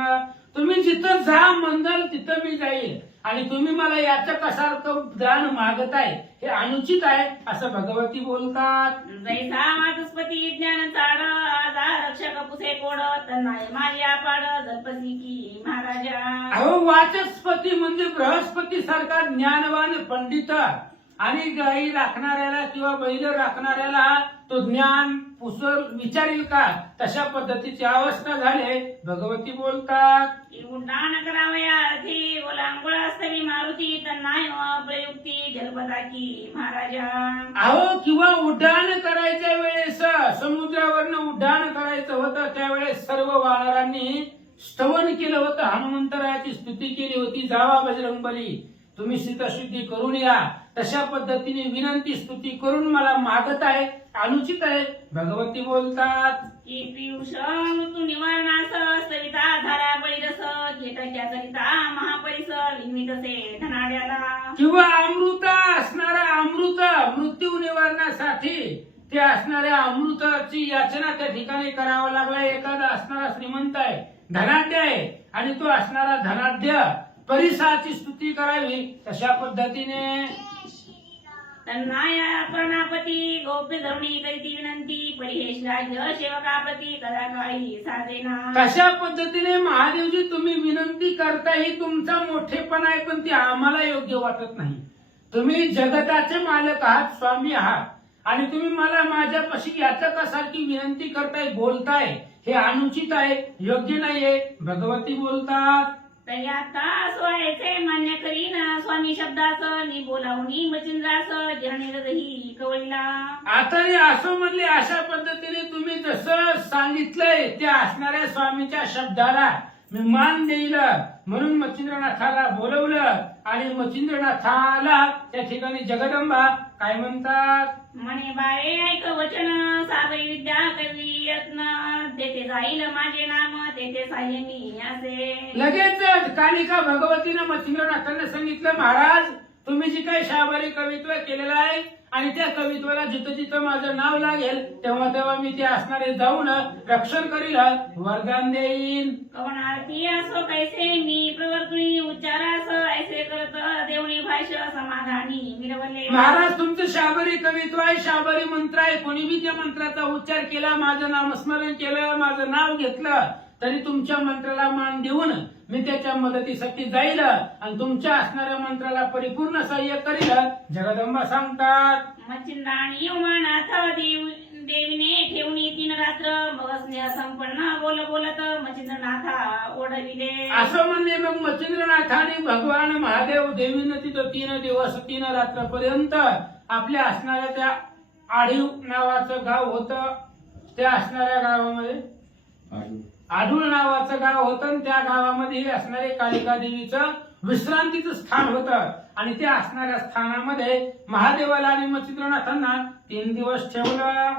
तुम्ही जिथं जा म्हणताल तिथं मी जाईल आणि तुम्ही मला याचं कसारखं दान मागताय हे अनुचित आहे, असं भगवती बोलतात. जैसा वाचस्पती ज्ञान चाड, आजा रक्षक पुसे कोड, तन्नाय माझी आपाड जपसी की महाराजा. अहो वाचस्पती म्हणजे बृहस्पती सारखा ज्ञानवान पंडित आणि गाई राखणाऱ्याला किंवा बैल राखणाऱ्याला तो ज्ञान पुसर विचारेल का, तशा पद्धतीची अवस्था झाले, भगवती बोलतात. उड्डाण करावया अर्थी ओलांगुळास्तवी मारुती, तन्नाय प्रयुक्ती जलपदा की महाराजा. अहो किंवा उड्डाण करायच्या वेळेस समुद्रावरनं उड्डाण करायचं होतं, त्यावेळेस सर्व वानरांनी स्तवन केलं होतं, हनुमंतरायाची स्तुती केली होती, जावा बजरंगबली तुम्ही शीतशुद्धी करून या, तशा पद्धतीने विनंती स्तुती करून मला मागत आहे, अनुचित आहे, भगवती बोलतात. की पियुष ऋतू निवारणास सविता झाला बळीरस, केटक्या करिता महापरिस विनितसे धनाड्याला. किंवा अमृत असणारा अमृत मृत्यू निवारणासाठी ते असणाऱ्या अमृताची याचना त्या ठिकाणी करावं लागला. एखादा असणारा श्रीमंत आहे, धनाढ्य आहे आणि तो असणारा धनाढ्य परिसराची स्तुती करावी, तशा पद्धतीने तन्नाया प्रणापती गोप्य धरुणी करीती विनंती परिहेश राज्य सेवकापती कदा काळी साधेना. कशा पद्धतीने महादेवजी तुम्ही विनंती करता ही तुमचा मोठेपणा आहे, पण ती आम्हाला योग्य वाटत नाही. तुम्ही जगताचे मालक आहात, स्वामी आहात, आणि तुम्ही मला माझ्यापाशी याचकासारखी विनंती करताय, बोलताय, हे अनुचित आहे, योग्य नाहीये. भगवती बोलतात, तरी आता सोयाचे मान्य करीन स्वामी शब्दाचं नि बोलावणी मचिंद्राचं जहणीरही कवळीला. आता हे असं म्हणले, अशा पद्धतीने तुम्ही जसं सांगितलंय त्या असणाऱ्या स्वामीच्या शब्दाला मी मान देईल म्हणून मच्छिंद्रनाथाला बोलवलं. आणि मच्छिंद्रनाथाला त्या ठिकाणी जगदंबा काय म्हणतात, म्हणे बाळे ऐक वचन सागरी विद्या कवी यत्न तेथे जाईल माझे नाम तेथे साह्य मी असे. लगेच कालिका भगवतीनं मच्छिंद्रनाथांना सांगितलं, महाराज तुम्ही जी काही शाबरी कवित्व केलेलं आहे आणि त्या कवित्वाला जिथं जिथं माझं नाव लागेल तेव्हा तेव्हा मी ते असणारे जाऊन रक्षण करील, वरदान देईन. कवन आरती असो कैसे मी प्रवर्तुनी उच्चारास ऐसे करत देवणी भाष्य समाधानी मिरवले. महाराज तुमचं शाबरी कवित्व आहे, शाबरी मंत्र आहे, कोणी बी त्या मंत्राचा उच्चार केला, माझं नामस्मरण केलं, माझं नाव घेतलं, तरी तुमच्या मंत्राला मान देऊन मी त्याच्या मदतीसाठी जाईल आणि तुमच्या असणाऱ्या मंत्राला परिपूर्ण सहाय्य करील. जगदंबा सांगतात, मच्छिंद्राणी उमानाथ देवीने ठेवणी 3 रात्र मग स्नेह संपन्न बोलत मच्छिंद्रनाथा ओढविले. असं म्हणले. मग मच्छिंद्रनाथाने भगवान महादेव देवीनं तिथं 3 दिवस 3 रात्रपर्यंत आपल्या असणाऱ्या त्या आढीव नावाचं गाव होतं, त्या असणाऱ्या गावामध्ये आढूळ नावाचं गाव होतं आणि त्या गावामध्ये असणारे कालिका देवीचं विश्रांतीचं स्थान होतं. आणि त्या असणाऱ्या स्थानामध्ये महादेवाला आणि मच्छिंद्रनाथांना 3 दिवस ठेवलं.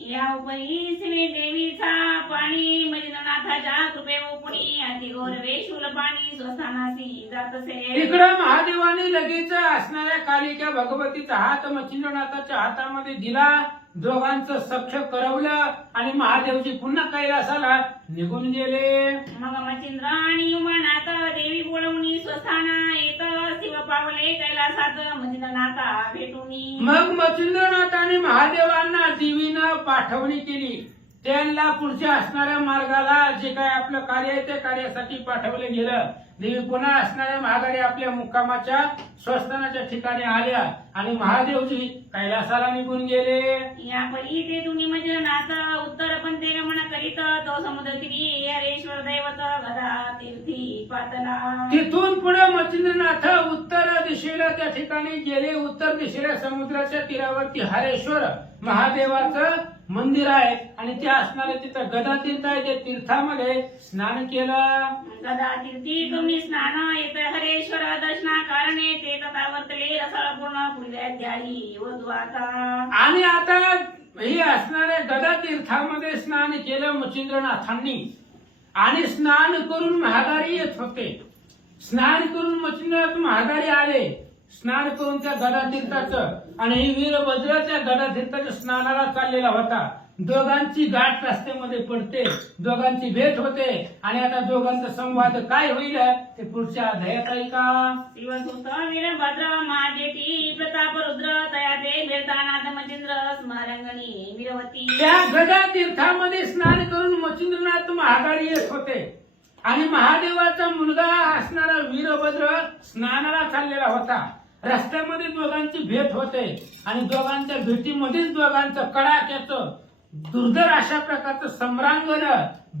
या उपरी श्री देवीचा पाणी मच्छिंद्रनाथाच्या कृपे उपणी अति गौरवे शूल पाणी स्वस्थानासी जातसे. इकडं महादेवाने लगेच असणाऱ्या कालिका भगवतीचा हात मच्छिंद्रनाथाच्या हातामध्ये दिला, दोघांचं सख्य करवलं आणि महादेवजी पुन्हा कैलासाला निघून गेले. मग मच्छिंद्र आणि उमानाथ देवी बोलवणी स्वस्थाना येत शिव पावले कैलासात मच्छिंद्रनाथा भेटुनी. मग मच्छिंद्रनाथाने महादेवांना देवीनं पाठवणी केली. त्यांना पुढच्या असणाऱ्या मार्गाला जे काय आपलं कार्य आहे त्या कार्यासाठी पाठवले गेलं. देवी पुन्हा असणाऱ्या माघारी आपल्या मुक्कामाच्या स्वस्थानाच्या ठिकाणी आल्या आणि महादेवजी कैलासाला निघून गेले. या परी ते तुम्ही मच्छिंद्रनाथ उत्तर पंथे गमन करीत तो समुद्र तिरी हरेश्वर दैवत गदा तीर्थी पातला. तिथून पुढे मच्छिंद्रनाथ उत्तर दिशेला त्या ठिकाणी गेले. उत्तर दिशेला समुद्राच्या तीरावरती हरेश्वर महादेवाचं मंदिर आहे आणि त्या असणारे तिथं गदा तीर्थ आहे. त्या तीर्थामध्ये स्नान केलं. गदा तीर्थी तुम्ही स्नान येत हरेश्वर दर्शना कारणे ते तथा वर्तले रसाळ पूर्ण पुढल्या द्यारी वधू आता. आणि आता ही असणाऱ्या गदा तीर्थामध्ये स्नान केलं मच्छिंद्रनाथांनी आणि स्नान करून महागारी येत होते. स्नान करून मच्छिंद्रनाथ महागारी आले, स्नान करून त्या गदा तीर्थाचं, आणि वीरभद्र त्या गदा तीर्थाच्या स्नानाला चाललेला होता. दोघांची गाठ रस्त्यामध्ये पडते, दोघांची भेट होते आणि आता दोघांचा संवाद काय होईल ते पुढच्या अध्यायात ऐका. शिवसुत वीरभद्र माझेती प्रताप रुद्र तया ते भेटतानाथ मच्छिंद्र स्मरंगणी वीरवती. त्या गदा तीर्थामध्ये स्नान करून मच्छिंद्रनाथ महागारी येत होते आणि महादेवाचा मुलगा असणारा वीरभद्र स्नानाला चाललेला होता. रस्त्यामध्ये दोघांची भेट होते आणि दोघांच्या भेटीमध्येच दोघांचं कडाक्याचं दुर्धर अशा प्रकारचं सम्रांगण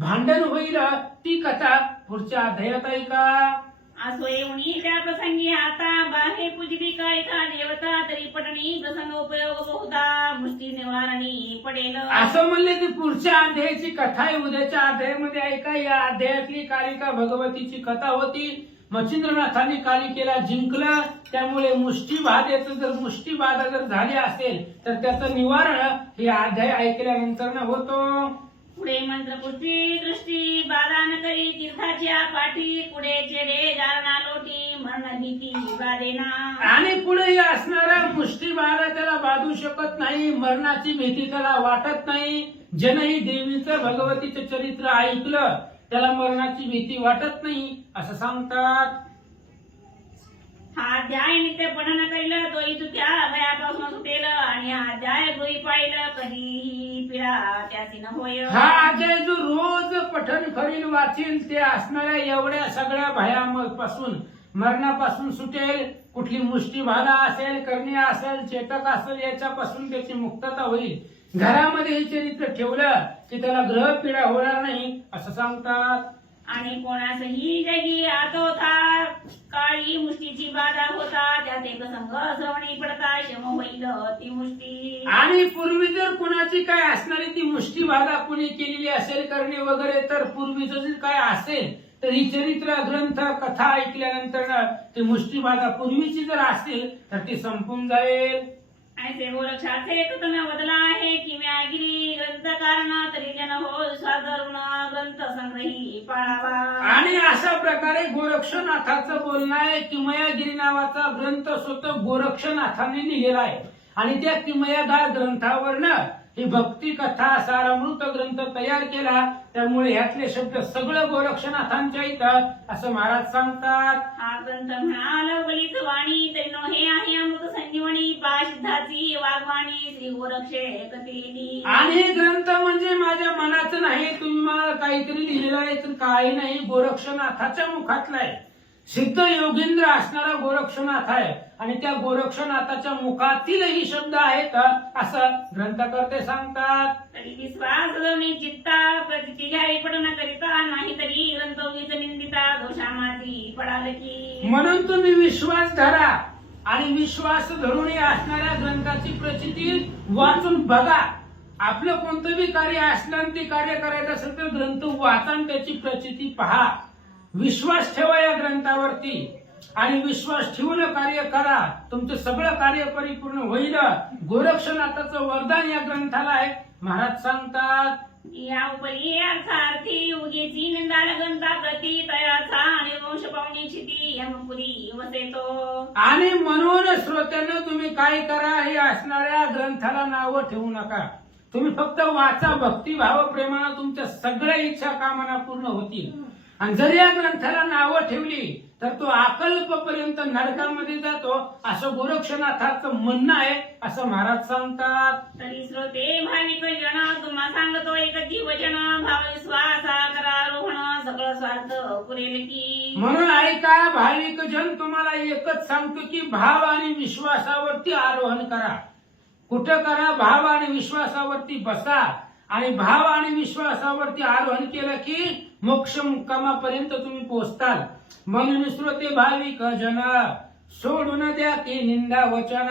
भांडण होईल. ती कथा पुढच्या अध्यायात ऐका. असो येऊनी त्या प्रसंगी आता बाहे पूजली काय का देवता तरी पटणी प्रसंग उपयोग बहुधा मुष्टी निवारणी पडेल. असं म्हणले की पुढच्या अध्यायाची कथा आहे. उद्याच्या अध्यायामध्ये ऐका. या अध्यायातली कालिका भगवतीची कथा होती. मच्छिंद्रनाथांनी कालिकेला जिंकलं, त्यामुळे मुष्टीबाधेचं जर मुष्टीबाधा जर झाली असेल तर त्याचं निवारण हे अध्याय ऐकल्यानंतर होतो. पुढे मंत्रपुष्टी दृष्टी बाधान करी तीर्थाच्या पाठी पुढे चेडे जालना लोटी मरण भीती बाधेना. आणि पुढे असणारा मुष्टीबाधा त्याला बाधू शकत नाही, मरणाची भीती त्याला वाटत नाही. ज्यानेही देवीचं भगवतीचं चरित्र ऐकलं त्याला मरणाची भीती वाटत नाही असं सांगतात. हा अध्याय नित्य पठन करील तोही तू त्या भयापासून पाहिलं कधी पिढा त्याची न होय हा अजय जो रोज पठण करील वाचील ते असणाऱ्या एवढ्या सगळ्या भयापासून मरणापासून सुटेल. कुठली मुष्टीबाधा असेल, करणी असेल, चेतक असेल, याच्यापासून त्याची मुक्तता होईल. घरामध्ये हे चरित्र ठेवलं की त्याला ग्रह पीडा होणार नाही असं सांगतात. आणि कोणासही जगी आतोथा काळी मुष्टीची बाधा होता त्यात एक संघ श्रवणी पडता शम होईल ती मुष्टी. आणि पूर्वी जर कुणाची काय असणारी ती मुष्टीबाधा कुणी केलेली असेल करणे वगैरे तर पूर्वीचं जर काय असेल तर ही चरित्र ग्रंथ कथा ऐकल्यानंतर ती मुष्टीबाधा पूर्वीची जर असेल तर ती संपून जाईल. ऐसे गोरक्षाचे कथन बदला आहे की म्यागिरी ग्रंथ कारण तरी जन हो साधरुण ग्रंथ संग्रही पाळावा. आणि अशा प्रकारे गोरक्षनाथाचं बोलणं आहे. किमयागिरी नावाचा ग्रंथ स्वतः गोरक्षनाथांनी लिहिलेला आहे आणि त्या किमयागार ग्रंथावरनं ही भक्ती कथा सारामृत ग्रंथ तयार केला. त्यामुळे ह्यातले शब्द सगळं गोरक्षनाथांच्या इथं असं महाराज सांगतात. हा ग्रंथ म्हणाल बलित वाणी तैनो हे आहे अमृत संजीवनी पाशुद्धाची वाघवाणी श्री गोरक्षे कथेली. आणि हे ग्रंथ म्हणजे माझ्या मनाचं नाही, तुम्ही मला काहीतरी लिहिलेलं आहे तर काही नाही, गोरक्षनाथाच्या मुखातलं आहे. सिद्ध योगेंद्र असणारा गोरक्षनाथ आहे आणि त्या गोरक्षनाथाच्या मुखातीलही शब्द आहेत असं ग्रंथकर्ते सांगतात. तरी विश्वास चित्ता प्रती घ्यावी पडण करिता नाही तरी ग्रंथोगीच निंदिता दोषामाती पडाल की. म्हणून तुम्ही विश्वास धरा आणि विश्वास धरून असणाऱ्या ग्रंथाची प्रचिती वाचून बघा. आपलं कोणतं बी कार्य असलं ते कार्य करायचं असेल तर ग्रंथ वाचा आणि त्याची प्रचिती पहा. विश्वास ठेवा या ग्रंथावरती आणि विश्वास ठेवून कार्य करा. तुमचं सगळं कार्य परिपूर्ण होईल. गोरक्षनाथाचं वरदान या ग्रंथाला आहे महाराज सांगतात. या उपरी अर्थार्थी उगेची निंदाल ग्रंथा प्रती तयाचा आणि वंश पाहुणी क्षिती यमपुरी वसेतो. आणि म्हणून श्रोत्यांना तुम्ही काय करा, हे असणाऱ्या ग्रंथाला नाव ठेवू नका. तुम्ही फक्त वाचा. भक्तिभाव प्रेमानं तुमच्या सगळ्या इच्छा कामना पूर्ण होतील. आणि जर या ग्रंथाला नावं ठेवली तर तो अकल्पपर्यंत नरकामध्ये जातो असं गोरक्षनाथाचं म्हणणं आहे असं महाराज सांगतात. तरी श्रोते भाविक जन तुम्हा सांगतो एक जीवजन भाव विश्वासा करारोहण सगळं स्वार्थ पुरेल की. म्हणून ऐका भाविक जन, तुम्हाला एकच सांगतो की भाव आणि विश्वासावरती आरोहण करा. कुठं करा? भाव आणि विश्वासावरती बसा आणि भाव आणि विश्वासावरती आरोहण केलं की मोक्ष मुक्कामापर्यंत तुम्ही पोहोचताल. म्हणून श्रोते भाविक जन, सोडून द्या की निंदा वचन,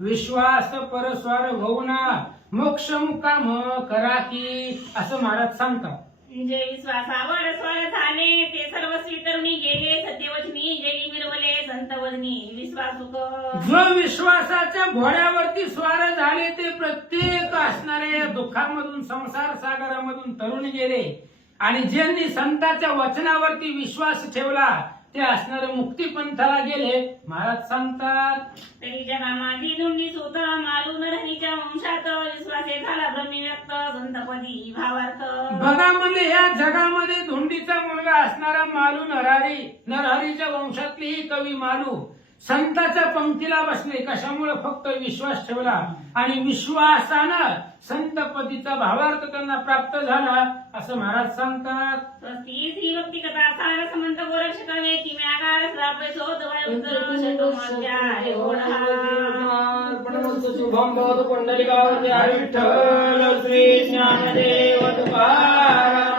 विश्वास परस्वार होऊन मोक्ष मुक्काम करा की असं महाराज सांगतात. जे विश्वासावर स्वर झाले ते सर्व स्वीतरुणी गेले सत्यवचनी जगी मिरवले संत वदनी विश्वासुक. जो विश्वासाच्या घोड्यावरती स्वार झाले ते प्रत्येक असणाऱ्या दुःखामधून संसार सागरामधून तरुण गेले आणि ज्यांनी संतांच्या वचनावरती विश्वास ठेवला ते असणारे मुक्तीपंथाला गेले महाराज सांगतात. तरी जगामाधी धुंडी सुत मालून राणीच्या वंशात विश्वासे झाला ब्रह्मव्यक्त संतपदी भावार्थ. बघा म्हणजे या जगामध्ये धुंडीचा मुलगा असणारा मालू नरहरीच्या वंशातली ही कवी मालू संताच्या पंक्तीला बसले. कशामुळे? फक्त विश्वास ठेवला आणि विश्वासानं संतपदीचा भावार्थ त्यांना प्राप्त झाला असं महाराज सांगतात. स्वस्ती श्री भक्ती कथा सार समंत गोरक्ष कवे की म्यागार श्रापे शोध वय उदर शतो मध्याय ओढा. शुभम भवतु पुंडलिकावती हरी विठ्ठल श्री ज्ञानदेव तुकाराम.